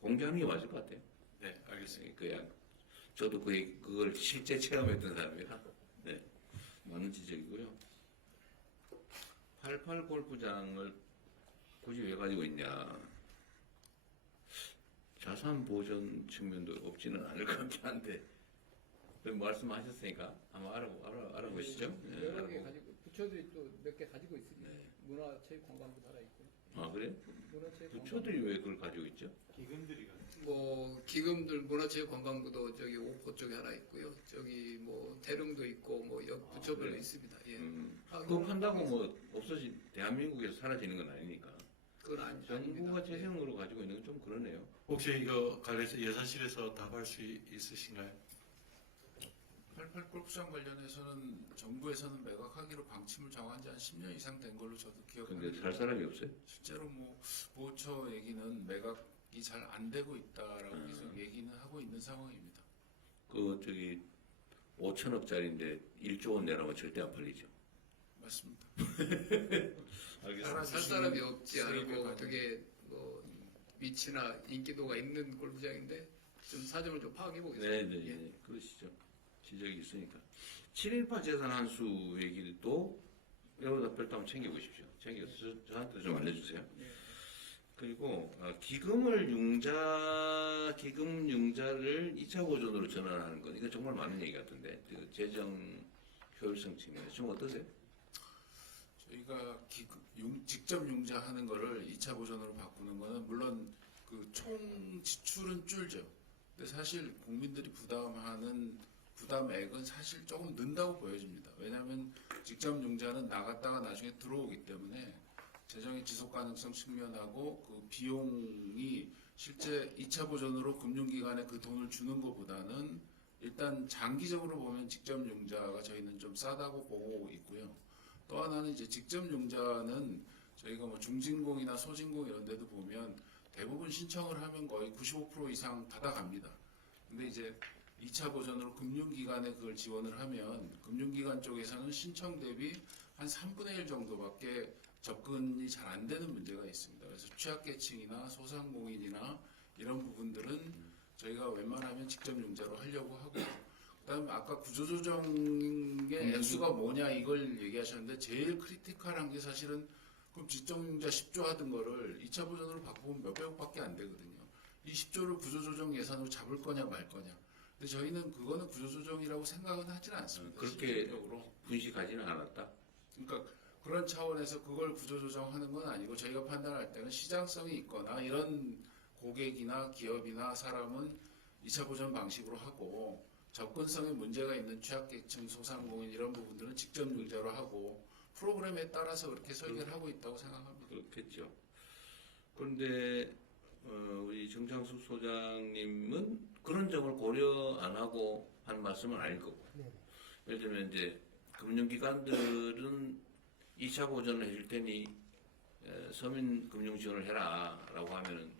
공개하는 게 맞을 것 같아요. 네, 알겠습니다. 그냥 저도 그걸 실제 체험했던 사람이라 네, 많은 지적이고요. 88 골프장을 굳이 왜 가지고 있냐? 자산 보전 측면도 없지는 않을 것 같긴 한데 말씀하셨으니까 한번 알아보시죠. 네, 여러 개 알아보고. 가지고 부처들이 또 몇 개 가지고 있습니다. 네. 문화체육관광부 달아 있고. 아 그래? 문화체육관광부. 부처들이 왜 그걸 가지고 있죠? 기금들이 뭐 기금들 문화체육관광부도 저기 오포 쪽에 하나 있고요. 저기 뭐 대릉도 있고 뭐 부처별로 그래? 있습니다. 예. 그거 판다고 뭐 없어진 대한민국에서 사라지는 건 아니니까. 그건 정부가 아닙니다. 예. 재정으로 가지고 있는 건 좀 그러네요. 혹시 이거 관련해서 예산실에서 답할 수 있으신가요? 88 골프장 관련해서는 정부에서는 매각하기로 방침을 정한 지 한 10년 이상 된 걸로 저도 근데 기억하는데 살 사람이 없어요? 실제로 뭐 보호처 얘기는 매각이 잘 안 되고 있다라고 계속 얘기는 하고 있는 상황입니다. 그 저기 5천억짜리인데 1조 원 내라면 절대 안 팔리죠. 맞습니다. 알겠습니다. 살 사람이 없지 세입을 않고 가지고. 되게 뭐 위치나 인기도가 있는 골프장인데 좀 사정을 좀 파악해 보겠습니다. 네, 예. 그러시죠. 지적이 있으니까. 718 재산 환수 얘기도 여러분 별도 한번 챙겨보십시오. 챙겨서 저한테 좀 알려주세요. 그리고 기금 융자를 2차 보존으로 전환하는 건 이거 정말 많은 얘기 같은데 그 재정 효율성 측면에서 좀 어떠세요? 저희가 직접 융자하는 거를 2차 보전으로 바꾸는 거는 물론 그 총 지출은 줄죠. 근데 사실 국민들이 부담하는 부담액은 사실 조금 는다고 보여집니다. 왜냐하면 직접 융자는 나갔다가 나중에 들어오기 때문에 재정의 지속 가능성 측면하고 그 비용이 실제 2차 보전으로 금융기관에 그 돈을 주는 것보다는 일단 장기적으로 보면 직접 융자가 저희는 좀 싸다고 보고 있고요. 또 하나는 이제 직접 융자는 저희가 뭐 중진공이나 소진공 이런 데도 보면 대부분 신청을 하면 거의 95% 이상 받아갑니다. 근데 이제 2차 버전으로 금융기관에 그걸 지원을 하면 금융기관 쪽에서는 신청 대비 한 3분의 1 정도밖에 접근이 잘 안 되는 문제가 있습니다. 그래서 취약계층이나 소상공인이나 이런 부분들은 저희가 웬만하면 직접 융자로 하려고 하고, 그다음에 아까 구조조정의 액수가 뭐냐 이걸 얘기하셨는데 제일 크리티컬한 게 사실은 그럼 직접융자 10조 하던 거를 2차 버전으로 바꾸면 몇백억밖에 안 되거든요. 이 10조를 구조조정 예산으로 잡을 거냐 말 거냐. 근데 저희는 그거는 구조조정이라고 생각은 하지는 않습니다. 그렇게 실질적으로. 분식하지는 않았다. 그러니까 그런 차원에서 그걸 구조조정하는 건 아니고 저희가 판단할 때는 시장성이 있거나 이런 고객이나 기업이나 사람은 2차 보전 방식으로 하고 접근성에 문제가 있는 취약계층, 소상공인 이런 부분들은 직접 융자로 하고 프로그램에 따라서 그렇게 설계를 하고 있다고 생각합니다. 그렇겠죠. 그런데 우리 정창숙 소장님은 그런 점을 고려 안 하고 한 말씀은 아닐 거고. 네. 예를 들면 이제 금융기관들은 2차 보전을 해줄 테니 서민 금융 지원을 해라라고 하면은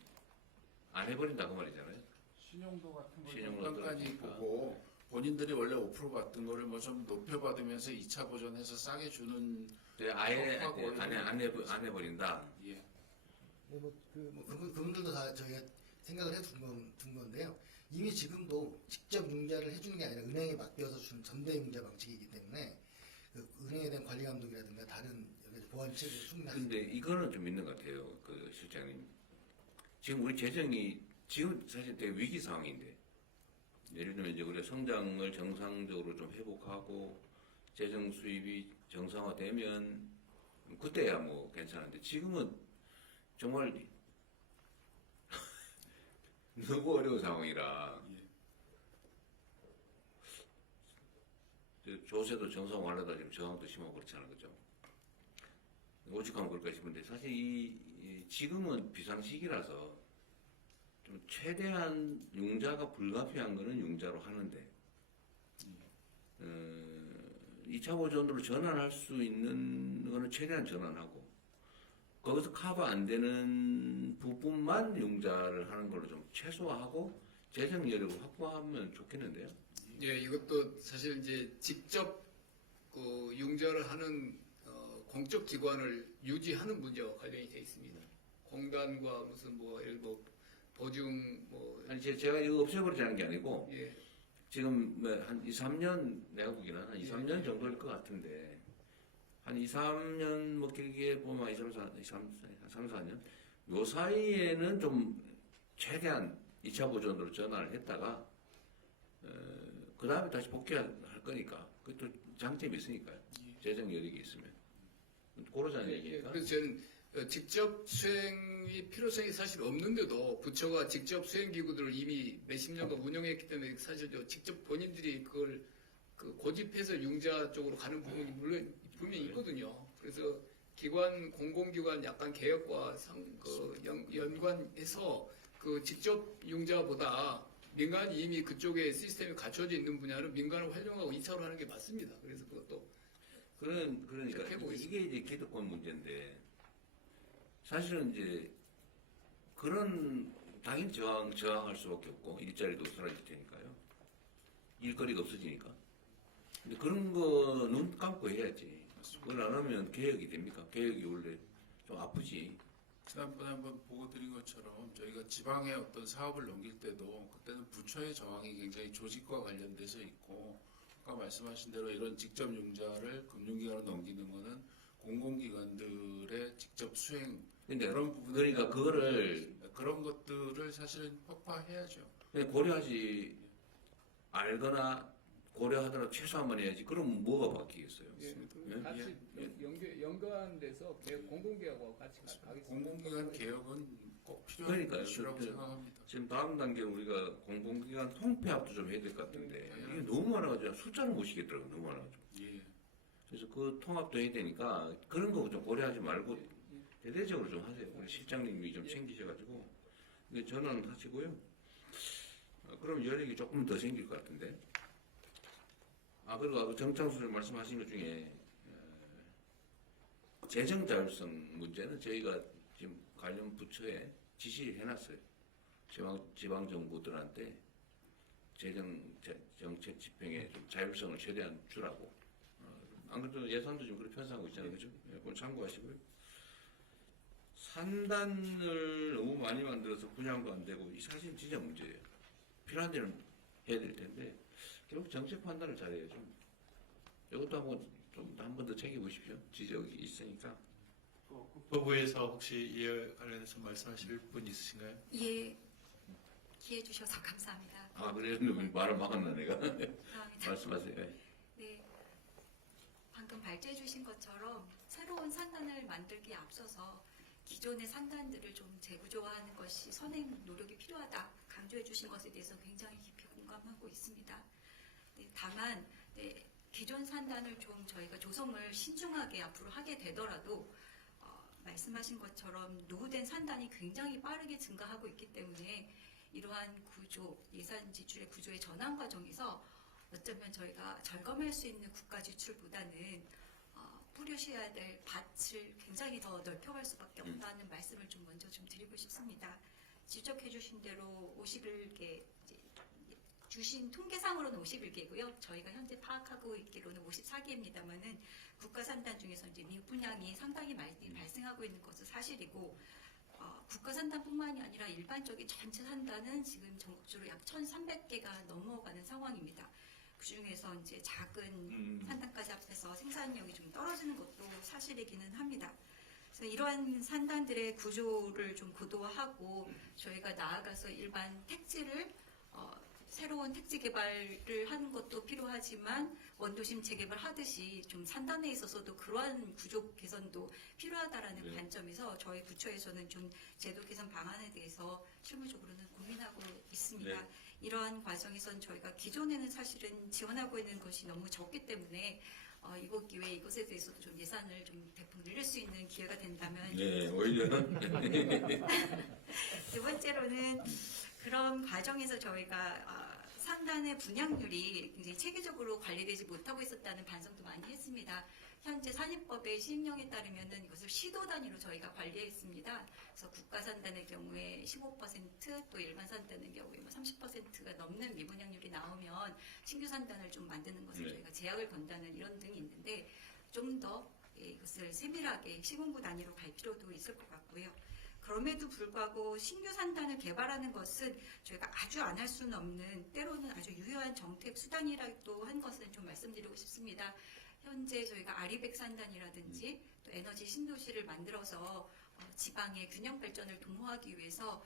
안 해버린다 그 말이잖아요. 신용도 같은 걸 신용도 잠깐까지 떨어지니까. 보고 본인들이 원래 5% 받던 거를 뭐 좀 높여받으면서 2차 보전해서 싸게 주는 근데 아예 하고 안 해버린다. 예. 그분들도 다 저희가 생각을 둔 건데요. 이미 지금도 직접 융자를 해주는 게 아니라 은행에 맡겨서 주는 전대융자 방식이기 때문에 그 은행에 대한 관리 감독이라든가 다른 여러 가지 보안 체계가 충분히 근데 이거는 좀 있는 것 같아요, 그 실장님. 지금 우리 재정이 지금 사실 되게 위기 상황인데, 예를 들면 이제 우리가 성장을 정상적으로 좀 회복하고 재정 수입이 정상화되면 그때야 뭐 괜찮은데 지금은 정말 너무 어려운 상황이라 조세도 정상화하려다 지금 저항도 심하고 그렇잖아요, 그죠? 오직하면 그럴까 싶은데 사실 이 지금은 비상시기라서 좀 최대한 융자가 불가피한 거는 융자로 하는데 2차 보전으로 전환할 수 있는 거는 최대한 전환하고 거기서 커버 안 되는 부분만 융자를 하는 걸로 좀 최소화하고 재정 여력을 확보하면 좋겠는데요. 예, 이것도 사실 이제 직접 그 융자를 하는 공적 기관을 유지하는 문제와 관련이 되어 있습니다. 공단과 무슨 뭐 예를 뭐 보증 뭐 아니 제가 이거 없애버리자는 게 아니고 예. 지금 뭐 한 2, 3년 내가 보기에는 한 2, 3년 정도일 것 같은데 한 2, 3년 뭐 길게 보면 2, 3, 4년 요 사이에는 좀 최대한 2차 보전으로 전환을 했다가 그 다음에 다시 복귀할 거니까 그것도 장점이 있으니까요. 재정 여력이 있으면 고르자는 얘기니까. 그래서 저는 직접 수행이 필요성이 사실 없는데도 부처가 직접 수행 기구들을 이미 몇십 년간 운영했기 때문에 사실 직접 본인들이 그걸 고집해서 융자 쪽으로 가는 부분이 물론 분명히 있거든요. 그래서 기관 공공기관 약간 개혁과 연관해서 그 직접 융자보다 민간이 이미 그쪽에 시스템이 갖춰져 있는 분야를 민간을 활용하고 2차로 하는 게 맞습니다. 그래서 그것도 그러니까 이게 이제 기득권 문제인데 사실은 이제 그런 당연히 저항할 수밖에 없고 일자리도 사라질 테니까요. 일거리가 없어지니까. 근데 그런 거 눈 감고 해야지. 그걸 안 하면 개혁이 됩니까? 개혁이 원래 좀 아프지. 지난번에 한번 보고 드린 것처럼 저희가 지방에 어떤 사업을 넘길 때도 그때는 부처의 저항이 굉장히 조직과 관련돼서 있고 아까 말씀하신 대로 이런 직접 융자를 금융기관으로 넘기는 거는 공공기관들의 직접 수행 근데 그런 부분 그러니까 그거를 그런 것들을 사실은 혁파해야죠. 그냥 고려하지 알거나 고려하더라도 최소한만 해야지. 그럼 뭐가 바뀌겠어요? 예, 예? 같이 연관돼서 공공기관하고 같이 가겠습니다. 공공기관 개혁은 꼭 필요한 그러니까요. 이슈라고 생각합니다. 지금 다음 단계는 우리가 공공기관 통폐합도 좀 해야 될 것 같은데 이게 너무 많아가지고 숫자를 못 시겠더라고요. 너무 많아가지고. 예. 그래서 그 통합도 해야 되니까 그런 거 좀 고려하지 말고 대대적으로 좀 하세요. 우리 실장님이 좀 챙기셔가지고 근데 전환하시고요. 그럼 여력이 조금 더 생길 것 같은데. 그리고 아까 정창수님 말씀하신 것 중에 재정 자율성 문제는 저희가 지금 관련 부처에 지시해놨어요. 지방 정부들한테 정책 집행에 좀 자율성을 최대한 주라고. 안 그래도 예산도 좀 그렇게 편성하고 있잖아요, 그죠? 예, 그걸 참고하시고요. 산단을 너무 많이 만들어서 분양도 안 되고 이 사실 진짜 문제예요. 필요한 데는 해야 될 텐데 결국 정책 판단을 잘해야죠. 이것도 한 번 더 챙겨보십시오. 지적이 있으니까. 국토부에서 혹시 이에 관련해서 말씀하실 분 있으신가요? 예, 기회 주셔서 감사합니다. 아 그래요? 말을 막았나 내가? 감사합니다. 말씀하세요. 예. 네, 방금 발제해 주신 것처럼 새로운 산단을 만들기에 앞서서 기존의 산단들을 좀 재구조화하는 것이 선행 노력이 필요하다 강조해 주신 것에 대해서 굉장히 깊이 공감하고 있습니다. 네, 다만 기존 산단을 좀 저희가 조성을 신중하게 앞으로 하게 되더라도 말씀하신 것처럼 노후된 산단이 굉장히 빠르게 증가하고 있기 때문에 이러한 구조, 예산 지출의 구조의 전환 과정에서 어쩌면 저희가 절감할 수 있는 국가 지출보다는 뿌려셔야 될 밭을 굉장히 더 넓혀갈 수밖에 없다는 말씀을 좀 먼저 좀 드리고 싶습니다. 지적해 주신 대로 51개, 주신 통계상으로는 51개고요. 저희가 현재 파악하고 있기로는 54개입니다만은 국가산단 중에서 이제 미분양이 상당히 많이 발생하고 있는 것은 사실이고, 국가산단뿐만이 아니라 일반적인 전체 산단은 지금 전국적으로 약 1,300개가 넘어가는 상황입니다. 그 중에서 이제 작은 산단까지 합해서 생산력이 좀 떨어지는 것도 사실이기는 합니다. 그래서 이러한 산단들의 구조를 좀 고도화하고 저희가 나아가서 일반 택지를 새로운 택지 개발을 하는 것도 필요하지만 원도심 재개발 하듯이 좀 산단에 있어서도 그러한 구조 개선도 필요하다라는 관점에서 저희 부처에서는 좀 제도 개선 방안에 대해서 실무적으로는 고민하고 있습니다. 네. 이러한 과정에선 저희가 기존에는 사실은 지원하고 있는 것이 너무 적기 때문에 이번 기회에 이것에 대해서도 좀 예산을 좀 대폭 늘릴 수 있는 기회가 된다면 네, 오히려는. 두 번째로는 그런 과정에서 저희가 산단의 분양률이 굉장히 체계적으로 관리되지 못하고 있었다는 반성도 많이 했습니다. 현재 산입법의 시행령에 따르면은 이것을 시도 단위로 저희가 관리했습니다. 그래서 국가산단의 경우에 15%, 또 일반 산단의 경우에 30%가 넘는 미분양률이 나오면 신규 산단을 좀 만드는 것을 저희가 제약을 건다는 이런 등이 있는데 좀 더 이것을 세밀하게 시군구 단위로 갈 필요도 있을 것 같고요. 그럼에도 불구하고 신규 산단을 개발하는 것은 저희가 아주 안 할 수는 없는 때로는 아주 유효한 정책 수단이라고 한 것은 좀 말씀드리고 싶습니다. 현재 저희가 아리백 산단이라든지 또 에너지 신도시를 만들어서 지방의 균형 발전을 도모하기 위해서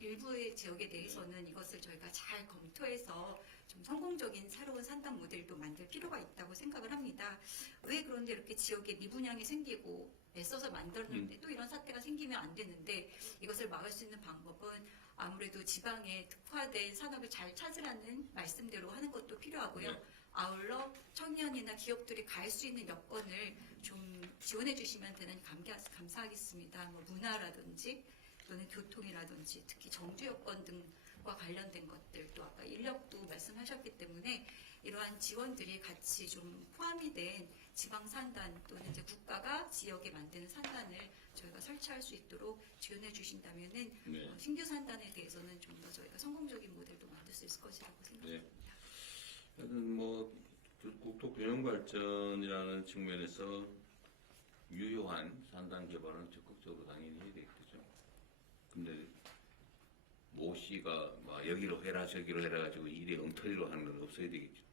일부의 지역에 대해서는 이것을 저희가 잘 검토해서 좀 성공적인 새로운 산단 모델도 만들 필요가 있다고 생각을 합니다. 왜 그런데 이렇게 지역에 미분양이 생기고 애써서 만들었는데 또 이런 사태가 생기면 안 되는데 이것을 막을 수 있는 방법은 아무래도 지방에 특화된 산업을 잘 찾으라는 말씀대로 하는 것도 필요하고요. 아울러 청년이나 기업들이 갈 수 있는 여건을 좀 지원해 주시면 되는 감사하겠습니다. 뭐 문화라든지 또는 교통이라든지 특히 정주 여건 등과 관련된 것들 또 아까 인력도 말씀하셨기 때문에 이러한 지원들이 같이 좀 포함이 된 지방 산단 또는 이제 국가가 지역에 만드는 산단을 저희가 설치할 수 있도록 지원해 주신다면은 신규 산단에 대해서는 좀 더 저희가 성공적인 모델도 만들 수 있을 것이라고 생각합니다. 하여튼 국토 균형 발전이라는 측면에서 유효한 산단 개발은 적극적으로 당연히 해야 되겠죠. 근데 모 씨가 막 여기로 해라 저기로 해라 가지고 일이 엉터리로 하는 건 없어야 되겠죠.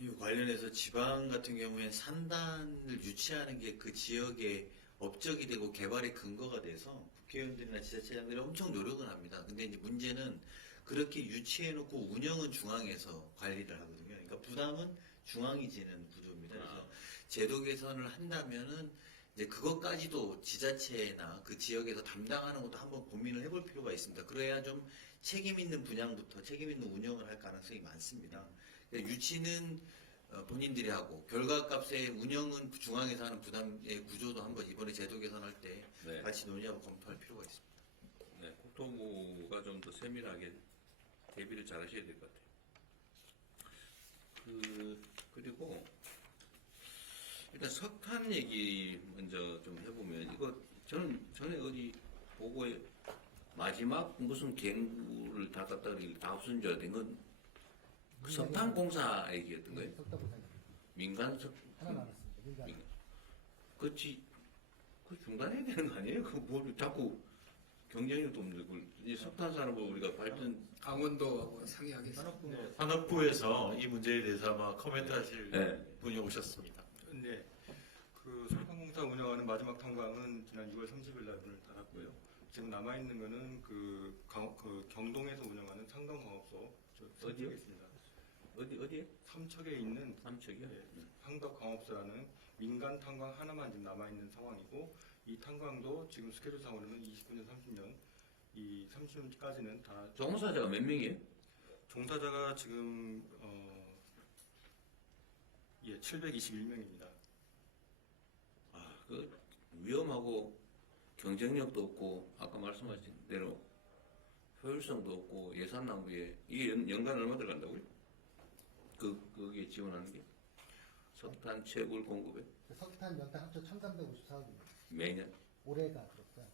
이 관련해서 지방 같은 경우에는 산단을 유치하는 게 그 지역의 업적이 되고 개발의 근거가 돼서 국회의원들이나 지자체장들이 엄청 노력을 합니다. 근데 이제 문제는 그렇게 유치해놓고 운영은 중앙에서 관리를 하거든요. 그러니까 부담은 중앙이 지는 구조입니다. 그래서 제도 개선을 한다면은 이제 그것까지도 지자체나 그 지역에서 담당하는 것도 한번 고민을 해볼 필요가 있습니다. 그래야 좀 책임 있는 분양부터 책임 있는 운영을 할 가능성이 많습니다. 유치는 본인들이 하고 결과값의 운영은 중앙에서 하는 부담의 구조도 한번 이번에 제도 개선할 때 같이 논의하고 검토할 필요가 있습니다. 네, 국토부가 좀 더 세밀하게 대비를 잘 하셔야 될 것 같아요. 그리고 일단 석탄 얘기 먼저 좀 해보면 이거 저는 전에 어디 보고에 마지막 무슨 갱구를 다 갖다 다 없어진 줄 알았던 건 석탄공사 얘기였던 거예요. 민간 석 하나 남았습니다. 민간. 그렇지. 그 중단해야 되는 거 아니에요? 그뭐 자꾸 경쟁력도 없는데 그걸 이 석탄 산업을 우리가 발전 강원도하고 상의하겠습니다. 산업부에서 이 문제에 대해서 아마 코멘트하실 네. 분이 오셨습니다. 네, 그 석탄공사 운영하는 마지막 탄광은 지난 6월 30일 날 문을 닫았고요. 지금 남아 있는 거는 그 경동에서 운영하는 상덕광업소 어디요? 삼척에 있습니다. 어디에? 삼척에 있는 삼척이요? 상덕광업소라는 민간 탄광 하나만 지금 남아 있는 상황이고 이 탄광도 지금 스케줄상으로는 29년, 30년, 이 30년까지는 다 종사자가 몇 명이에요? 종사자가 지금 721명입니다. 그 위험하고 경쟁력도 없고 아까 말씀하신 대로 효율성도 없고 예산 낭비에 이게 연간 얼마 들어간다고요? 거기에 지원하는 게 석탄 채굴 공급에 석탄, 연탄 합쳐 1,354억입니다. 매년 올해가 그렇고요.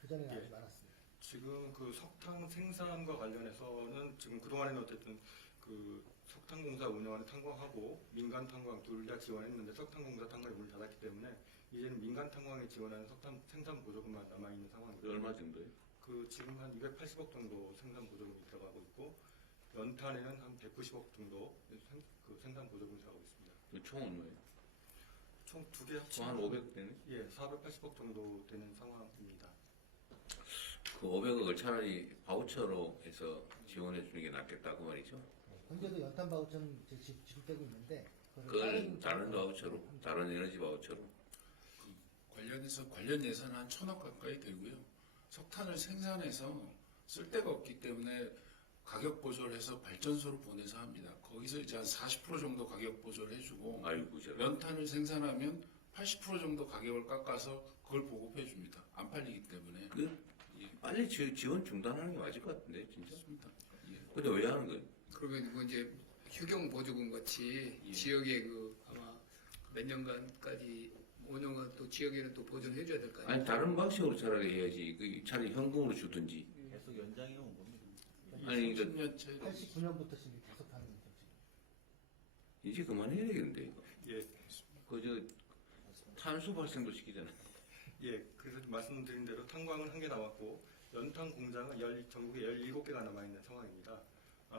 그 전에는 예. 아주 많았습니다. 지금 그 석탄 생산과 관련해서는 지금 그동안에는 어쨌든 그 석탄공사 운영하는 탄광하고 민간 탄광 둘 다 지원했는데 석탄공사 탄광이 문을 닫았기 때문에 이제는 민간 탄광에 지원하는 석탄 생산 보조금만 남아 있는 상황입니다. 얼마 정도예요? 그 지금 한 280억 정도 생산 보조금이 들어가고 있고 연탄에는 한 190억 정도 그 생산 보조금이 들어가고 있습니다. 총 얼마예요? 총 두 개 총 한 합치면 500억 되네? 예, 480억 정도 되는 상황입니다. 그 500억을 차라리 바우처로 해서 지원해 주는 게 낫겠다 그 말이죠? 현재도 연탄 바우처는 이제 지급되고 있는데 그걸 다른 바우처로, 다른 에너지 바우처로. 관련해서 관련 예산은 한 1,000억 가까이 되고요. 석탄을 생산해서 쓸 데가 없기 때문에 가격 보조를 해서 발전소로 보내서 합니다. 거기서 이제 한 40% 정도 가격 보조를 해주고 아이고, 저런. 연탄을 생산하면 80% 정도 가격을 깎아서 그걸 보급해 줍니다. 안 팔리기 때문에. 빨리 지원 중단하는 게 맞을 것 같은데 진짜. 그렇습니다. 예. 근데 왜 하는 거예요? 그러면 뭐 이제 휴경 보조금 같이 지역에 그 아마 몇 년간까지 5년간 또 지역에는 또 보존을 해줘야 될 거 아니에요? 아니 다른 방식으로 차라리 해야지. 차라리 현금으로 주든지. 계속 연장해 온 겁니다. 아니 이거 10년째 89년부터 지금 계속 하는 거죠. 이제 그만해야 되겠는데 이거. 예, 그저 탄소 발생도 시키잖아. 예, 그래서 말씀드린 대로 탄광은 1개 남았고 연탄 공장은 전국에 17개가 남아있는 상황입니다.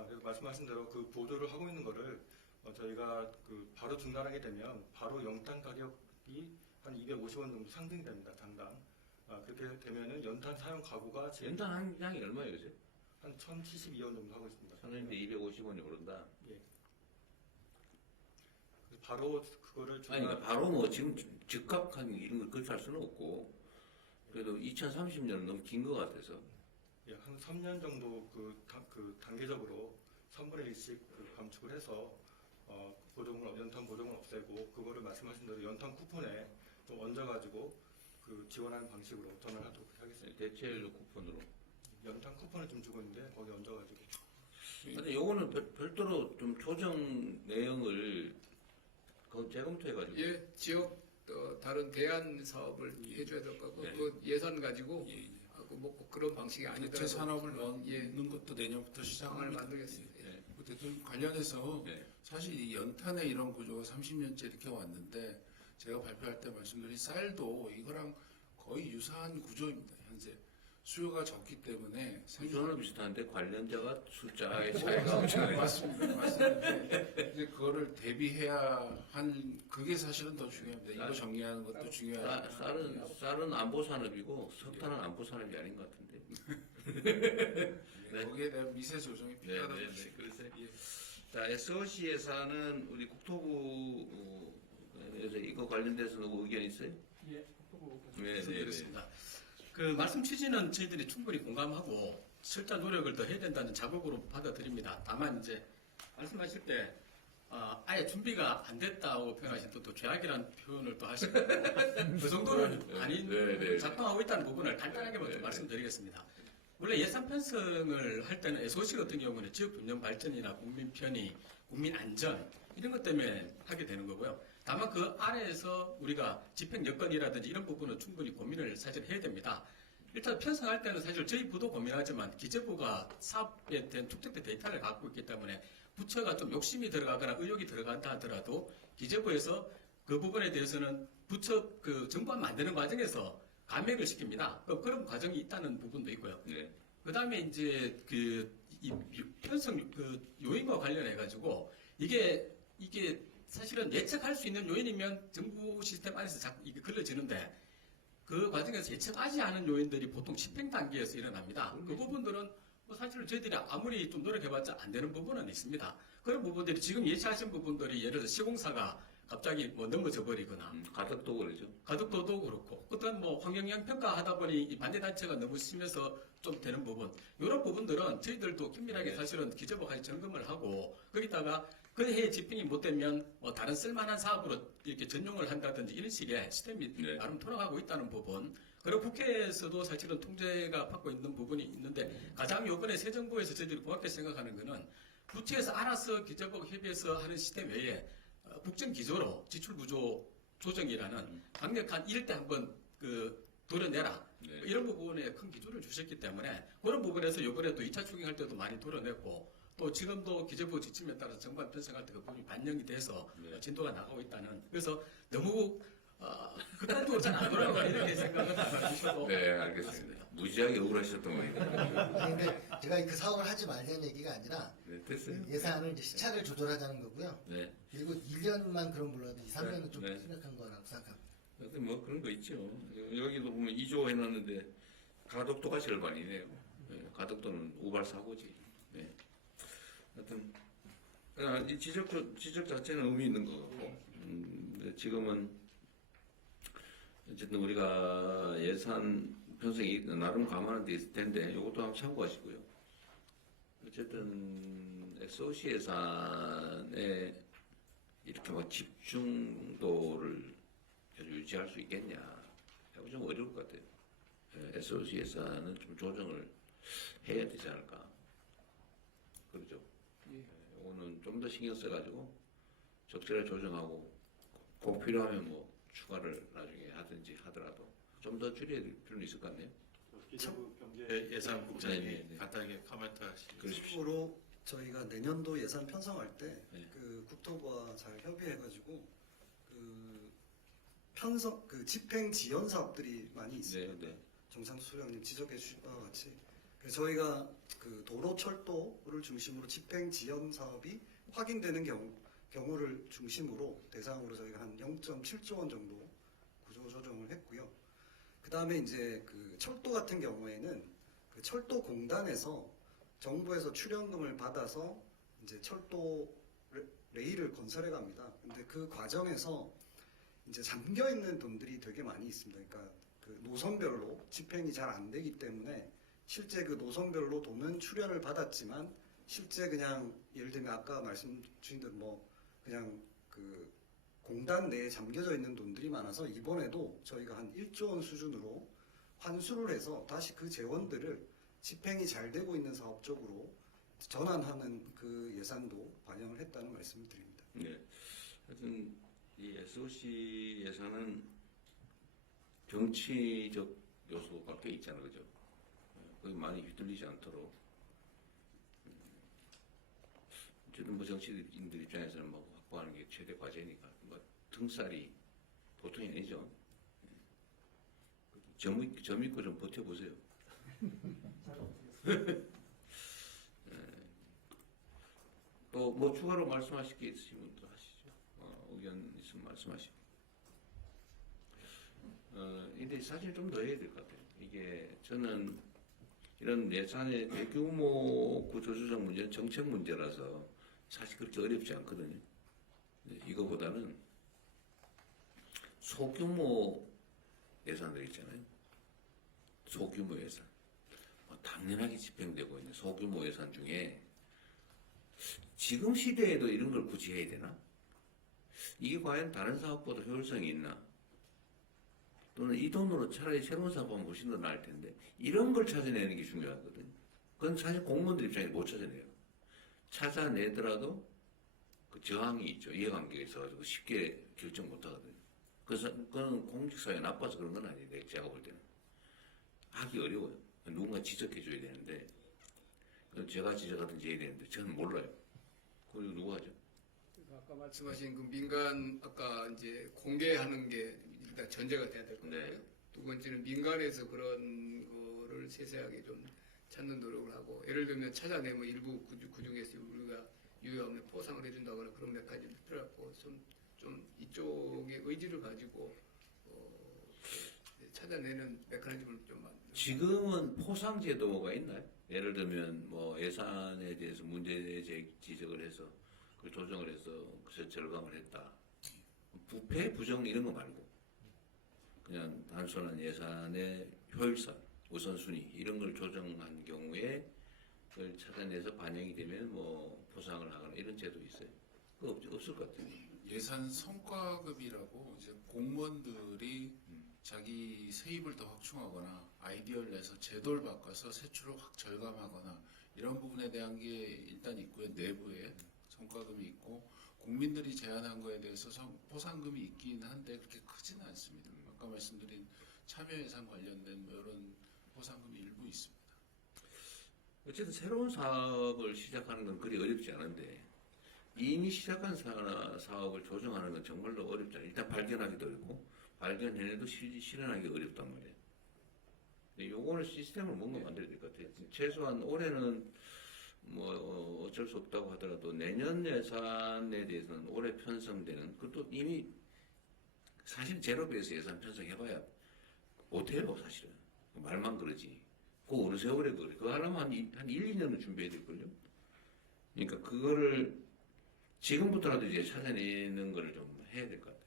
그래서 말씀하신 대로 그 보조를 하고 있는 거를 저희가 그 바로 중단하게 되면 바로 연탄 가격이 한 250원 정도 상승이 됩니다, 당당. 그렇게 되면은 연탄 사용 가구가 지금 연탄 한 장이 얼마예요 요새? 한 1,072원 정도 하고 있습니다. 천원인데 250원이 오른다. 예. 그래서 바로 그거를 아니 그러니까 바로 뭐 지금 즉각한 이런 걸 그렇게 할 수는 없고 그래도 2030년은 너무 긴 것 같아서 예, 한 3년 정도 그 단계적으로 3분의 1씩 감축을 해서 연탄 보조금을 없애고 그거를 말씀하신 대로 연탄 쿠폰에 좀 얹어가지고 그 지원하는 방식으로 전환을 하도록 하겠습니다. 대체연료 쿠폰으로. 연탄 쿠폰을 좀 주고 있는데 거기 얹어가지고. 근데 요거는 별도로 좀 조정 내용을 재검토해가지고. 예, 지역 다른 대안 사업을 해줘야 될 것 같고 네. 그 예산 가지고 하고 뭐 그런 방식이 아니더라도 대체 산업을 예, 넣는 것도 내년부터 상황을 시작합니다. 만들겠습니다. 예. 대통령 관련해서 네. 사실 이 연탄의 이런 구조가 30년째 이렇게 왔는데 제가 발표할 때 말씀드린 쌀도 이거랑 거의 유사한 구조입니다. 현재 수요가 적기 때문에 구조는 비슷한데 관련자가 숫자의 차이가 엄청나요. 맞습니다. 맞습니다. 이제 그거를 대비해야 한 그게 사실은 더 중요합니다. 이거 정리하는 것도 중요하지만 쌀은 안보 산업이고 석탄은 안보 산업이 아닌 것 같은데. 네. 거기에 대한 미세 조정이 필요하다고 네, 보시죠. 그래서 자 SOC 예산은 우리 국토부에서 이거 관련돼서 누구 의견 있어요? 예, 국토부 네, 말씀드리겠습니다. 그 말씀 취지는 저희들이 충분히 공감하고 실제 노력을 더 해야 된다는 자극으로 받아들입니다. 다만 이제 말씀하실 때 아예 준비가 안 됐다고 표현하신 또 죄악이라는 표현을 또 하시고 그 정도는 아닌 작동하고 있다는 부분을 간단하게만 좀 말씀드리겠습니다. 원래 예산 편성을 할 때는 SOC 같은 경우는 지역 균형 발전이나 국민 편의, 국민 안전 이런 것 때문에 하게 되는 거고요. 다만 그 아래에서 우리가 집행 여건이라든지 이런 부분은 충분히 고민을 사실 해야 됩니다. 일단 편성할 때는 사실 저희 부도 고민하지만 기재부가 사업에 대한 축적된 데이터를 갖고 있기 때문에 부처가 좀 욕심이 들어가거나 의욕이 들어간다 하더라도 기재부에서 그 부분에 대해서는 부처 그 정보안 만드는 과정에서 감액을 시킵니다. 그런 과정이 있다는 부분도 있고요. 네. 그 다음에 이제 이 편성 그 요인과 관련해 가지고 이게 사실은 예측할 수 있는 요인이면 정부 시스템 안에서 자꾸 이게 걸러지는데 그 과정에서 예측하지 않은 요인들이 보통 집행 단계에서 일어납니다. 그 부분들은 뭐 사실은 저희들이 아무리 좀 노력해봤자 안 되는 부분은 있습니다. 그런 부분들이 지금 예측하신 부분들이 예를 들어서 시공사가 갑자기 뭐 넘어져 버리거나 가덕도 그러죠. 가덕도도 그렇고 어떤 뭐 환경영향 평가하다 보니 이 반대 단체가 너무 심해서 좀 되는 부분 이런 부분들은 저희들도 긴밀하게 사실은 기재부까지 점검을 하고 거기다가 그 해에 집행이 못 되면 뭐 다른 쓸만한 사업으로 이렇게 전용을 한다든지 이런 식의 시스템이 나름 돌아가고 있다는 부분 그리고 국회에서도 사실은 통제가 받고 있는 부분이 있는데 가장 요번에 새 정부에서 저희들이 고맙게 생각하는 거는 부처에서 알아서 기재부가 협의해서 하는 시스템 외에 국정 기조로 지출 구조 조정이라는 강력한 이럴 때 한번 도려내라 이런 부분에 큰 기조를 주셨기 때문에 그런 부분에서 이번에도 2차 추경할 때도 많이 도려냈고 또 지금도 기재부 지침에 따라서 정관 편성할 때 그 부분이 반영이 돼서 진도가 나가고 있다는 그래서 너무 극단적으로 잘 안 돌아가 이렇게 생각을 안 해주셔도 네, 알겠습니다. 무지하게 억울하셨던 거예요. 아니, 근데 제가 그 사업을 하지 말자는 얘기가 아니라 네, 됐어요. 예산을 이제 시차를 조절하자는 거고요. 네. 그리고 1년만 그런 몰라도 2, 3년은 좀 네. 심각한 거라고 생각합니다. 하여튼 뭐 그런 거 있죠. 여기도 보면 2조 해놨는데 가덕도가 절반이네요. 네, 가덕도는 우발 사고지. 네. 하여튼 이 지적 자체는 의미 있는 거 같고 근데 지금은 어쨌든 우리가 예산 편성이 나름 감안은 돼 있을 텐데 이것도 한번 참고하시고요. 어쨌든 SOC 예산에 이렇게 뭐 집중도를 계속 유지할 수 있겠냐? 하고 좀 어려울 것 같아요. SOC 예산은 좀 조정을 해야 되지 않을까? 그렇죠? 이거는 좀 더 신경 써가지고 적절하게 조정하고 꼭 필요하면 뭐 추가를 나중에 하든지 하더라도 좀 더 줄여야 될 필요는 있을 것 같네요. 기재부 경제 예산국장님이 네. 간단하게 코멘트 하시죠. 참고로 저희가 내년도 예산 편성할 때 네. 그 국토부와 잘 협의해가지고 그 집행 지연 사업들이 많이 있습니다. 네. 정상수 소장님 지적해 주신 바와 같이 그래서 저희가 그 도로 철도를 중심으로 집행 지연 사업이 확인되는 경우를 중심으로 대상으로 저희가 한 0.7조 원 정도 구조 조정을 했고요. 그 다음에 이제 그 철도 같은 경우에는 그 철도공단에서 정부에서 출연금을 받아서 이제 철도 레일을 건설해 갑니다. 근데 그 과정에서 이제 잠겨 있는 돈들이 되게 많이 있습니다. 그러니까 그 노선별로 집행이 잘 안 되기 때문에 실제 그 노선별로 돈은 출연을 받았지만 실제 그냥 예를 들면 아까 말씀 주신 대로 뭐 그냥 그 공단 내에 잠겨져 있는 돈들이 많아서 이번에도 저희가 한 1조 원 수준으로 환수를 해서 다시 그 재원들을 집행이 잘 되고 있는 사업 쪽으로 전환하는 그 예산도 반영을 했다는 말씀을 드립니다. 네. 하여튼 이 SOC 예산은 정치적 요소가 꽤 있잖아요, 그죠? 거기 많이 휘둘리지 않도록. 어쨌든 뭐 정치인들 입장에서는 뭐 확보하는 게 최대 과제니까 뭐 등살이 보통이 아니죠. 점 있고 좀 버텨보세요. 또 뭐 추가로 말씀하실 게 있으시면 또 하시죠. 의견 있으면 말씀하시고. 근데 사실 좀 더 해야 될 것 같아요. 이게 저는 이런 예산의 대규모 구조조정 문제는 정책 문제라서 사실 그렇게 어렵지 않거든요. 이거보다는 소규모 예산들 있잖아요. 소규모 예산. 당연하게 집행되고 있는 소규모 예산 중에 지금 시대에도 이런 걸 굳이 해야 되나? 이게 과연 다른 사업보다 효율성이 있나? 또는 이 돈으로 차라리 새로운 사업하면 훨씬 더 나을 텐데 이런 걸 찾아내는 게 중요하거든요. 그건 사실 공무원들 입장에서 못 찾아내요. 찾아내더라도 그 저항이 있죠. 이해관계가 있어가지고 쉽게 결정 못 하거든요. 그래서 그건 공직사회에 나빠서 그런 건 아니에요. 제가 볼 때는. 하기 어려워요. 누군가 지적해줘야 되는데 제가 지적하든지 해야 되는데 저는 몰라요. 그리고 누가 하죠? 아까 말씀하신 그 민간 아까 이제 공개하는 게 일단 전제가 돼야 될 것 같고요. 네. 두 번째는 민간에서 그런 거를 세세하게 좀 찾는 노력을 하고 예를 들면 찾아내면 일부 그중에서 우리가 유해 없는 포상을 해준다거나 그런 메커니즘이 필요하고 좀 이쪽에 의지를 가지고 찾아내는 메커니즘을 좀 지금은 포상 제도가 있나요? 예를 들면 뭐 예산에 대해서 문제 지적을 해서 그걸 조정을 해서 그래서 절감을 했다. 부패, 부정 이런 거 말고 그냥 단순한 예산의 효율성, 우선순위 이런 걸 조정한 경우에 그걸 찾아내서 반영이 되면 뭐 포상을 하거나 이런 제도 있어요. 그거 없을 것 같아요. 예산 성과급이라고 이제 공무원들이 자기 세입을 더 확충하거나 아이디어를 내서 제도를 바꿔서 세출을 확 절감하거나 이런 부분에 대한 게 일단 있고요. 내부에 성과금이 있고 국민들이 제안한 거에 대해서 포상금이 있긴 한데 그렇게 크지는 않습니다. 아까 말씀드린 참여 예산 관련된 뭐 이런 포상금이 일부 있습니다. 어쨌든 새로운 사업을 시작하는 건 그리 어렵지 않은데 이미 시작한 사업을 조정하는 건 정말로 어렵잖아요. 일단 발견하기도 어렵고 발견해내도 실현하기 어렵단 말이에요. 근데 요거는 시스템을 뭔가 만들어야 될 것 같아요. 최소한 올해는 뭐 어쩔 수 없다고 하더라도 내년 예산에 대해서는 올해 편성되는 그것도 이미 사실 제로베이스 예산 편성해봐야 못해요 사실은. 말만 그러지. 그거 어느 세월에 그래. 그거 하려면 한 1, 2년은 준비해야 될걸요. 그러니까 그거를 지금부터라도 이제 찾아내는 거를 좀 해야 될 것 같아요.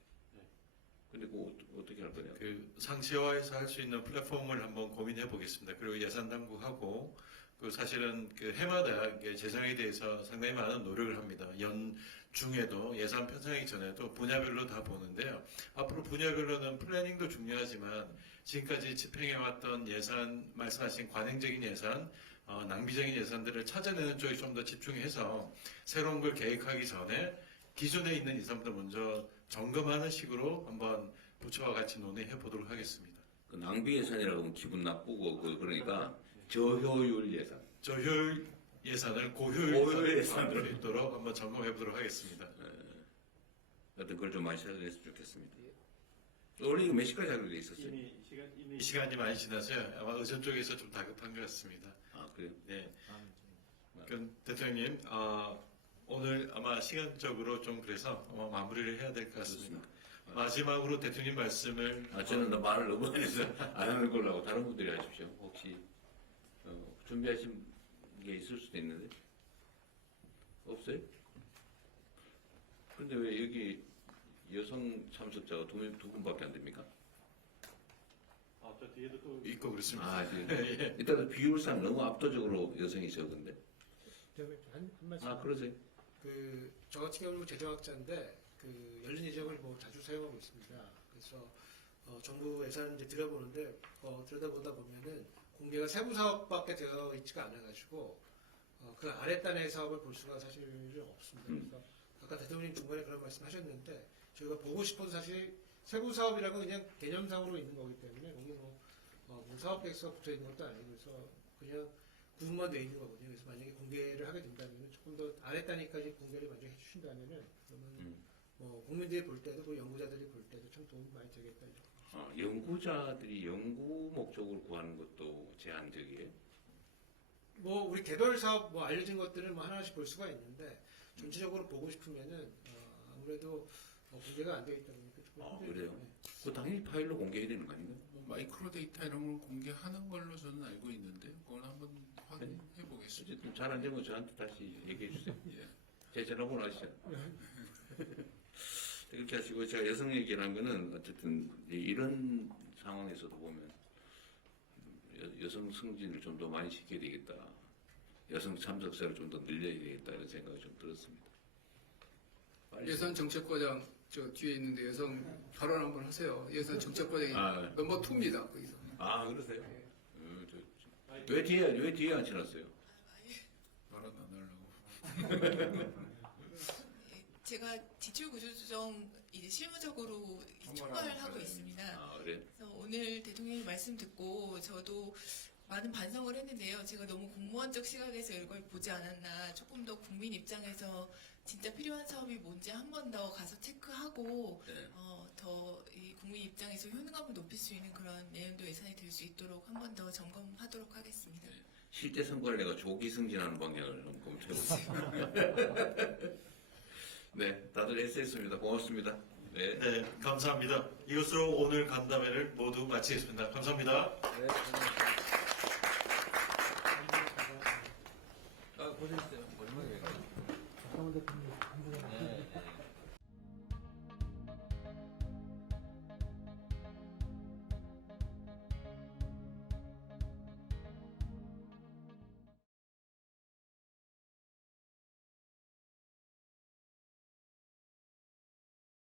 근데 그거 어떻게 할 거냐? 그 상시화해서 할 수 있는 플랫폼을 한번 고민해 보겠습니다. 그리고 예산 당국하고 그 사실은 그 해마다 재정에 대해서 상당히 많은 노력을 합니다. 연 중에도 예산 편성하기 전에도 분야별로 다 보는데요. 앞으로 분야별로는 플래닝도 중요하지만 지금까지 집행해왔던 예산, 말씀하신 관행적인 예산, 낭비적인 예산들을 찾아내는 쪽에 좀 더 집중해서 새로운 걸 계획하기 전에 기존에 있는 예산부터 먼저 점검하는 식으로 한번 부처와 같이 논의해 보도록 하겠습니다. 그 낭비 예산이라고 하면 기분 나쁘고 그러니까 저효율 예산. 저효율 예산을 고효율 예산으로 예산으로 있도록 한번 점검해 보도록 하겠습니다. 어떤 걸 좀 많이 찾아냈으면 좋겠습니다. 원래 이거 몇 시까지 하기로 돼 있었어요? 이미 시간이 많이 지나서요. 아마 의전 쪽에서 좀 다급한 것 같습니다. 아 그래요? 네. 그럼 대통령님 오늘 아마 시간적으로 좀 그래서 마무리를 해야 될 것 같습니다. 마지막으로 대통령 말씀을 저는 말을 너무 많이 해서 안 하는 걸로 하고 다른 분들이 하십시오. 혹시 준비하신 게 있을 수도 있는데 없어요? 근데 왜 여기 여성 참석자가 두 분밖에 안 됩니까? 저 뒤에도 또 있고 그렇습니다. 아, 일단 비율상 너무 압도적으로 여성이 적은데. 한 말씀. 아, 그러세요? 저 같은 경우는 재정학자인데 열린 예정을 뭐 자주 사용하고 있습니다. 그래서 정부 예산 이제 들여보는데 들여다보다 보면은 공개가 세부 사업밖에 되어 있지가 않아가지고 그 아랫단의 사업을 볼 수가 사실은 없습니다. 그래서 아까 대통령님 중간에 그런 말씀하셨는데 저희가 보고 싶어도 사실 세부 사업이라는 건 그냥 개념상으로 있는 거기 때문에 거기 뭐 사업계획서 붙어 있는 것도 아니고 그래서 그냥 구분만 되어 있는 거거든요. 그래서 만약에 공개를 하게 된다면 조금 더 아랫단위까지 공개를 만약에 해주신다면은 그러면 뭐 국민들이 볼 때도 그 연구자들이 볼 때도 참 도움이 많이 되겠다. 연구자들이 연구 목적으로 구하는 것도 제한적이에요? 뭐 우리 개별 사업 뭐 알려진 것들은 뭐 하나씩 볼 수가 있는데 전체적으로 보고 싶으면은 아무래도 공개가 안 되어 있다 보니까 조금 힘들죠. 그래요? 그 당연히 파일로 공개해야 되는 거 아닌가요? 뭐 마이크로 데이터 이런 걸 공개하는 걸로 저는 알고 있는데 그건 한번 확인해 보겠습니다. 어쨌든 잘 안 되면 저한테 다시 얘기해 주세요. 제 전화번호 아시죠? 이렇게 하시고 제가 여성 얘기라는 거는 어쨌든 이런 상황에서도 보면 여성 승진을 좀 더 많이 시켜야 되겠다. 여성 참석자를 좀 더 늘려야 되겠다 이런 생각이 좀 들었습니다. 예산 정책과장 저 뒤에 있는데 여성 발언 한번 하세요. 예산 정책과장이 넘버 2입니다. 거기서. 아 그러세요? 왜 뒤에 앉혀놨어요? 발언 안 하려고. 제가 지출 구조 조정 이제 실무적으로 총괄을 하고 있습니다. 아, 그래? 그래서 오늘 대통령님 말씀 듣고 저도 많은 반성을 했는데요. 제가 너무 공무원적 시각에서 이걸 보지 않았나. 조금 더 국민 입장에서 진짜 필요한 사업이 뭔지 한 번 더 가서 체크하고 네. 더 이 국민 입장에서 효능감을 높일 수 있는 그런 내년도 예산이 될 수 있도록 한 번 더 점검하도록 하겠습니다. 실제 선거를 내가 조기 승진하는 방향을 한번 검토해보겠습니다. 네, 다들 애쓰셨습니다. 고맙습니다. 네. 네, 감사합니다. 이것으로 오늘 간담회를 모두 마치겠습니다. 감사합니다. 고생했어요.